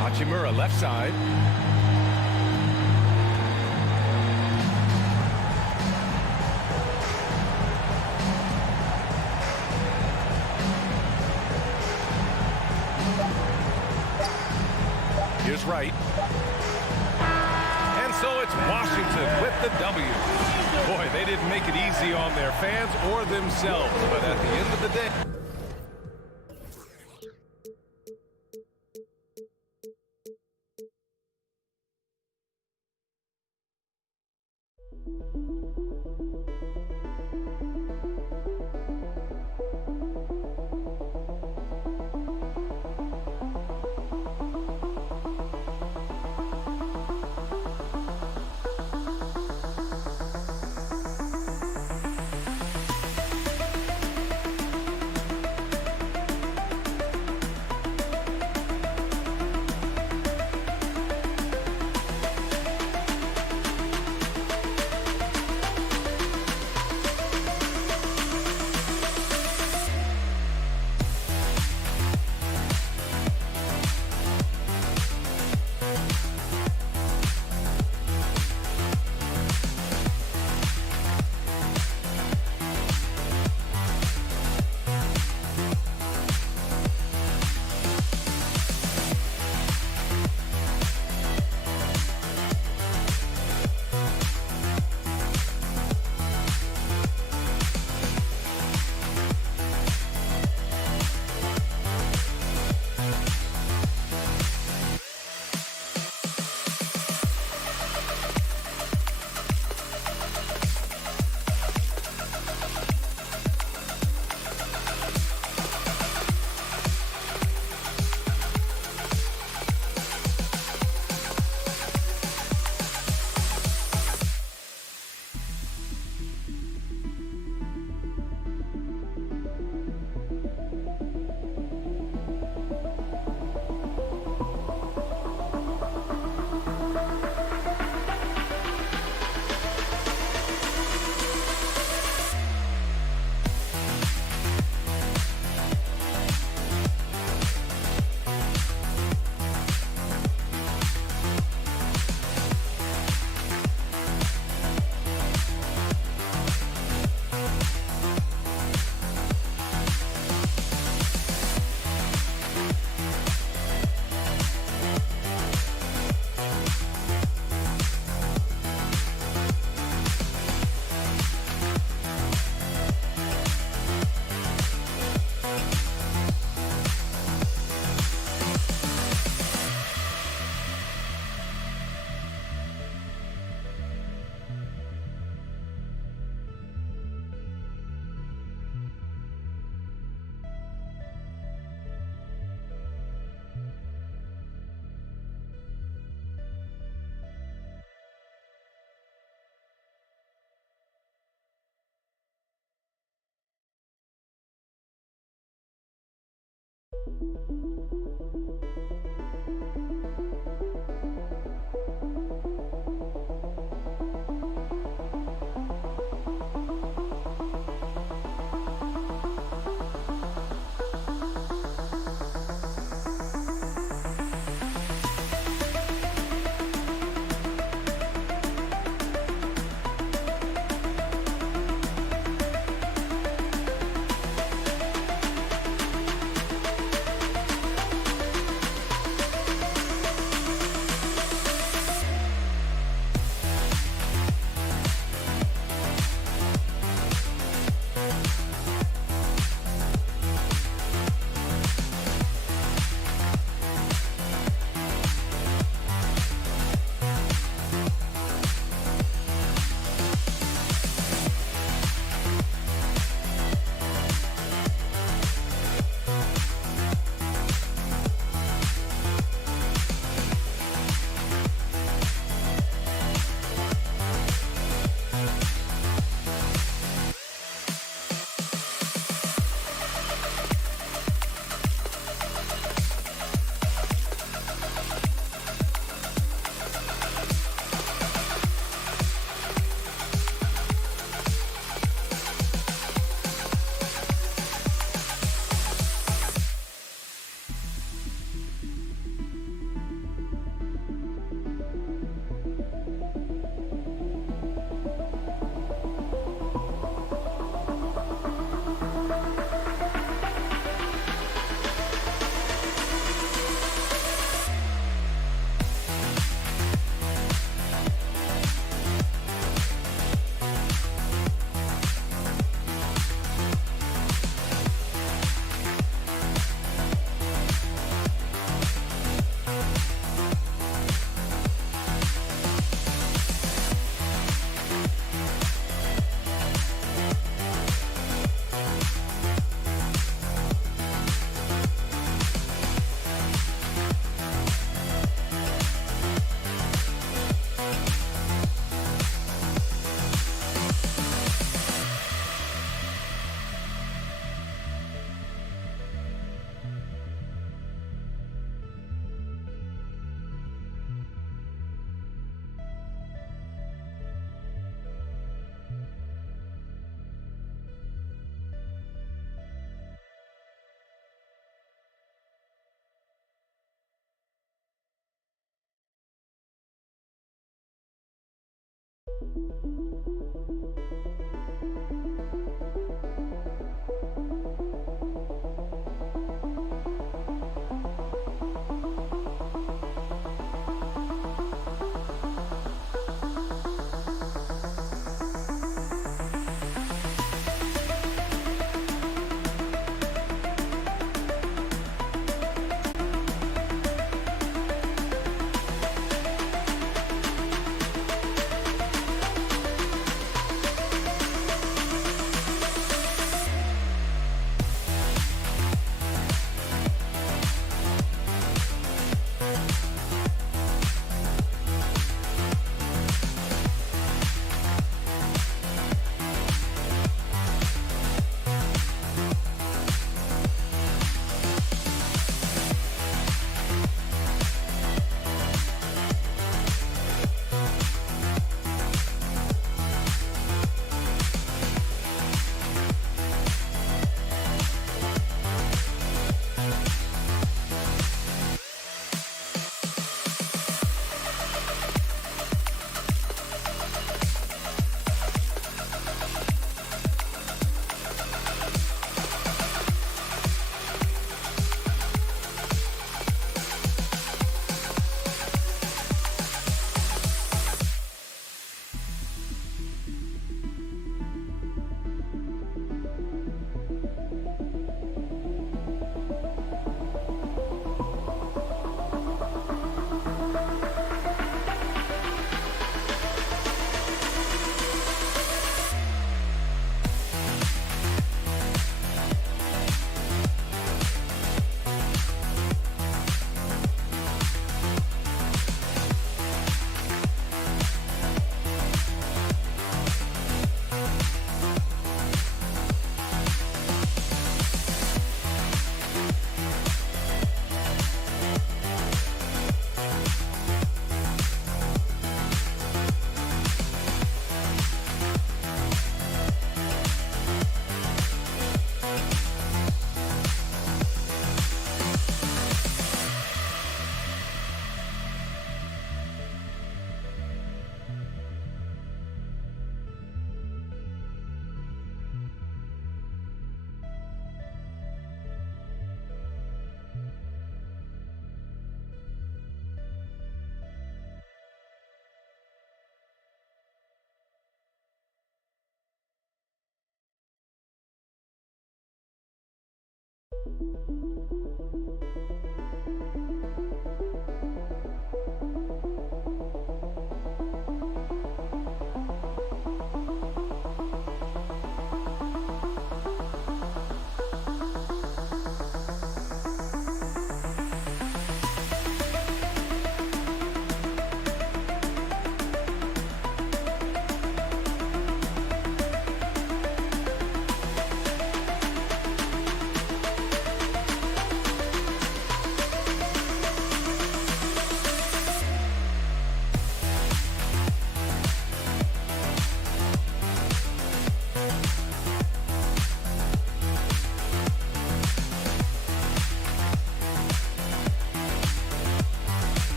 Hachimura left side. Here's Wright. And so it's Washington with the W. Boy, they didn't make it easy on their fans or themselves, but at the end of the day...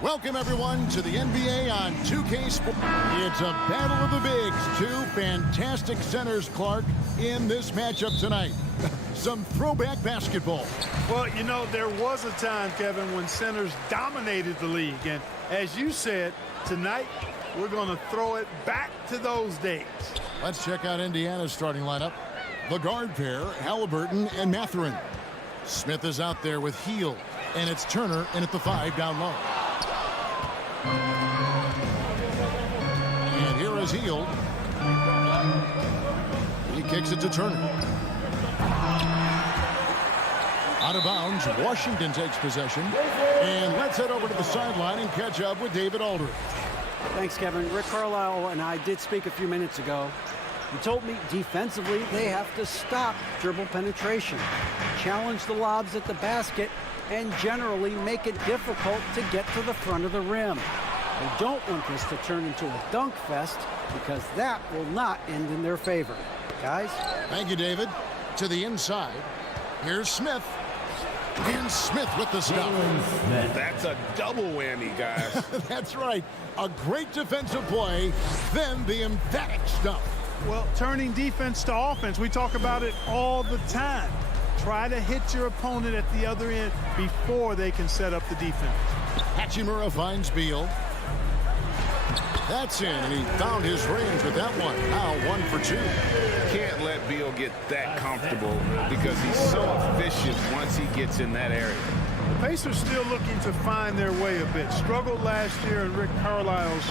Welcome, everyone, to the NBA on 2K Sports. It's a battle of the bigs. Two fantastic centers, Clark, in this matchup tonight. Some throwback basketball. Well, you know, there was a time, Kevin, when centers dominated the league. And as you said, tonight we're going to throw it back to those days. Let's check out Indiana's starting lineup. The guard pair, Halliburton and Mathurin. Smith is out there with Heel, and it's Turner in at the 5 down low. And here is Heel. He kicks it to Turner. Out of bounds, Washington takes possession. And let's head over to the sideline and catch up with David Aldridge. Thanks, Kevin. Rick Carlisle and I did speak a few minutes ago. He told me defensively they have to stop dribble penetration, challenge the lobs at the basket, and generally make it difficult to get to the front of the rim. They don't want this to turn into a dunk fest because that will not end in their favor. Guys? Thank you, David. To the inside. Here's Smith. And Smith with the stop. That's a double whammy, guys. That's right. A great defensive play, then the emphatic stuff. Well, turning defense to offense, we talk about it all the time. Try to hit your opponent at the other end before they can set up the defense. Hachimura finds Beal. That's in, and he found his range with that one. Now 1 for 2. Can't let Beal get that comfortable because he's so efficient once he gets in that area. The Pacers still looking to find their way a bit. Struggled last year in Rick Carlisle's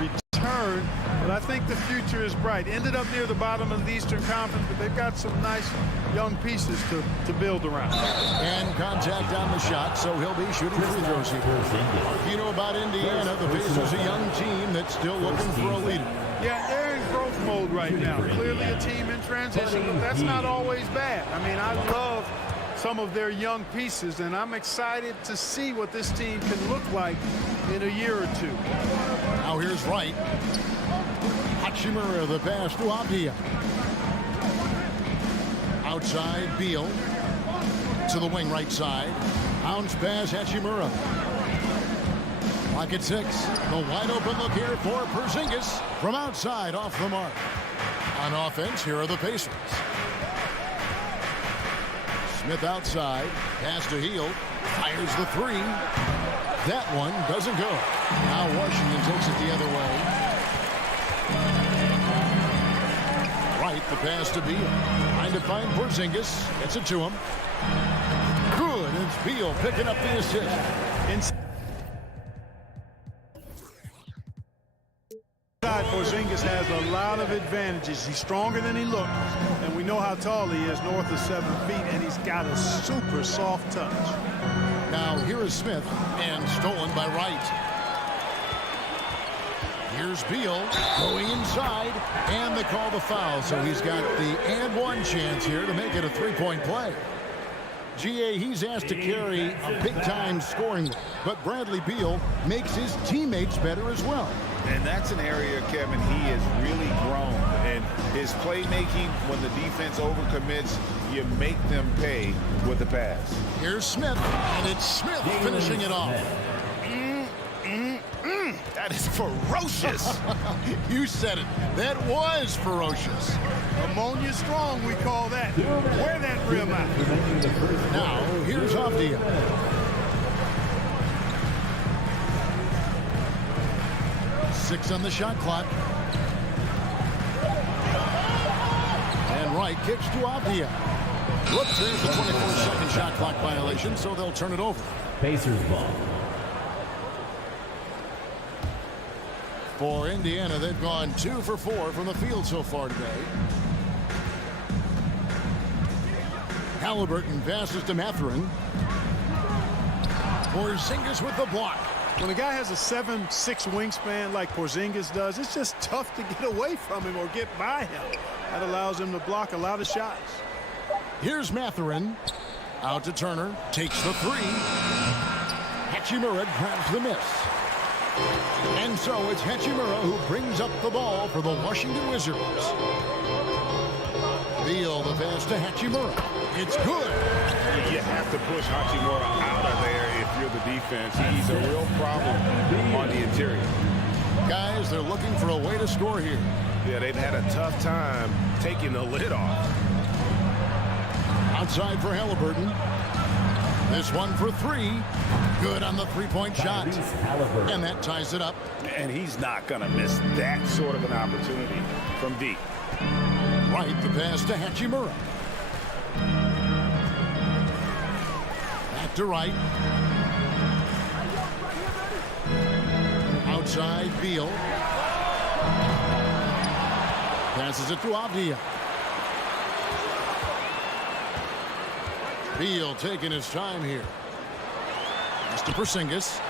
return, but I think the future is bright. Ended up near the bottom of the Eastern Conference, but they've got some nice young pieces to build around. And contact on the shot, so he'll be shooting free throws here. You know about Indiana, the Pacers a young team that's still looking for a leader. Yeah, they're in growth mode right now. Clearly a team in transition, but that's not always bad. I mean, I love some of their young pieces, and I'm excited to see what this team can look like in a year or two. Now here's Wright. Hachimura the pass to Abdia. Outside, Beal. To the wing right side. Bounce pass, Hachimura. Clock at 6. The wide open look here for Porzingis. From outside, off the mark. On offense, here are the Pacers. Smith outside. Pass to Heel. Fires the 3. That one doesn't go. Now Washington takes it the other way. Right, the pass to Beal. Trying to find Porzingis. Gets it to him. Good. It's Beal picking up the assist. Porzingis has a lot of advantages. He's stronger than he looks, and we know how tall he is, north of 7 feet, and he's got a super soft touch. Now here is Smith, and stolen by Wright. Here's Beal going inside, and they call the foul, so he's got the and one chance here to make it a three-point play. GA, he's asked to carry a big-time scoring, but Bradley Beal makes his teammates better as well. And that's an area, Kevin, he has really grown. And his playmaking, when the defense overcommits, you make them pay with the pass. Here's Smith, and it's Smith finishing it off. That is ferocious. You said it. That was ferocious. Ammonia strong, we call that. Wear that rim out. Now, here's Avdia. Six on the shot clock. And Wright kicks to Avdia. Whoops, there's the 24-second shot clock violation, so they'll turn it over. Pacers ball. For Indiana, they've gone 2 for 4 from the field so far today. Halliburton passes to Mathurin. Porzingis with the block. When a guy has a 7'6" wingspan like Porzingis does, it's just tough to get away from him or get by him. That allows him to block a lot of shots. Here's Mathurin. Out to Turner. Takes the three. Hachimura grabs the miss. And so it's Hachimura who brings up the ball for the Washington Wizards. Beal the pass to Hachimura. It's good. You have to push Hachimura out of there if you're the defense. He's a real problem on the interior. Guys, they're looking for a way to score here. Yeah, they've had a tough time taking the lid off. Outside for Halliburton. This one for three. Good on the three-point shot. And that ties it up. And he's not going to miss that sort of an opportunity from deep. Right, the pass to Hachimura. Back to Wright. Outside, Beal. Passes it to Avdia. Beal taking his time here. Pass to Porzingis.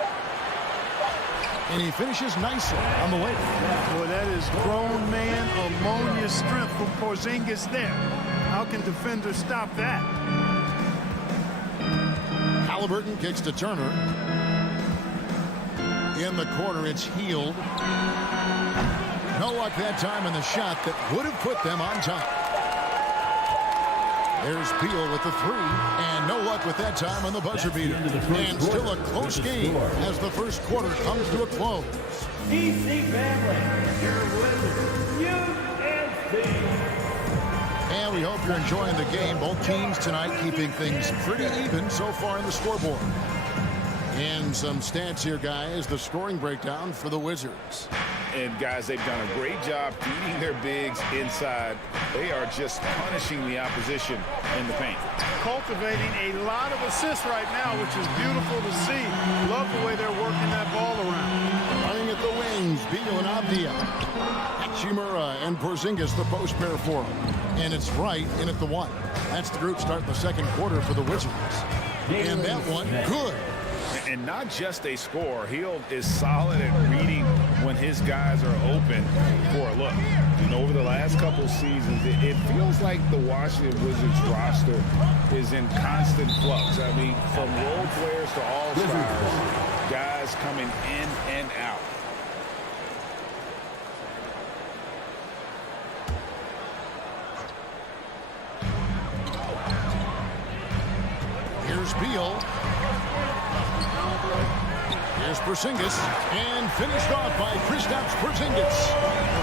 And he finishes nicely on the way. Boy, that is grown man ammonia strength from Porzingis there. How can defenders stop that? Halliburton kicks to Turner. In the corner, it's Healed. No luck that time in the shot that would have put them on top. There's Beal with the three, and no luck with that time on the buzzer beater. And still a close game as the first quarter comes to a close. DC family, your Wizards, And we hope you're enjoying the game. Both teams tonight keeping things pretty even so far in the scoreboard. And some stats here, guys. The scoring breakdown for the Wizards. And, guys, they've done a great job feeding their bigs inside. They are just punishing the opposition in the paint. Cultivating a lot of assists right now, which is beautiful to see. Love the way they're working that ball around. Running at the wings, Beal and Avdia. Hachimura and Porzingis, the post pair for him. And it's Wright in at the one. That's the group starting the second quarter for the Wizards. And that one, good. And not just a score. Hield is solid at reading when his guys are open for a look. And over the last couple seasons, it feels like the Washington Wizards roster is in constant flux. I mean, from role players to all-stars, guys coming in and out. Here's Beal. Here's Porzingis, and finished off by Kristaps Porzingis.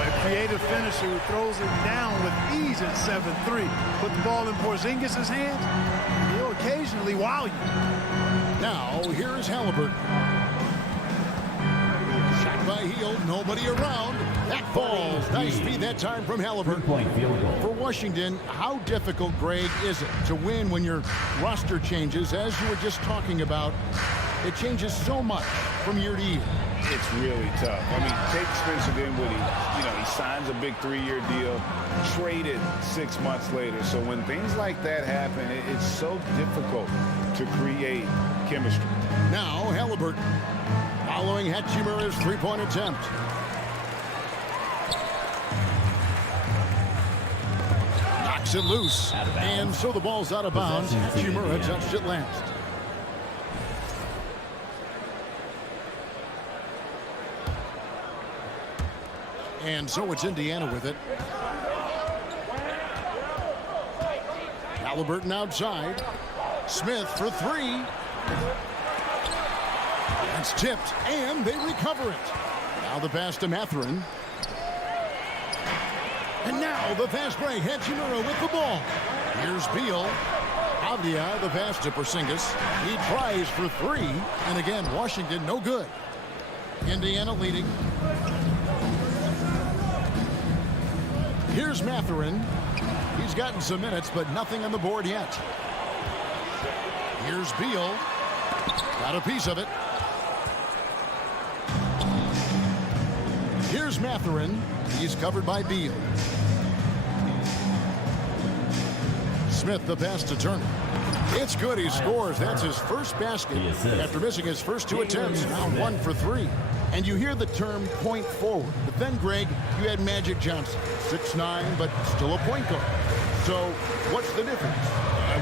A creative finisher who throws it down with ease at 7-3. Put the ball in Porzingis' hands, and he'll occasionally wow you. Now, here is Halliburton. Shot by Hield, nobody around. That falls. Nice speed that time from Halliburton. For Washington, how difficult, Greg, is it to win when your roster changes, as you were just talking about? It changes so much from year to year. It's really tough. I mean, take Spencer Dinwiddie. He signs a big 3-year deal, traded 6 months later. So when things like that happen, it's so difficult to create chemistry. Now, Halliburton, following Hachimura's three-point attempt. Shakes it loose. And so the ball's out of bounds. Hachimura touched it last. And so it's Indiana with it. Halliburton outside. Smith for three. That's tipped, and they recover it. Now the pass to Mathurin. And now the fast break. Hachimura with the ball. Here's Beal. Avdia, the pass to Porzingis. He tries for three. And again, Washington, no good. Indiana leading. Here's Mathurin. He's gotten some minutes, but nothing on the board yet. Here's Beal. Got a piece of it. Here's Mathurin. He's covered by Beal. Smith, the pass to Turner. It's good. He scores. That's his first basket after missing his first two attempts. Now 1 for 3. And you hear the term point forward. But then, Greg, you had Magic Johnson. 6'9", but still a point guard. So what's the difference?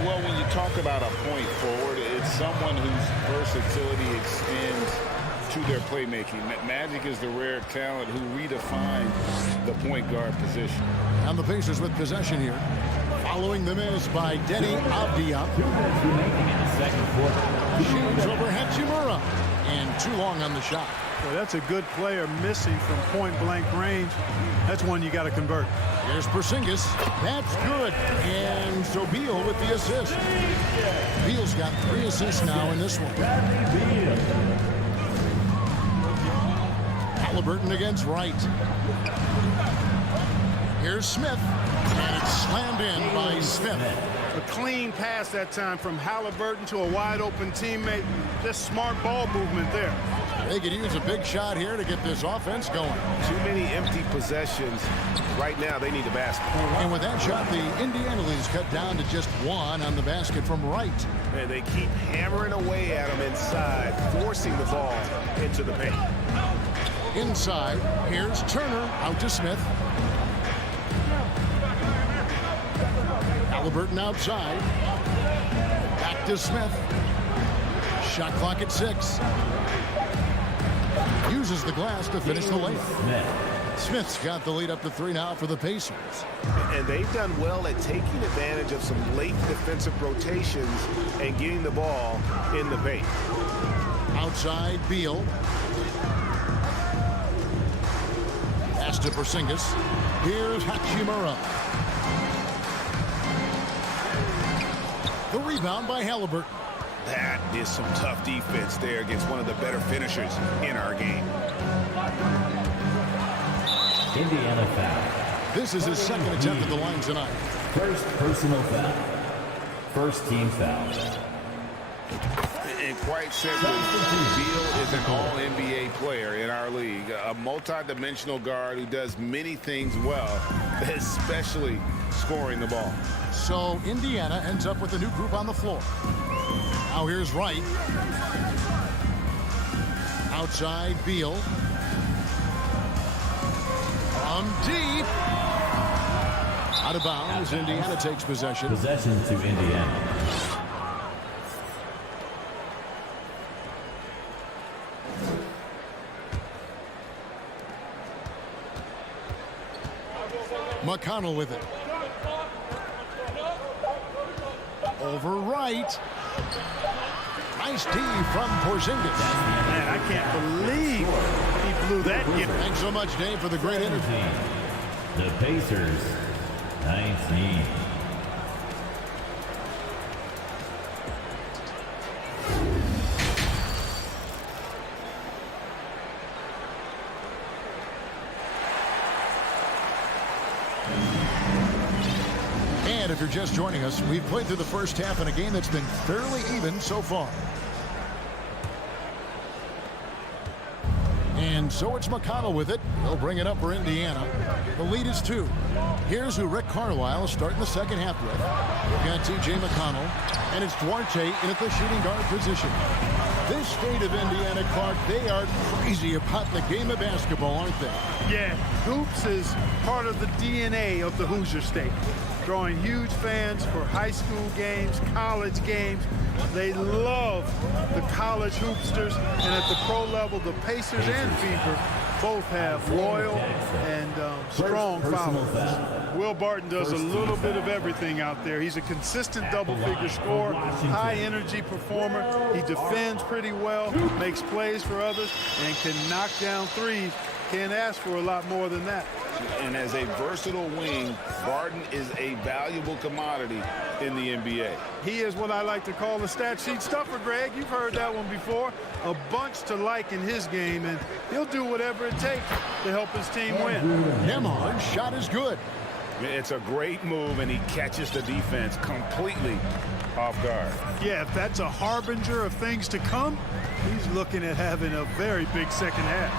Well, when you talk about a point forward, it's someone whose versatility extends to their playmaking. Magic is the rare talent who redefined the point guard position. And the Pacers with possession here. Following the miss by Denny Avdia. Shoots over Hachimura. And too long on the shot. Well, that's a good player missing from point-blank range. That's one you got to convert. Here's Porzingis. That's good. And so Beal with the assist. Beal's got 3 assists now in this one. Halliburton against Wright. Here's Smith. And it's slammed in by Smith. A clean pass that time from Halliburton to a wide-open teammate. Just smart ball movement there. They could use a big shot here to get this offense going. Too many empty possessions. Right now, they need a basket. And with that shot, the Indiana lead is cut down to just 1 on the basket from Wright. And they keep hammering away at him inside, forcing the ball into the paint. Inside, here's Turner out to Smith. Halliburton outside. Back to Smith. Shot clock at 6. Uses the glass to finish the layup. Smith's got the lead up to 3 now for the Pacers. And they've done well at taking advantage of some late defensive rotations and getting the ball in the paint. Outside, Beal. Pass to Porzingis. Here's Hachimura. The rebound by Halliburton. That is some tough defense there against one of the better finishers in our game. Indiana foul. This is his second attempt at the line tonight. First personal foul. First team foul. And quite simply, Beal is an all-NBA player in our league. A multi-dimensional guard who does many things well, especially scoring the ball. So Indiana ends up with a new group on the floor. Now here's Wright. Outside, Beal. From deep. Out of bounds. Indiana takes possession. Possession to Indiana. McConnell with it. Over Wright. Nice D from Porzingis. Man, I can't believe he blew that. Thanks so much, Dave, for the great interview. The Pacers, 19. And if you're just joining us, we've played through the first half in a game that's been fairly even so far. And so it's McConnell with it. He'll bring it up for Indiana. The lead is 2. Here's who Rick Carlisle is starting the second half with. We've got T.J. McConnell, and it's Duarte in at the shooting guard position. This state of Indiana, Clark, they are crazy about the game of basketball, aren't they? Yeah, hoops is part of the DNA of the Hoosier State. drawing huge fans for high school games, college games. They love the college hoopsters, and at the pro level, the Pacers and Fever both have loyal and strong followers. Will Barton does a little bit of everything out there. He's a consistent double-figure scorer, high-energy performer. He defends pretty well, makes plays for others, and can knock down threes. Can't ask for a lot more than that. And as a versatile wing, Barton is a valuable commodity in the NBA. He is what I like to call the stat sheet stuffer, Greg. You've heard that one before. A bunch to like in his game, and he'll do whatever it takes to help his team win. Nembhard's shot is good. It's a great move, and he catches the defense completely off guard. Yeah, if that's a harbinger of things to come, he's looking at having a very big second half.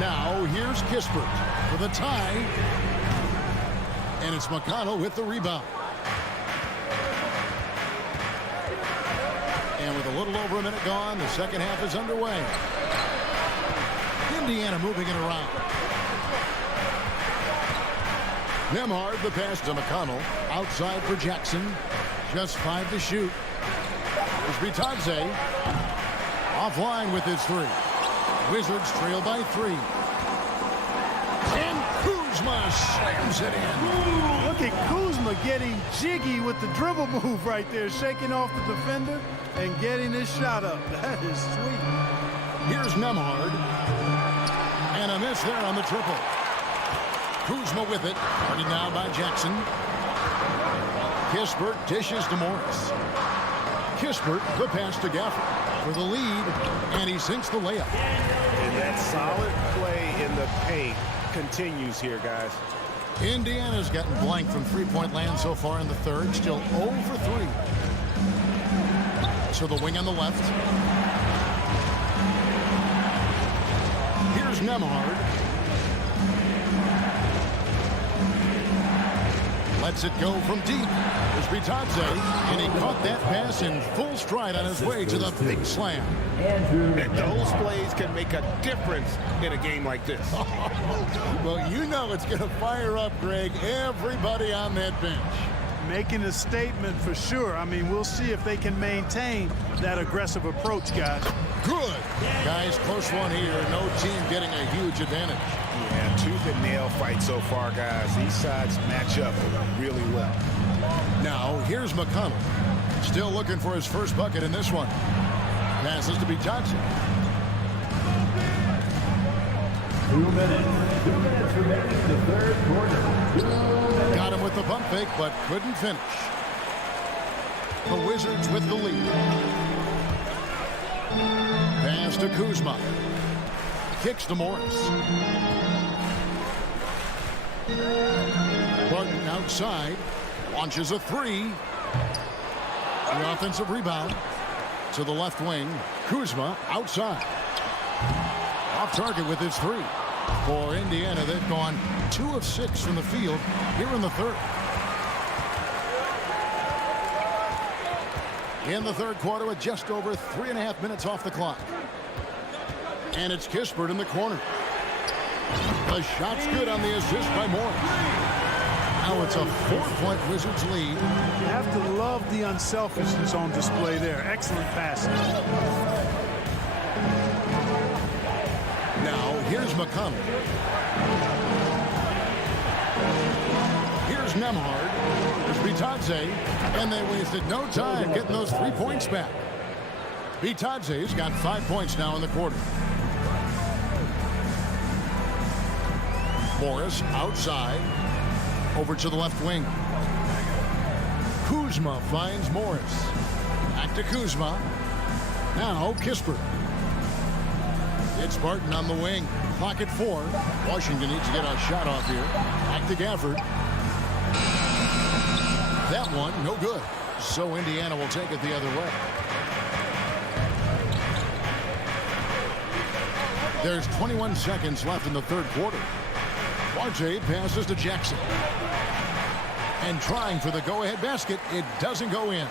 Now, here's Kispert for the tie. And it's McConnell with the rebound. And with a little over a minute gone, the second half is underway. Indiana moving it around. Nembhard, the pass to McConnell. Outside for Jackson. Just 5 to shoot. Here's Bitadze. Offline with his three. Wizards trail by 3. And Kuzma slams it in. Look at Kuzma getting jiggy with the dribble move right there, shaking off the defender and getting his shot up. That is sweet. Here's Nembhard. And a miss there on the triple. Kuzma with it. Guarded now by Jackson. Kispert dishes to Morris. Kispert, the pass to Gafford for the lead, and he sinks the layup. And that solid play in the paint continues here, guys. Indiana's gotten blank from three-point land so far in the third, still 0 for 3. So the wing on the left. Here's Nembhard. Lets it go from deep. There's Bitadze, and he caught that pass in full stride on his way to the big slam. And those plays can make a difference in a game like this. Well, you know it's going to fire up, Greg, everybody on that bench. Making a statement for sure. I mean, we'll see if they can maintain that aggressive approach, guys. Good. Guys, close one here. No team getting a huge advantage. Yeah, tooth and nail fight so far, guys. These sides match up really well. Now, here's McConnell. Still looking for his first bucket in this one. Passes to Bitadze. 2 minutes. 2 minutes remaining in the third quarter. Got him with the pump fake, but couldn't finish. The Wizards with the lead. Pass to Kuzma. Kicks to Morris. Barton outside. Launches a 3. The offensive rebound to the left wing. Kuzma outside. Off target with his 3. For Indiana, they've gone 2 of 6 from the field here in the third. In the third quarter with just over 3.5 minutes off the clock. And it's Kispert in the corner. The shot's good on the assist by Morris. Now it's a 4-point Wizards lead. You have to love the unselfishness on display there. Excellent passing. Now here's McConnell. Here's Nembhard. There's Bitadze. And they wasted no time getting those 3 points back. Bitadze's got 5 points now in the quarter. Morris outside. Over to the left wing. Kuzma finds Morris. Back to Kuzma. Now Kispert. It's Barton on the wing. Clock at 4. Washington needs to get a shot off here. Back to Gafford. That one, no good. So Indiana will take it the other way. There's 21 seconds left in the third quarter. RJ passes to Jackson. And trying for the go-ahead basket, it doesn't go in.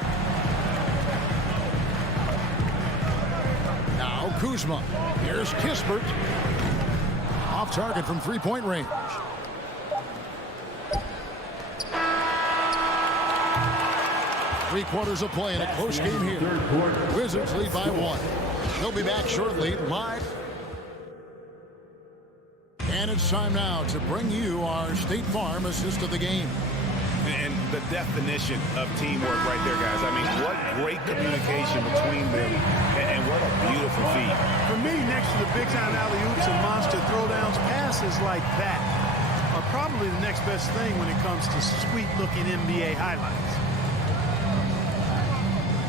Now Kuzma. Here's Kispert. Off target from 3-point range. 3 quarters of play in a close game here. Wizards lead by 1. They'll be back shortly live. And it's time now to bring you our State Farm assist of the game. And the definition of teamwork right there, guys. I mean, what great communication between them, and what a beautiful feat. For me, next to the big-time alley-oops and monster throwdowns, passes like that are probably the next best thing when it comes to sweet-looking NBA highlights.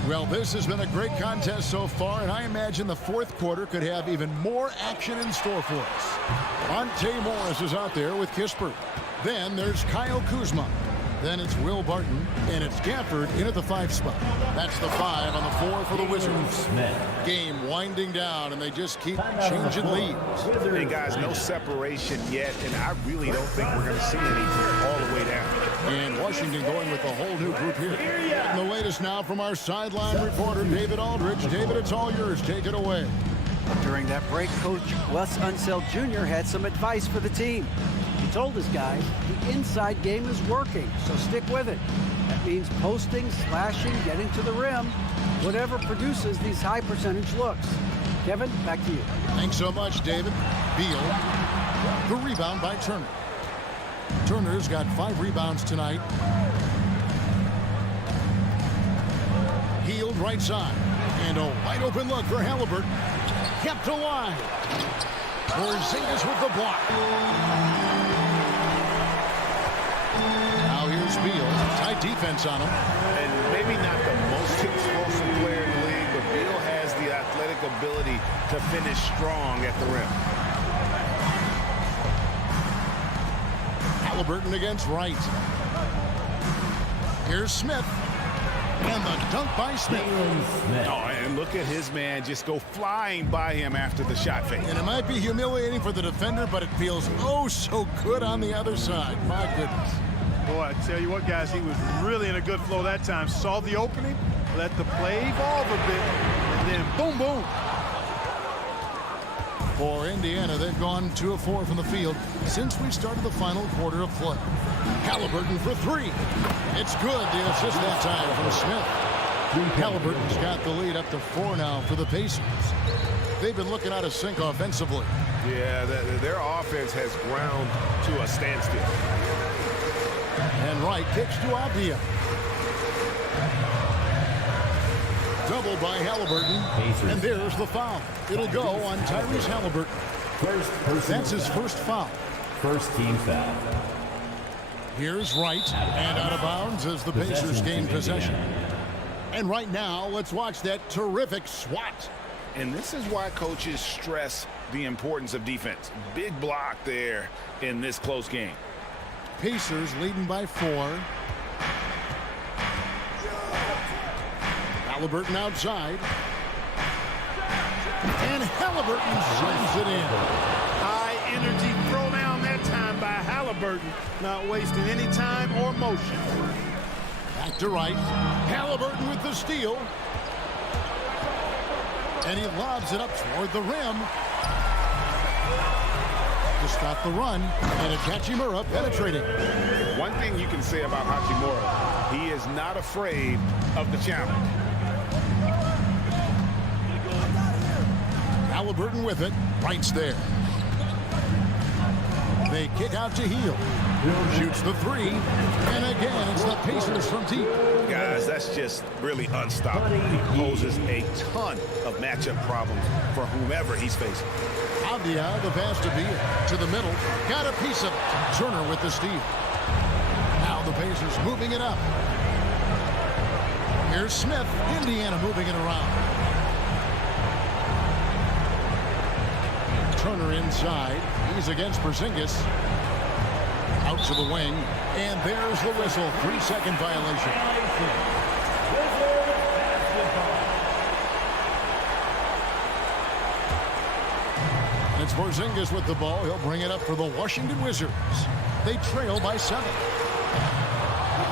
Well, this has been a great contest so far, and I imagine the fourth quarter could have even more action in store for us. Monte Morris is out there with Kispert. Then there's Kyle Kuzma. Then it's Will Barton, and it's Gafford in at the 5 spot. That's the 5 on the 4 for the Wizards. Game winding down, and they just keep changing leads. Hey, guys, no separation yet, and I really don't think we're going to see any all the way down. And Washington going with a whole new group here. And the latest now from our sideline reporter, David Aldridge. David, it's all yours. Take it away. During that break, Coach Wes Unseld Jr. had some advice for the team. He told his guys the inside game is working, so stick with it. That means posting, slashing, getting to the rim, whatever produces these high percentage looks. Kevin, back to you. Thanks so much, David. Beal, the rebound by Turner. Turner's got 5 rebounds tonight. Healed right side. And a wide open look for Halliburton. Kept alive. Porzingis with the block. Now here's Beal. Tight defense on him. And maybe not the most explosive player in the league, but Beal has the athletic ability to finish strong at the rim. Halliburton against Wright. Here's Smith. And the dunk by Smith. Oh, and look at his man just go flying by him after the shot fake. And it might be humiliating for the defender, but it feels oh so good on the other side. My goodness. Boy, I tell you what, guys, he was really in a good flow that time. Saw the opening, let the play evolve a bit, and then boom, boom. For Indiana, they've gone 2 of 4 from the field since we started the final quarter of play. Halliburton for 3. It's good. The assist that time from Smith. Halliburton's got the lead up to 4 now for the Pacers. They've been looking out of sync offensively. Yeah, their offense has ground to a standstill. And Wright kicks to Avdia. Double by Halliburton. And there's the foul. It'll go on Tyrese Halliburton. That's his first foul. First team foul. Here's Wright. And out of bounds as the Pacers gain possession. And right now, let's watch that terrific swat. And this is why coaches stress the importance of defense. Big block there in this close game. Pacers leading by 4. Halliburton outside. And Halliburton slams it in. High energy throwdown that time by Halliburton. Not wasting any time or motion. Back to Wright. Halliburton with the steal. And he lobs it up toward the rim. To stop the run. And Hachimura penetrating. One thing you can say about Hachimura, he is not afraid of the challenge. Halliburton with it. Wright's there. They kick out to Heel. Shoots the 3. And again, it's the Pacers from deep. Guys, that's just really unstoppable. He poses a ton of matchup problems for whomever he's facing. Avdia, the pass to Beal. To the middle. Got a piece of it. Turner with the steal. Now the Pacers moving it up. Here's Smith. Indiana moving it around. Turner inside. He's against Porzingis. Out to the wing. And there's the whistle. 3-second violation. It's Porzingis with the ball. He'll bring it up for the Washington Wizards. They trail by 7.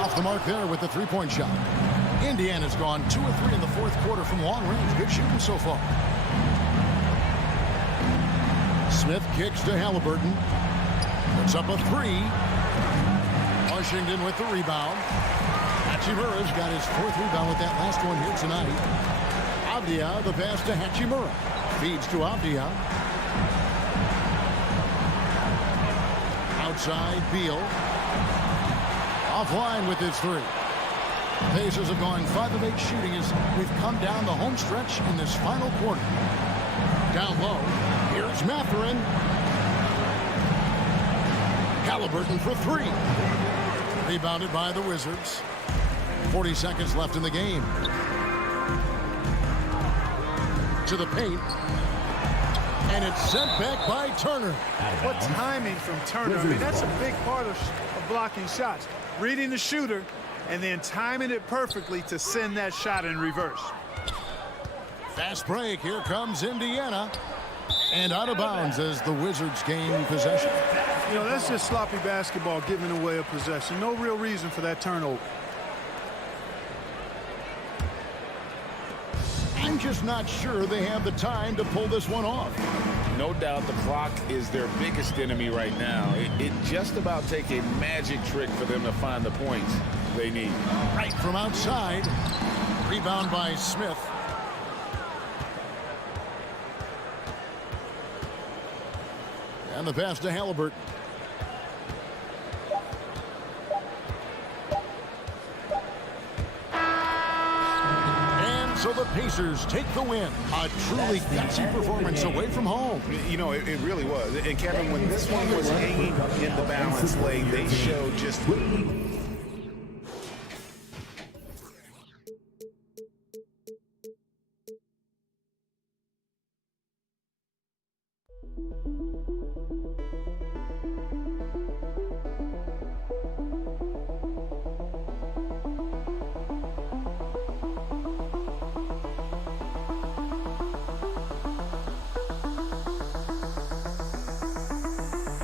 Off the mark there with the 3-point shot. Indiana's gone 2 of 3 in the fourth quarter from long range. Good shooting so far. Smith kicks to Halliburton. Puts up a 3. Washington with the rebound. That's Hachimura's got his 4th rebound with that last one here tonight. Avdia, the pass to Hachimura. Feeds to Avdia. Outside, Beal. Offline with his 3. Pacers have gone 5 of 8 shooting as we've come down the home stretch in this final quarter. Down low, here's Mathurin. Halliburton for 3. Rebounded by the Wizards. 40 seconds left in the game. To the paint. And it's sent back by Turner. What timing from Turner. I mean, that's a big part of blocking shots. Reading the shooter and then timing it perfectly to send that shot in reverse. Fast break. Here comes Indiana. And out of bounds as the Wizards gain possession. You know, that's just sloppy basketball, giving away a possession. No real reason for that turnover. I'm just not sure they have the time to pull this one off. No doubt the clock is their biggest enemy right now. It just about takes a magic trick for them to find the points they need. Right from outside. Rebound by Smith. And the pass to Halliburton. And so the Pacers take the win. A truly gutsy performance away from home. You know, it really was. And Kevin, when this one was hanging in the balance lane, they showed just